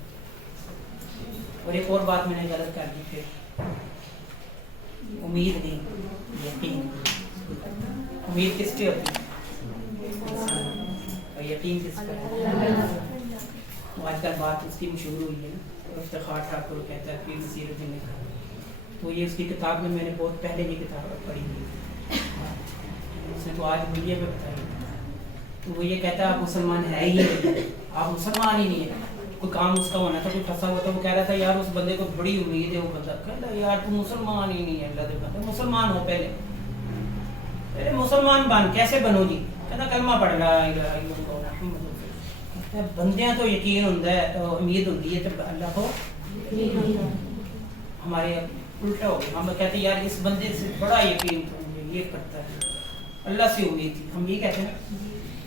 اور ایک اور بات میں نے غلط کر دی, پھر امید نہیں یقین. امید کس پہ ہوتی ہے اور یقین کس پہ ہے. آج کل بات اس کی مشہور ہوئی ہے نا, افتخار ٹھاکر کہتا ہے پیر نصیر الدین نے, تو یہ اس کی کتاب میں نے بہت پہلے یہ کتاب پڑھی تھی, اس نے تو آج میڈیا میں بتائی. تو وہ یہ کہتا ہے آپ مسلمان ہے ہی نہیں, آپ مسلمان ہی نہیں ہے. کوئی کام اس کا ہونا تھا, کوئی پھنسا ہوا تھا, وہ کہہ رہا تھا یار اس بندے کو بڑی امید ہے. وہ بندہ کہتا یار تو مسلمان ہی نہیں ہے, اللہ دے بندے مسلمان ہو پہلے مسلمان بن, کیسے بنو جی, کہتا کلمہ پڑھ رہا ہے. بندیاں تو یقین ہوتا ہے, امید ہوتی ہے تو اللہ کو. ہمارے الٹا ہو گیا, ہم کہتے ہیں یار اس بندے سے بڑا یقین تو یہ کرتا ہے, اللہ سے امید تھی. ہم یہ کہتے ہیں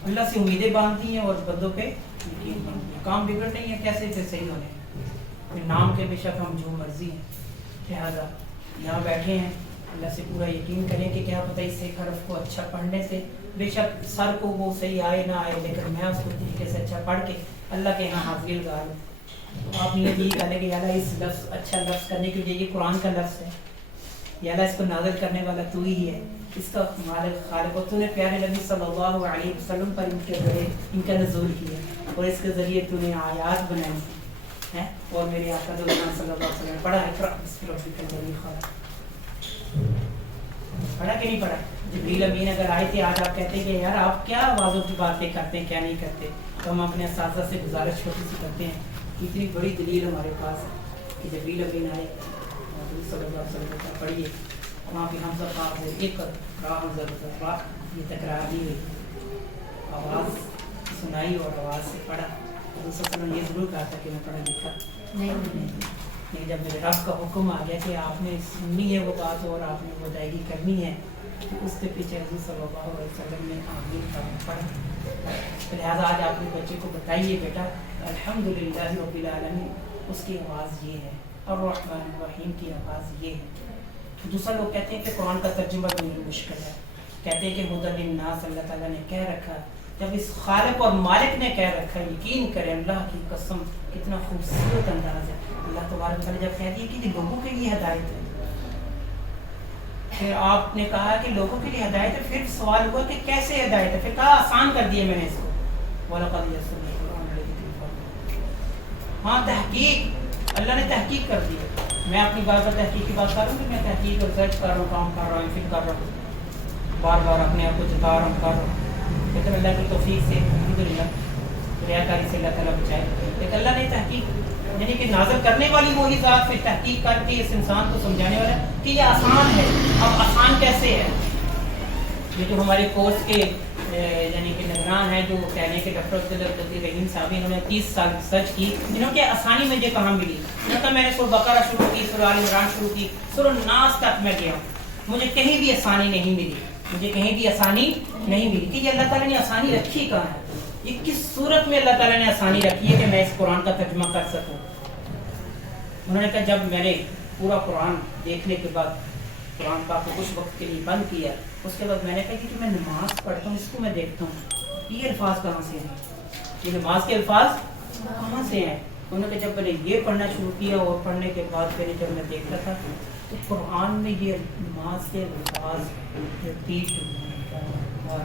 اللہ سے امیدیں باندھتی ہیں اور بندوں پہ یقین باندھتی ہیں. کام بگڑ نہیں ہے, کیسے سے صحیح ہونے نام کے بے شک ہم جو مرضی ہیں. لہٰذا یہاں بیٹھے ہیں, اللہ سے پورا یقین کریں کہ کیا پتہ اس ایک حرف کو اچھا پڑھنے سے بے شک سر کو وہ صحیح آئے نہ آئے, لیکن میں اس کو طریقے سے اچھا پڑھ کے اللہ کے یہاں حاضری لگا لوں. آپ نے یہ کہا کہ یاللہ اس لفظ اچھا لفظ کرنے کے لیے یہ قرآن کا لفظ ہے, یاللہ اس کو نازل کرنے والا تو ہی ہے, اس کا مالک خالق, اور تو نے پیارے نبی صلی اللہ علیہ وسلم پر ان کے ذریعے ان کا نزول کیا اور اس کے ذریعے تو نے آیات بنائی ہیں. اور میرے آقا صلی اللہ علیہ وسلم پڑھا ہے پڑھا کہ نہیں پڑھا. جبریل امین اگر آئے تھے آج آپ کہتے ہیں کہ یار آپ کیا واضح کی باتیں کرتے ہیں کیا نہیں کرتے, تو ہم اپنے اساتذہ سے گزارش چھوٹی سی کرتے ہیں. اتنی بڑی دلیل ہمارے پاس کہ جبریل امین آئے صلی اللہ علیہ وسلم پڑھیے, وہاں پہ ہم سب آپ ایک یہ تکرار نہیں ہوئی, آواز سنائی اور آواز سے پڑھا. یہ ضرور کہا تھا کہ میں پڑھا لکھا نہیں, جب میرے رب کا حکم آ گیا کہ آپ نے سننی ہے وہ بات اور آپ نے وہ ادائیگی کرنی ہے, تو اس کے پیچھے حضور صلی اللہ علیہ وسلم نے آمین کا پڑھا. لہٰذا آج آپ نے بچے کو بتائیے بیٹا الحمدللہ رب العالمین, اس کی آواز یہ ہے, اور الرحمن الرحیم کی آواز یہ ہے. دوسرا لوگ کہتے ہیں کہ قرآن کا ترجمہ بڑی مشکل ہے, کہتے ہیں کہ ہدی للناس اللہ تعالیٰ نے کہہ رکھا. جب اس خالق اور مالک نے کہہ رکھا, یقین کریں اللہ کی قسم کتنا خوبصورت انداز ہے. اللہ تبارک و تعالیٰ جب کہہ دیا کہ لوگوں کے لیے ہدایت ہے, پھر آپ نے کہا کہ لوگوں کے لیے ہدایت ہے, پھر سوال ہوا کہ کیسے ہدایت ہے, پھر کہا آسان کر دیا میں نے اس کو. ہاں تحقیق, اللہ نے تحقیق کر دی. میں اپنی بار بار تحقیق کی بات کر رہا ہوں کہ میں تحقیق اور ریسرچ کر رہا ہوں, کام کر رہا ہوں, فکر کر رہا ہوں, بار بار اپنے آپ کو جتا رہا ہوں, کر رہا ہوں. لیکن اللہ کی توفیق سے الحمدللہ ریاکاری سے اللہ تعالیٰ بچائے. لیکن اللہ نے تحقیق یعنی کہ نازل کرنے والی وہی ذات پھر تحقیق کر کے اس انسان کو سمجھانے والا کہ یہ آسان ہے. اب آسان کیسے ہے, یہ جو ہمارے کورس کے یعنی کہ نگران ہیں جو کہنے کے ڈاکٹر عبدالعزیز رحیم صاحب, انہوں نے 30 سال ریسرچ کی, جنہوں کی آسانی مجھے کہاں ملی. میں نے سورہ بقرہ شروع کی, سورہ آل عمران شروع کی, سورہ ناس تک میں گیا, مجھے کہیں بھی آسانی نہیں ملی, مجھے کہیں بھی آسانی نہیں ملی. کہ یہ اللہ تعالیٰ نے آسانی رکھی کہاں ہے, یہ کس صورت میں اللہ تعالیٰ نے آسانی رکھی ہے کہ میں اس قرآن کا ترجمہ کر سکوں. انہوں نے کہا جب میں نے پورا قرآن دیکھنے کے بعد قرآن پاک کو کچھ وقت کے لیے بند کیا, اس کے بعد میں نے کہا کہ میں نماز پڑھتا ہوں اس کو میں دیکھتا ہوں یہ الفاظ کہاں سے ہیں, یہ نماز کے الفاظ کہاں سے ہیں. انہوں نے کہا جب میں نے یہ پڑھنا شروع کیا اور پڑھنے کے بعد پھر جب میں دیکھتا تھا تو قرآن میں یہ نماز کے الفاظ ریپیٹ ہوئے اور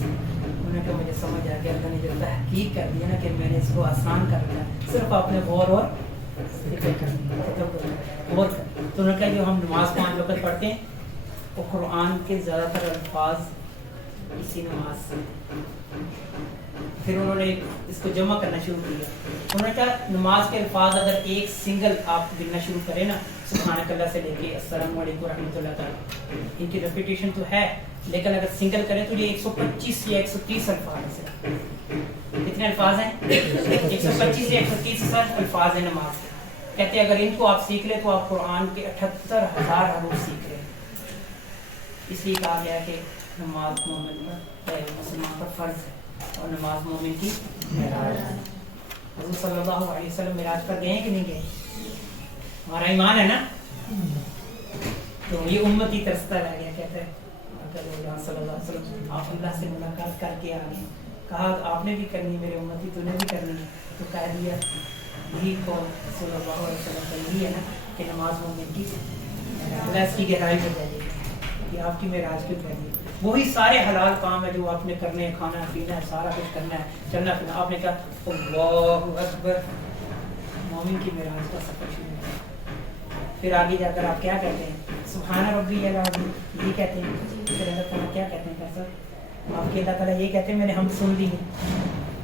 انہوں نے کہا مجھے سمجھ آ گیا اللہ نے جو تحقیق کر دیا نا کہ میں نے اس کو آسان کر دیا, صرف آپ نے غور اور فکر کرنی ہے, غور کر. تو انہوں نے کہا جو ہم نماز 5 وقت پڑھتے ہیں وہ قرآن کے زیادہ تر الفاظ اسی نماز سے. پھر انہوں نے اس کو جمع کرنا شروع کیا. انہوں نے کہا نماز کے الفاظ اگر ایک سنگل آپ گننا شروع کریں نا, سبحانک اللہ سے لے کے السلام علیکم ورحمۃ اللہ تعالیٰ, ان کی ریپیٹیشن تو ہے لیکن اگر سنگل کریں تو یہ 125 یا 130 الفاظ ہیں. کتنے الفاظ ہیں؟ 125 یا 130 الفاظ ہیں نماز کے. کہتے ہیں اگر ان کو آپ سیکھ لیں تو آپ قرآن کے 78,000 حروف سیکھ لیں. اس لیے کہا گیا کہ نماز مومن پر مسلمان پر فرض ہے اور نماز مومن کی معراج ہے. حضور صلی اللہ علیہ وسلم معراج پر گئے ہیں کہ نہیں گئے؟ ہمارا ایمان ہے نا. تو یہ امتی ترستا رہ گیا, کہتا ہے صلی اللہ علیہ وسلم آپ اللہ سے ملاقات کر کے آ گئے, کہا آپ نے بھی کرنی میرے امتی, تو نے بھی کرنی ہے. تو کہہ دیا یہی قول صلی اللہ علیہ وسلم کا یہی ہے نا کہ نماز مومن کی اللہ اس کی گہرائی میں جائے کہ آپ کی معراج کیوں کہہ دی. وہی سارے حلال کام ہے جو آپ نے کرنے ہیں, کھانا پینا ہے, سارا کچھ کرنا ہے, چلنا پھرنا. آپ نے کہا اللہ اکبر, مومن کی معراج کا سفر شروع ہے. پھر آگے جا کر آپ کیا کہتے ہیں؟ سبحان ربی العظیم, یہ کہتے ہیں. پھر اللہ تعالیٰ کیا کہتے ہیں؟ کیسا آپ کے اللہ تعالیٰ یہ کہتے ہیں میں نے حمد سن لی ہے,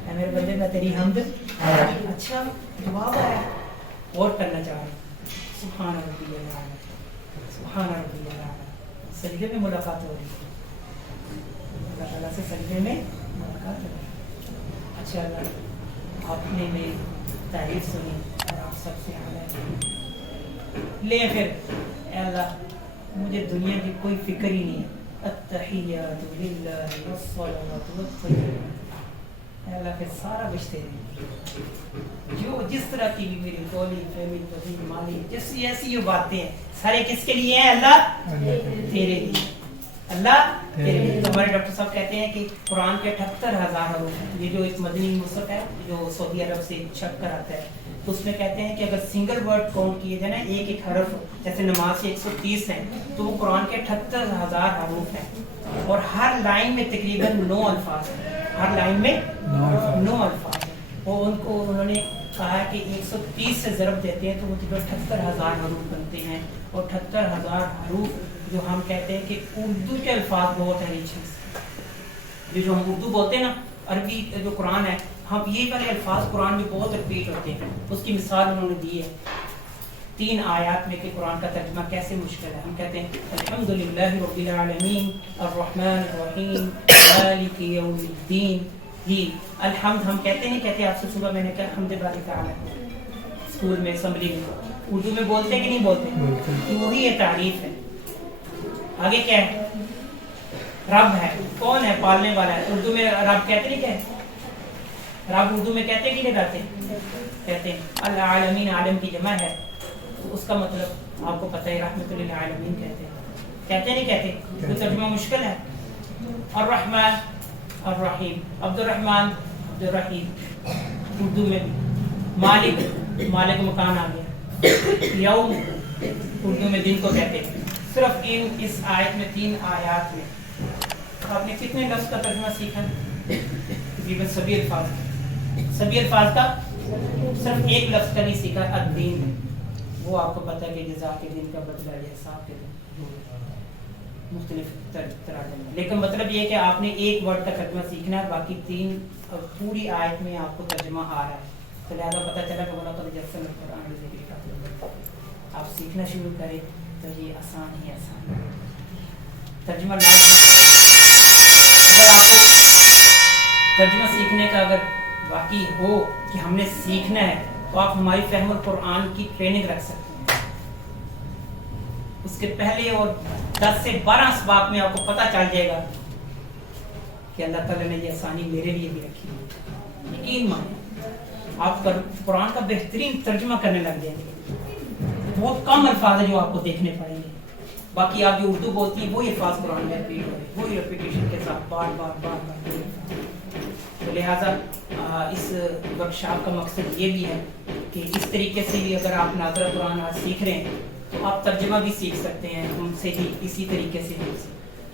اے میرے بندے میں تیری حمد. اچھا جواب ہے اور کرنا چاہ رہے ہیں سبحان ربی العظیم, سبحان ربی العظیم. سجدے میں ملاقات ہو رہی ہے اللہ تعالیٰ سے, سجدے میں ملاقات ہو رہی ہے. اچھا اللہ آپ نے میری تعریف سنی اور آپ سب سے اعلیٰ لے. پھر اے اللہ مجھے دنیا کی کوئی فکر ہی نہیں ہے, التحیات للہ والصلوات والطیبات. اے اللہ پھر سارا کچھ تیرے, جو جس طرح کی بھی میری قولی فعلی بدی مالی جیسی ایسی یہ باتیں ہیں سارے کس کے لیے ہیں؟ اللہ تیرے لیے, اللہ تیرے لیے. تو ہمارے ڈاکٹر صاحب کہتے ہیں کہ قرآن کے 78,000 حروف ہیں. یہ جو ایک مدنی مصحف ہے جو سعودی عرب سے چھپ کر آتا ہے, تو اس میں کہتے ہیں کہ اگر سنگل ورڈ کاؤنٹ کیے جائے نا, ایک ایک حرف, جیسے نماز کے 130 ہیں تو وہ قرآن کے 78,000 حروف ہیں. اور ہر لائن میں تقریباً 9 الفاظ ہیں, ہر لائن میں 9 الفاظ ہیں. اور ان کو انہوں نے کہا کہ 130 سے ضرب دیتے ہیں تو وہ 78,000 حروف بنتے ہیں. اور 78,000 حروف جو ہم کہتے ہیں کہ اردو کے الفاظ بہت ہیں ریچ, جو ہم اردو بولتے ہیں نا, عربی جو قرآن ہے, ہم یہ والے الفاظ قرآن میں بہت رپیٹ ہوتے ہیں. اس کی مثال انہوں نے دی ہے 3 آیات میں کہ قرآن کا ترجمہ کیسے مشکل ہے. ہم کہتے ہیں الحمدللہ رب العالمین الرحمن الرحیم مالک یوم الدین. یہ الحمد ہم کہتے نہیں کہتے, آپ سے صبح میں نے کہا الحمد باری تعالی اسکول میں اسمبلی میں, اردو میں بولتے کہ نہیں بولتے؟ تو وہی یہ تعریف ہے. آگے کیا ہے؟ رب ہے. کون ہے؟ پالنے والا ہے. اردو میں رب کہتے نہیں, کہتے رب اردو میں کہتے کہ نہیں کہتے؟ کہتے ہیں. العالمین عالم کی جمع ہے, تو اس کا مطلب آپ کو پتہ ہے رحمت للعالمین کہتے ہیں. کہتے نہیں کہتے؟ تو ترجمہ مشکل ہے. الرحمن الرحیم, عبد الرحمن عبد الرحیم اردو میں. مالک, مالک مکان آ گیا. یوم اردو میں دن کو کہتے ہیں. صرف اس آیت میں 3 آیات میں آپ نے کتنے لفظ کا ترجمہ سیکھا؟ تقریباً سبھی الفاظ کا صرف ایک لفظ کا نہیں سیکھا, الدین. وہ آپ کو پتہ ہے کہ جزا کے دن کا بدلہ یا حساب کے دن مختلف تراجم, لیکن مطلب یہ ہے کہ آپ نے ایک ورڈ کا ترجمہ سیکھنا ہے, باقی 3 پوری آیت میں آپ کو ترجمہ آ رہا ہے. تو لہٰذا پتہ چلا کہ آپ سیکھنا شروع کریں تو یہ آسان ہی آسان. ترجمہ اگر آپ کو ترجمہ سیکھنے کا اگر واقعی ہو کہ ہم نے سیکھنا ہے تو آپ ہماری فہم القرآن کی ٹریننگ رکھ سکتے ہیں. اس کے پہلے اور 10 سے 12 اسباق میں آپ کو پتہ چل جائے گا کہ اللہ تعالیٰ نے یہ آسانی میرے لیے بھی رکھی ہے. یقین مانیں آپ قرآن کا بہترین ترجمہ کرنے لگ جائیں گے. بہت کم الفاظ ہیں جو آپ کو دیکھنے پڑیں گے, باقی آپ جو اردو بولتی ہیں وہی الفاظ قرآن میں ریپیٹ ہو رہے ہیں, وہی ریپیٹیشن کے ساتھ بار بار. تو لہٰذا اس ورکشاپ کا مقصد یہ بھی ہے کہ اس طریقے سے بھی اگر آپ ناظرہ قرآن آج سیکھ رہے ہیں تو آپ ترجمہ بھی سیکھ سکتے ہیں ان سے ہی اسی طریقے سے.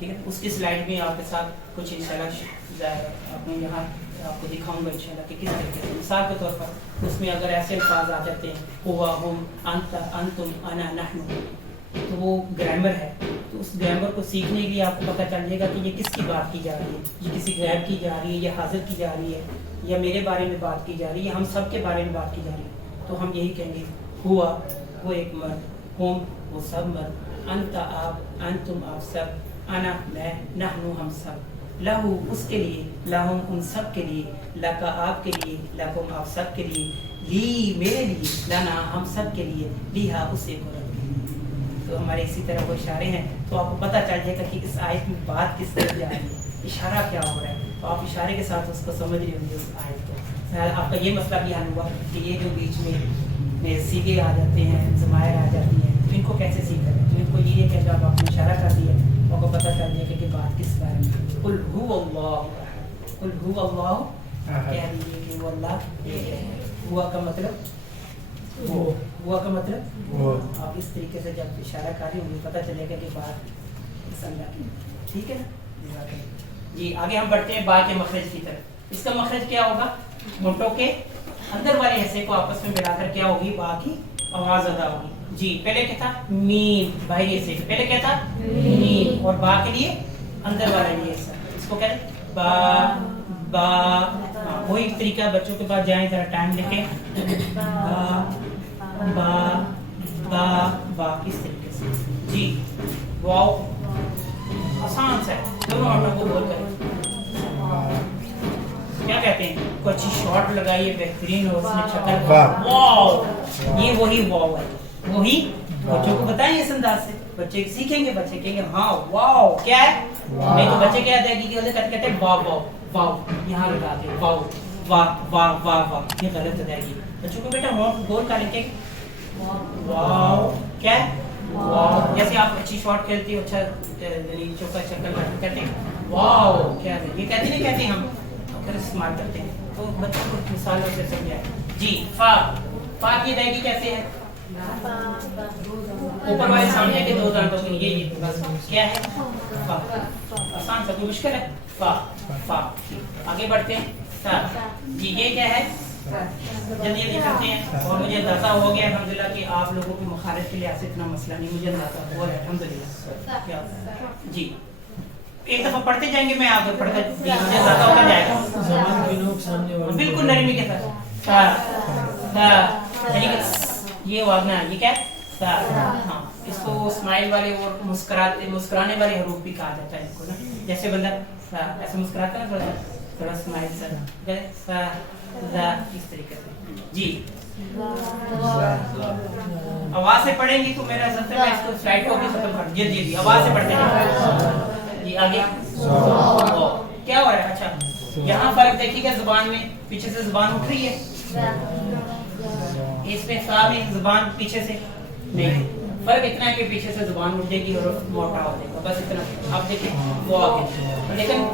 ٹھیک ہے. اس کی سلائڈ میں آپ کے ساتھ کچھ انشاءاللہ اپنے یہاں آپ کو دکھاؤں گا انشاءاللہ کہ کس طریقے سے. مثال کے طور پر اس میں اگر ایسے الفاظ آ جاتے ہیں ہوا ہم انت انتم انا نحن تو وہ گرامر ہے. تو اس گرامر کو سیکھنے کے لیے آپ کو پتہ چل جائے گا کہ یہ کس کی بات کی جا رہی ہے, یہ کسی غیب کی جا رہی ہے یا حاضر کی جا رہی ہے یا میرے بارے میں بات کی جا رہی ہے, ہم سب کے بارے میں بات کی جا رہی ہے. تو ہم یہی کہیں گے ہوا وہ ایک مرد, ہم وہ سب مرد, انت آپ, انتم آپ سب, انا میں, نحن ہم سب, لہو اس کے لیے, لہم ان سب کے لیے, لکا آپ کے لیے, لکم آپ سب کے لیے, لی میرے لیے, لنا ہم سب کے لیے, لیہا اسے کو رب کے لیے. تو ہمارے اسی طرح وہ اشارے ہیں تو آپ کو پتہ چل جائے گا کہ اس آیت میں بات کس طرح جا رہی ہے, اشارہ کیا ہو رہا ہے. تو آپ اشارے کے ساتھ اس کو سمجھ رہے ہوں گے اس آیت کو. آپ کا یہ مسئلہ بھی حل ہوا کہ یہ جو بیچ میں سیگے آ جاتے ہیں, ضمائر آ جاتی ہیں, تو ان کو کیسے سیکھا جائے. تو ان کو یہ ہے کہ جب آپ نے اشارہ کر دیا تو آپ کو پتہ چل جائے گا کہ بات کس بارے میں. قل هو اللہ, قل هو اللہ, کہہ دیجیے کہ وہ اللہ ایک ہے. ہوا کا مطلب وہ, ہوا کا مطلب وہ. آپ اس طریقے سے جب اشارہ کر رہے ہوں گے پتہ چلے گا کہ بات اس اللہ کی. ٹھیک ہے نا جی. آگے ہم بڑھتے ہیں با کے مخرج کی طرف. اس کا مخرج کیا ہوگا, ہونٹوں کے اندر والے حصے کو آپس میں ملا کر کیا ہوگی, با کی آواز ادا ہوگی. جی پہلے کیا تھا میم, باہری حصے پہلے کیا تھا میم, اور با کے لیے اندر والا یہ حصہ, اس کو کہتے ہیں با با. وہی طریقہ بچوں کے پاس جائیں, ذرا ٹائم لکھیں, با با با با اس طریقے سے. جی واو آسان سا ہے, دونوں ہونٹوں کو بول کریں. کیا کہتے ہیں, کوئی اچھی شارٹ لگائیے بہترین ہو, اس نے شکل واو, یہ وہی واو ہے, وہی بچوں کو بتائیں اس انداز سے, بچے سیکھیں گے, بچے کہیں گے ہاں واو کیا ہے. نہیں تو بچے کیا کہتے ہیں واو واو واو, یہاں لگا دیں واو, واہ واہ واہ واہ, یہ غلط ادائیگی. بچوں کو بیٹا ہونٹ گول کر لیں گے واو کیا ہے واو. جیسے آپ اچھی شارٹ کھیلتی ہو, اچھا چوکا چکر کہتے ہیں واو کیا ہے, یہ کہتے نہیں کہتے ہم اگر استعمال کرتے ہیں. تو بچوں کو مثالوں سے سمجھائیں. جی فا, فا کی ادائیگی کیسے ہے, اوپر والے سامنے کے دو دانتوں کے یہ کیا ہے فا. آسان سا, کوئی مشکل ہے. فا فا. آگے بڑھتے ہیں سا. جی یہ کیا ہے, جلدی جلدی کرتے ہیں. اور مجھے اندازہ ہو گیا الحمدللہ کہ آپ لوگوں کی مخارج کے لحاظ سے اتنا مسئلہ نہیں, مجھے اندازہ ہوا ہے الحمدللہ. جی ایک دفعہ پڑھتے جائیں گے, میں آگے پڑھتا مجھے اندازہ ہوتا جائے گا بالکل نرمی کے ساتھ. سا سا یہ واگنا ہے, یہ کیا ہے سا. ہاں اس کو اسمائل والے اور مسکرانے والے حروف بھی کہا جاتا ہے ان کو نا. جیسے بندہ ایسے مسکراتا ہے نا, تھوڑا اسمائل سا سا ذا, اس طریقے سے. جی آواز سے پڑھیں گی تو میرا سب میں اس کو سلائڈ کو بھی ختم کر. جی جی جی آواز سے پڑھتے ہیں. جی آگے کیا ہو رہا ہے. اچھا یہاں فرق دیکھیے گا, زبان میں پیچھے سے زبان اٹھ رہی ہے, اس میں سا میں زبان پیچھے سے نہیں. فرق اتنا ہے کہ پیچھے سے زبان اٹھ جائے گی اور موٹا ہو جائے گا, بس اتنا. آپ دیکھیں وہ آگے, لیکن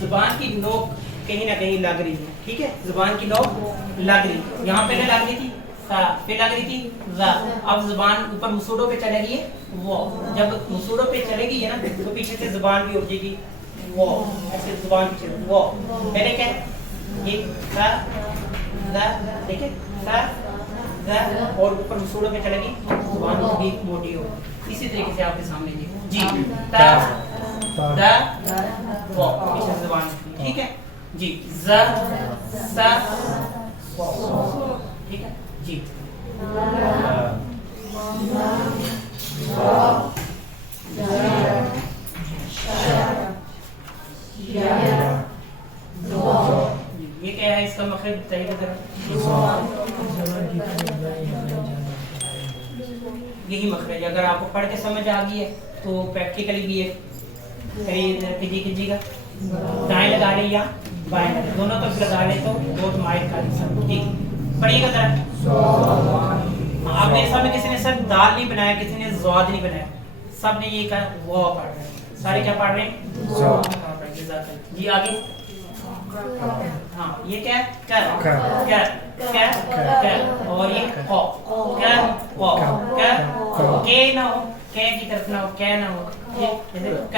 زبان کی نوک کہیں نہ کہیں لگ رہی ہے. ٹھیک ہے, زبان کی نوک لگ رہی ہے. یہاں پہلے لگ رہی تھی سا, پھر لگ رہی تھی ذا. اب زبان اوپر مسوڑوں پہ چلے گی وہ, جب مسوڑوں پہ چلے گی نا تو پیچھے سے زبان بھی اٹھ جائے گی وہ, ایسے زبان پیچھے وہ. پہلے کیا یہ سا ذا, دیکھیں سا ذا, اور اوپر مسوڑوں پہ چلے گی زبان بھی موٹی ہو. اسی طریقے سے آپ کے سامنے جی تا دا وہ, پیچھے سے زبان. ٹھیک ہے جی. ز سا ٹھیک ہے جی. یہ کیا ہے, اس کا مخرج بتائیے ذرا. یہی مخرج. اگر آپ کو پڑھ کے سمجھ آ گئی ہے تو پریکٹیکلی بھی ہے. کیجیے گا, دائیں لگا لیں یا بائیں لگا, دونوں طرف لگا لیں تو دو مائل کا حصہ. جی پڑھیے گا ذرا. آپ نے سب میں کسی نے صرف دال نہیں بنایا, کسی نے زواد نہیں بنایا, سب نے یہ کہا وہ پڑھ رہے ہیں. سارے کیا پڑھ رہے ہیں. جی آگے. ہاں یہ کیا ہے, کیا اور یہ کیا نہ ہو, کی طرف نہ ہو, کیا نہ ہو, ये जैसे क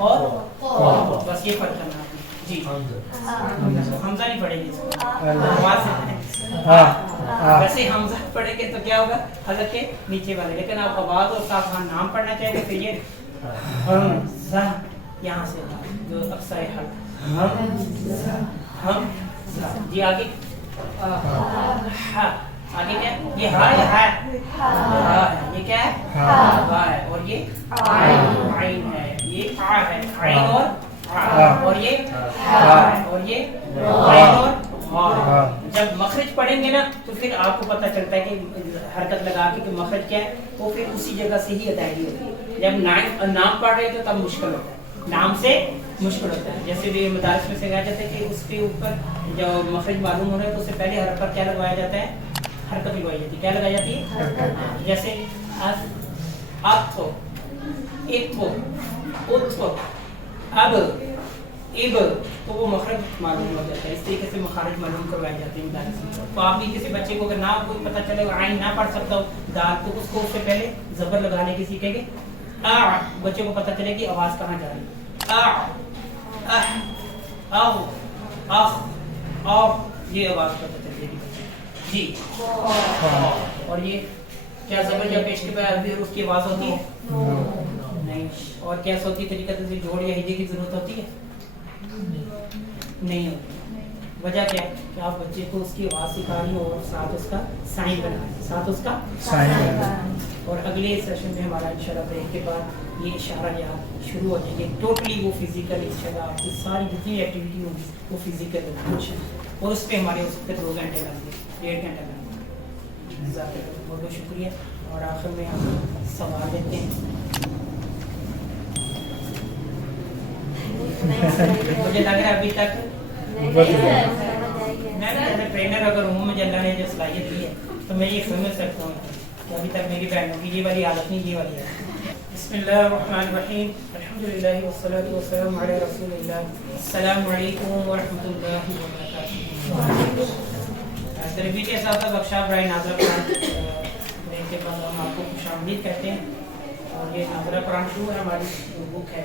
और बस ये फर्क करना है जी। हमजा नहीं पढ़ेंगे इसको, आवाज से वैसे हमजा पढ़ेंगे तो क्या होगा हलक के नीचे वाले, लेकिन आप आवाज और साथ वहाँ नाम पढ़ना चाहिए फिर ये हमजा यहाँ से जो अक्सर हल्क हम जी आगे आगे क्या ये हा है ये क्या है हा है और ये आइन है, ये आ है आइन और ये और ये आइन और जब मखरज पढ़ेंगे ना तो फिर आपको पता चलता है कि हरकत लगा के कि मखरज क्या है वो फिर उसी जगह से ही अदायगी होती है। जब नाम पढ़ रहे थे तब मुश्किल होता है, नाम से मुश्किल होता है। जैसे भी मदारिस में सिखाया जाता है कि उसके ऊपर जब मखरज मालूम हो रहा है तो उससे पहले हरफ पर क्या लगवाया जाता है, हरकत लगवाई जाती है। क्या लगाई जाती है? जैसे अब इब तो वो मखरज मालूम हो जाता है। इस तरीके से मखारज मालूम करवाए जाते हैं मदारिस में। तो आप भी किसी बच्चे को अगर ना कोई पता चले आइन ना पढ़ सकता हो दाल तो उसको उससे पहले जबर लगाने की सीखेंगे। बच्चे को पता चले कि आवाज कहाँ जा रही है, ये आवाज पता चलेगी जी। और ये क्या जबर या पेश के बाद उसकी आवाज होती है नहीं। और क्या सौती तरीके से जोड़ या हिजे की जरूरत होती है नहीं होती। वजह क्या है कि आप बच्चे को उसकी आवाज सिखा रही हो और साथ उसका साइन बना रही, साथ उसका साइन। और अगले सेशन में हमारा इंशाल्लाह ब्रेक के बाद ये इशारा यहाँ शुरू हो जाएंगे। टोटली वो फिजिकल इंशाल्लाह आपकी सारी जितनी एक्टिविटी होगी वो फिजिकल होगी और उस पर हमारे उस पर 2 घंटे लगेंगे, 1.5 घंटा लगेंगे। बहुत बहुत शुक्रिया। और आखिर में हम सवाल लेते हैं। मुझे लग रहा है अभी तक मैं ट्रेनर अगर हूँ, मुझे अल्लाह ने जो सलाहियत दी है तो मैं ये समझ सकता हूँ कि अभी तक मेरी बहनों की ये वाली हालत नहीं, ये वाली है। बिस्मिल्लाहिर्रहमानिर्रहीम, अल्हम्दुलिल्लाह वस्सलातु वस्सलामु अला रसूलिल्लाह, अस्सलामु अलैकुम व रहमतुल्लाहि व बरकातुहू। तरबियत के साथ बख्शा ब्राय नाज़रा कुरान के बाद हम आपको खुशामदीद कहते हैं। और ये नाज़रा कुरान टू है, हमारी जो बुक है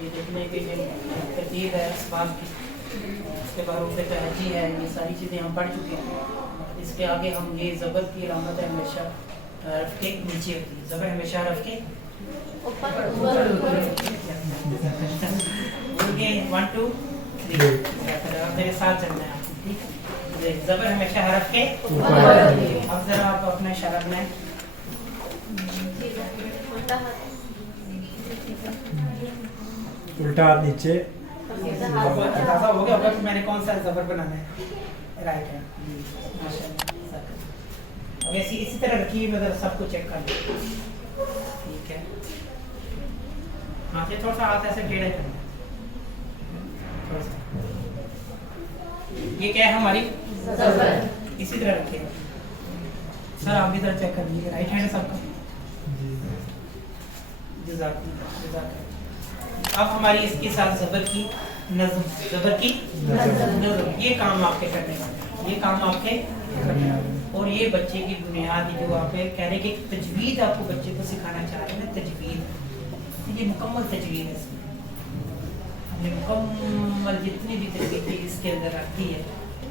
ये देखने के लिए तरतीब है असबाब की, उसके बाद उनसे तहजी है, ये सारी चीज़ें हम पढ़ चुके हैं। इसके आगे हम ये ज़बर की अलामत है हमेशा रफ के नीचे होती है, ज़बर हमेशा रफ के ऊपर 1 2 3 मेरे साथ चलना है आपको, ठीक है। ज़बर हमेशा हरफ के ऊपर। अब जरा आप अपना इशारा बनाएं। उल्टा हाथ नीचे। अंदाजा हो गया होगा कि मैंने कौन सा ज़बर बनाना है, राइट है माशाल्लाह। अब ऐसी इसी तरह रखिए, मैं सबको चेक कर लूँ, ठीक है। हाँ से थोड़ा सा हाथ ऐसे टेढ़ा करना थोड़ा सा। ये क्या है हमारी ज़बर, इसी तरह रखिएगा। सर आप भी तरह चेक कर लीजिए, राइट हैंड है सबका। जज़ाकल्लाह। अब हमारी इसके साथ ज़बर की नज़्म, ज़बर की नज़्म, ये काम आपके करने का, ये काम आपके करने का। और ये बच्चे की बुनियाद जो आप कह रहे कि तजवीद आपको बच्चे को सिखाना चाह रहे हैं ना, तजवीद, ये मुकम्मल तजवीद है। ये मुकम्मल जितनी भी तजवीद इसके अंदर आती है।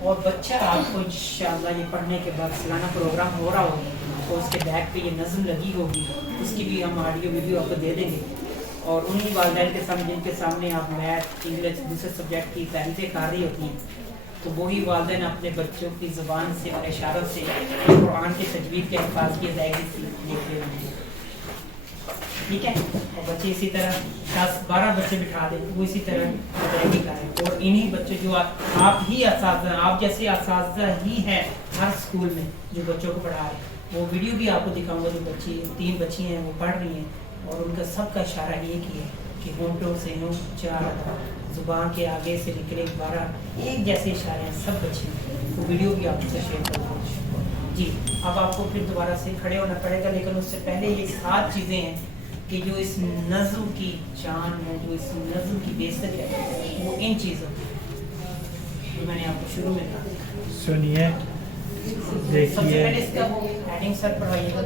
और बच्चा आपको इंशाअल्लाह ये पढ़ने के बाद सालाना प्रोग्राम हो रहा होगा तो उसके बैग पे ये नज़्म लगी होगी, उसकी भी हम ऑडियो वीडियो आपको दे देंगे। और उन्हीं वालिदैन के सामने जिनके सामने आप मैथ, इंग्लिश, दूसरे सब्जेक्ट की तारीफ़ें कर रही होती हैं, तो वही वालिदैन अपने बच्चों की ज़ुबान से और इशारों से कुरान के तजवीद के अल्फाज की अदायगी लिख रहे होंगे, ठीक है। और बच्चे इसी तरह 10-12 बच्चे बिठा दें, वो इसी तरह अदायगी करें। और इन्हीं बच्चे जो आप ही असातिज़ा, आप जैसे असातिज़ा ही हैं हर स्कूल में जो बच्चों को पढ़ा रहे हैं, वो वीडियो भी आपको दिखाऊंगा। जो बच्ची 3 बच्ची हैं वो पढ़ रही हैं और उनका सबका इशारा एक ही है कि होंठों से नो 4 ज़ुबान के आगे से निकले 12 एक जैसे इशारे हैं सब बच्चे। वो वीडियो भी आपसे शेयर करूँगा जी। अब आपको फिर दोबारा से खड़े होना पड़ेगा, लेकिन उससे पहले ये 7 चीज़ें हैं कि जो इस नज़्म की जान है, जो इस नज़्म की बेइज्जत है, वो इन चीज़ों की मैंने आपको शुरू में कहा। सुनिए सबसे देखिए पहले इसका वो हेडिंग सर पढ़ाइएगा।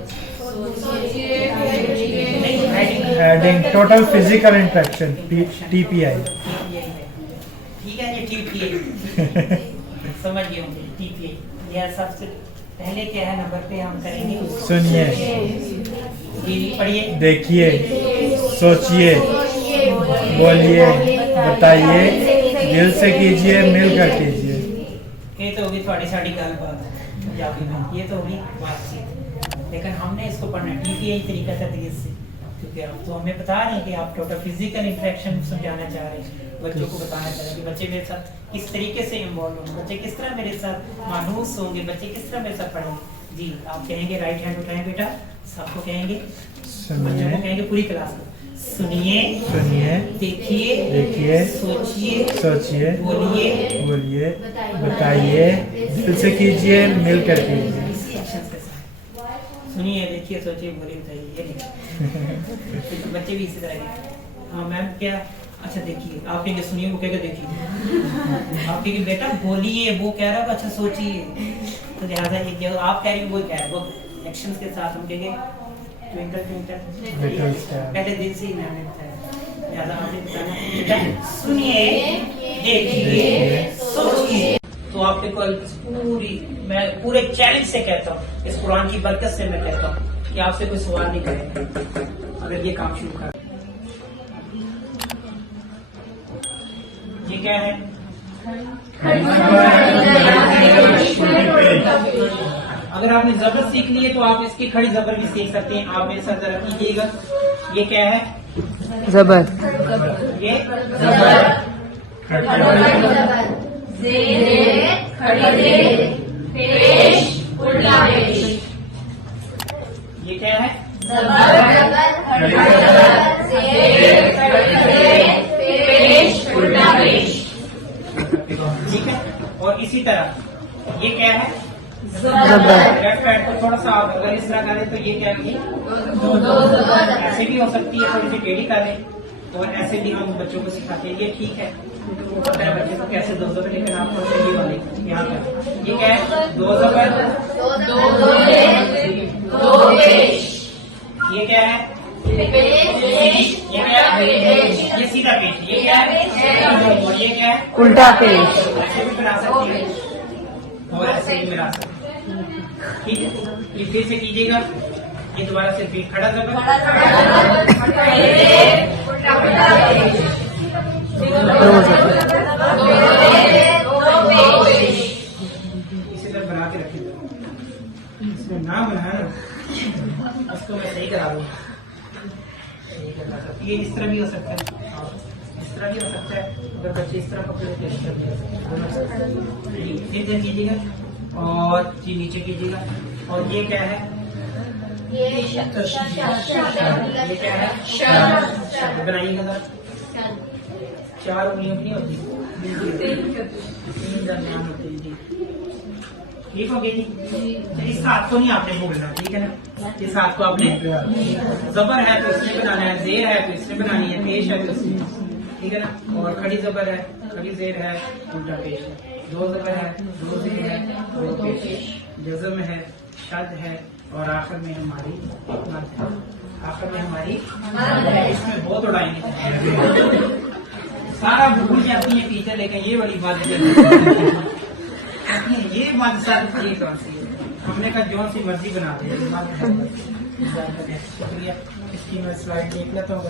Heading total physical interaction TPI। ठीक है, ये TPI समझ गए होंगे TPI। यह सबसे पहले क्या है नंबर पे हम करेंगे सुनिए, पढ़िए, देखिए, सोचिए, बोलिए, बताइए, दिल से कीजिए, मिल कर कीजिए। ये तो होगी थोड़ी साड़ी गलबात, ये तो होगी बातचीत, लेकिन हमने इसको पढ़ना TPI तरीका तदरीस से, क्योंकि आप तो हमें बता रहे हैं कि आप टोटल फिजिकल इंटरेक्शन समझाना चाह रहे हैं, बच्चों को बताना चाह रहे हैं कि बच्चे मेरे साथ किस तरीके से इन्वॉल्व होंगे, बच्चे किस तरह मेरे साथ मानूस होंगे, बच्चे किस तरह मेरे साथ पढ़ेंगे। जी आप कहेंगे राइट हैंड उठाएं बेटा, सबको कहेंगे, बच्चों को कहेंगे, पूरी क्लास को सुनिए, सुनिए, देखिए, देखिए, सोचिए, सोचिए, बोलिए, बोलिए, बताइए, दिल से कीजिए, मिल कर कीजिए। इसी एक्शन के साथ सुनिए, देखिए, सोचिए, बोलिए, बताइए, ये नहीं बच्चे भी इसी तरह के। हाँ मैम क्या, अच्छा देखिए, आप कहेंगे सुनिए, वो कहेगा देखिए, आप कहेंगे बेटा बोलिए, वो कह रहा है अच्छा सोचिए, तो लिहाजा एक जगह आप कह रही वो कह रहे हैं, वो एक्शन के साथ हम कहेंगे ट्विंकल ट्विंकल, पहले दिन से ही मैंने बताया, लिहाजा आपने बताना बेटा सुनिए, देखिए, सोचिए। तो आपके कल पूरी, मैं पूरे चैलेंज से कहता हूँ, इस कुरान की बरकत से मैं कहता हूँ कि आपसे कोई सवाल नहीं करेगा अगर ये काम शुरू कर। ये क्या है? अगर आपने जबर सीख ली है तो आप इसकी खड़ी जबर भी सीख सकते हैं। आप मेरे साथ जरा कीजिएगा, ये क्या है? जबर, ये ये क्या है? ठीक है, और इसी तरह ये क्या है? लेफ्ट हैंड को थोड़ा सा आप अगर इस तरह करें तो ये क्या होगी? ऐसे भी हो सकती है, थोड़ी सी टेढ़ी करें, और ऐसे भी हम बच्चों को सिखाते हैं, ये ठीक है, वो पता है बच्चे को कैसे दो जबर, लेकिन आपको ये वाले यहाँ पर ये क्या है? दो जबर, ये क्या है? ये क्या है? ये सीधा पेश, ये क्या है? और ये क्या है? उल्टा पेश, ऐसे भी बना सकती है और ऐसे भी बना सकती है। ठीक है, ये फिर से कीजिएगा, ये दोबारा से फिर खड़ा जबर, इसी तरह बना के रखिएगा, इसमें ना बनाया ना उसको मैं सही करा दूँ। ये इस तरह भी हो सकता है, इस तरह भी हो सकता है, अगर बच्चे इस तरह पकड़े तो इस तरह भी हो सकता है। फिर ध्यान कीजिएगा, और जी नीचे कीजिएगा, और ये क्या है? ये क्या है? शब्द बनाइएगा जरा, 4 उंगलियों की नहीं होती, 3 दरमियान होती है जी। ठीक हो गई जी। इस हाथ को नहीं आपने बोलना, ठीक है ना, इस हाथ को आपने, जबर है तो इसने बनाना है, जेर है तो इसने बनानी है, पेश है तो इसने, ठीक है ना, और खड़ी जबर है, खड़ी जेर है, उल्टा पेश है, दो जबर है, दो जेर है, दो पेश, जज़म है, शद है, और आखिर में हमारी मद है, आखिर में हमारी इसमें बहुत उड़ाएंगे, सारा भूल जाती है टीचर, लेकिन ये बड़ी बात ये मद सर ये कौन सी है? हमने कहा जो सी मर्जी बना दे, शुक्रिया। इसकी मैं स्लाइड देख लेता हूँ।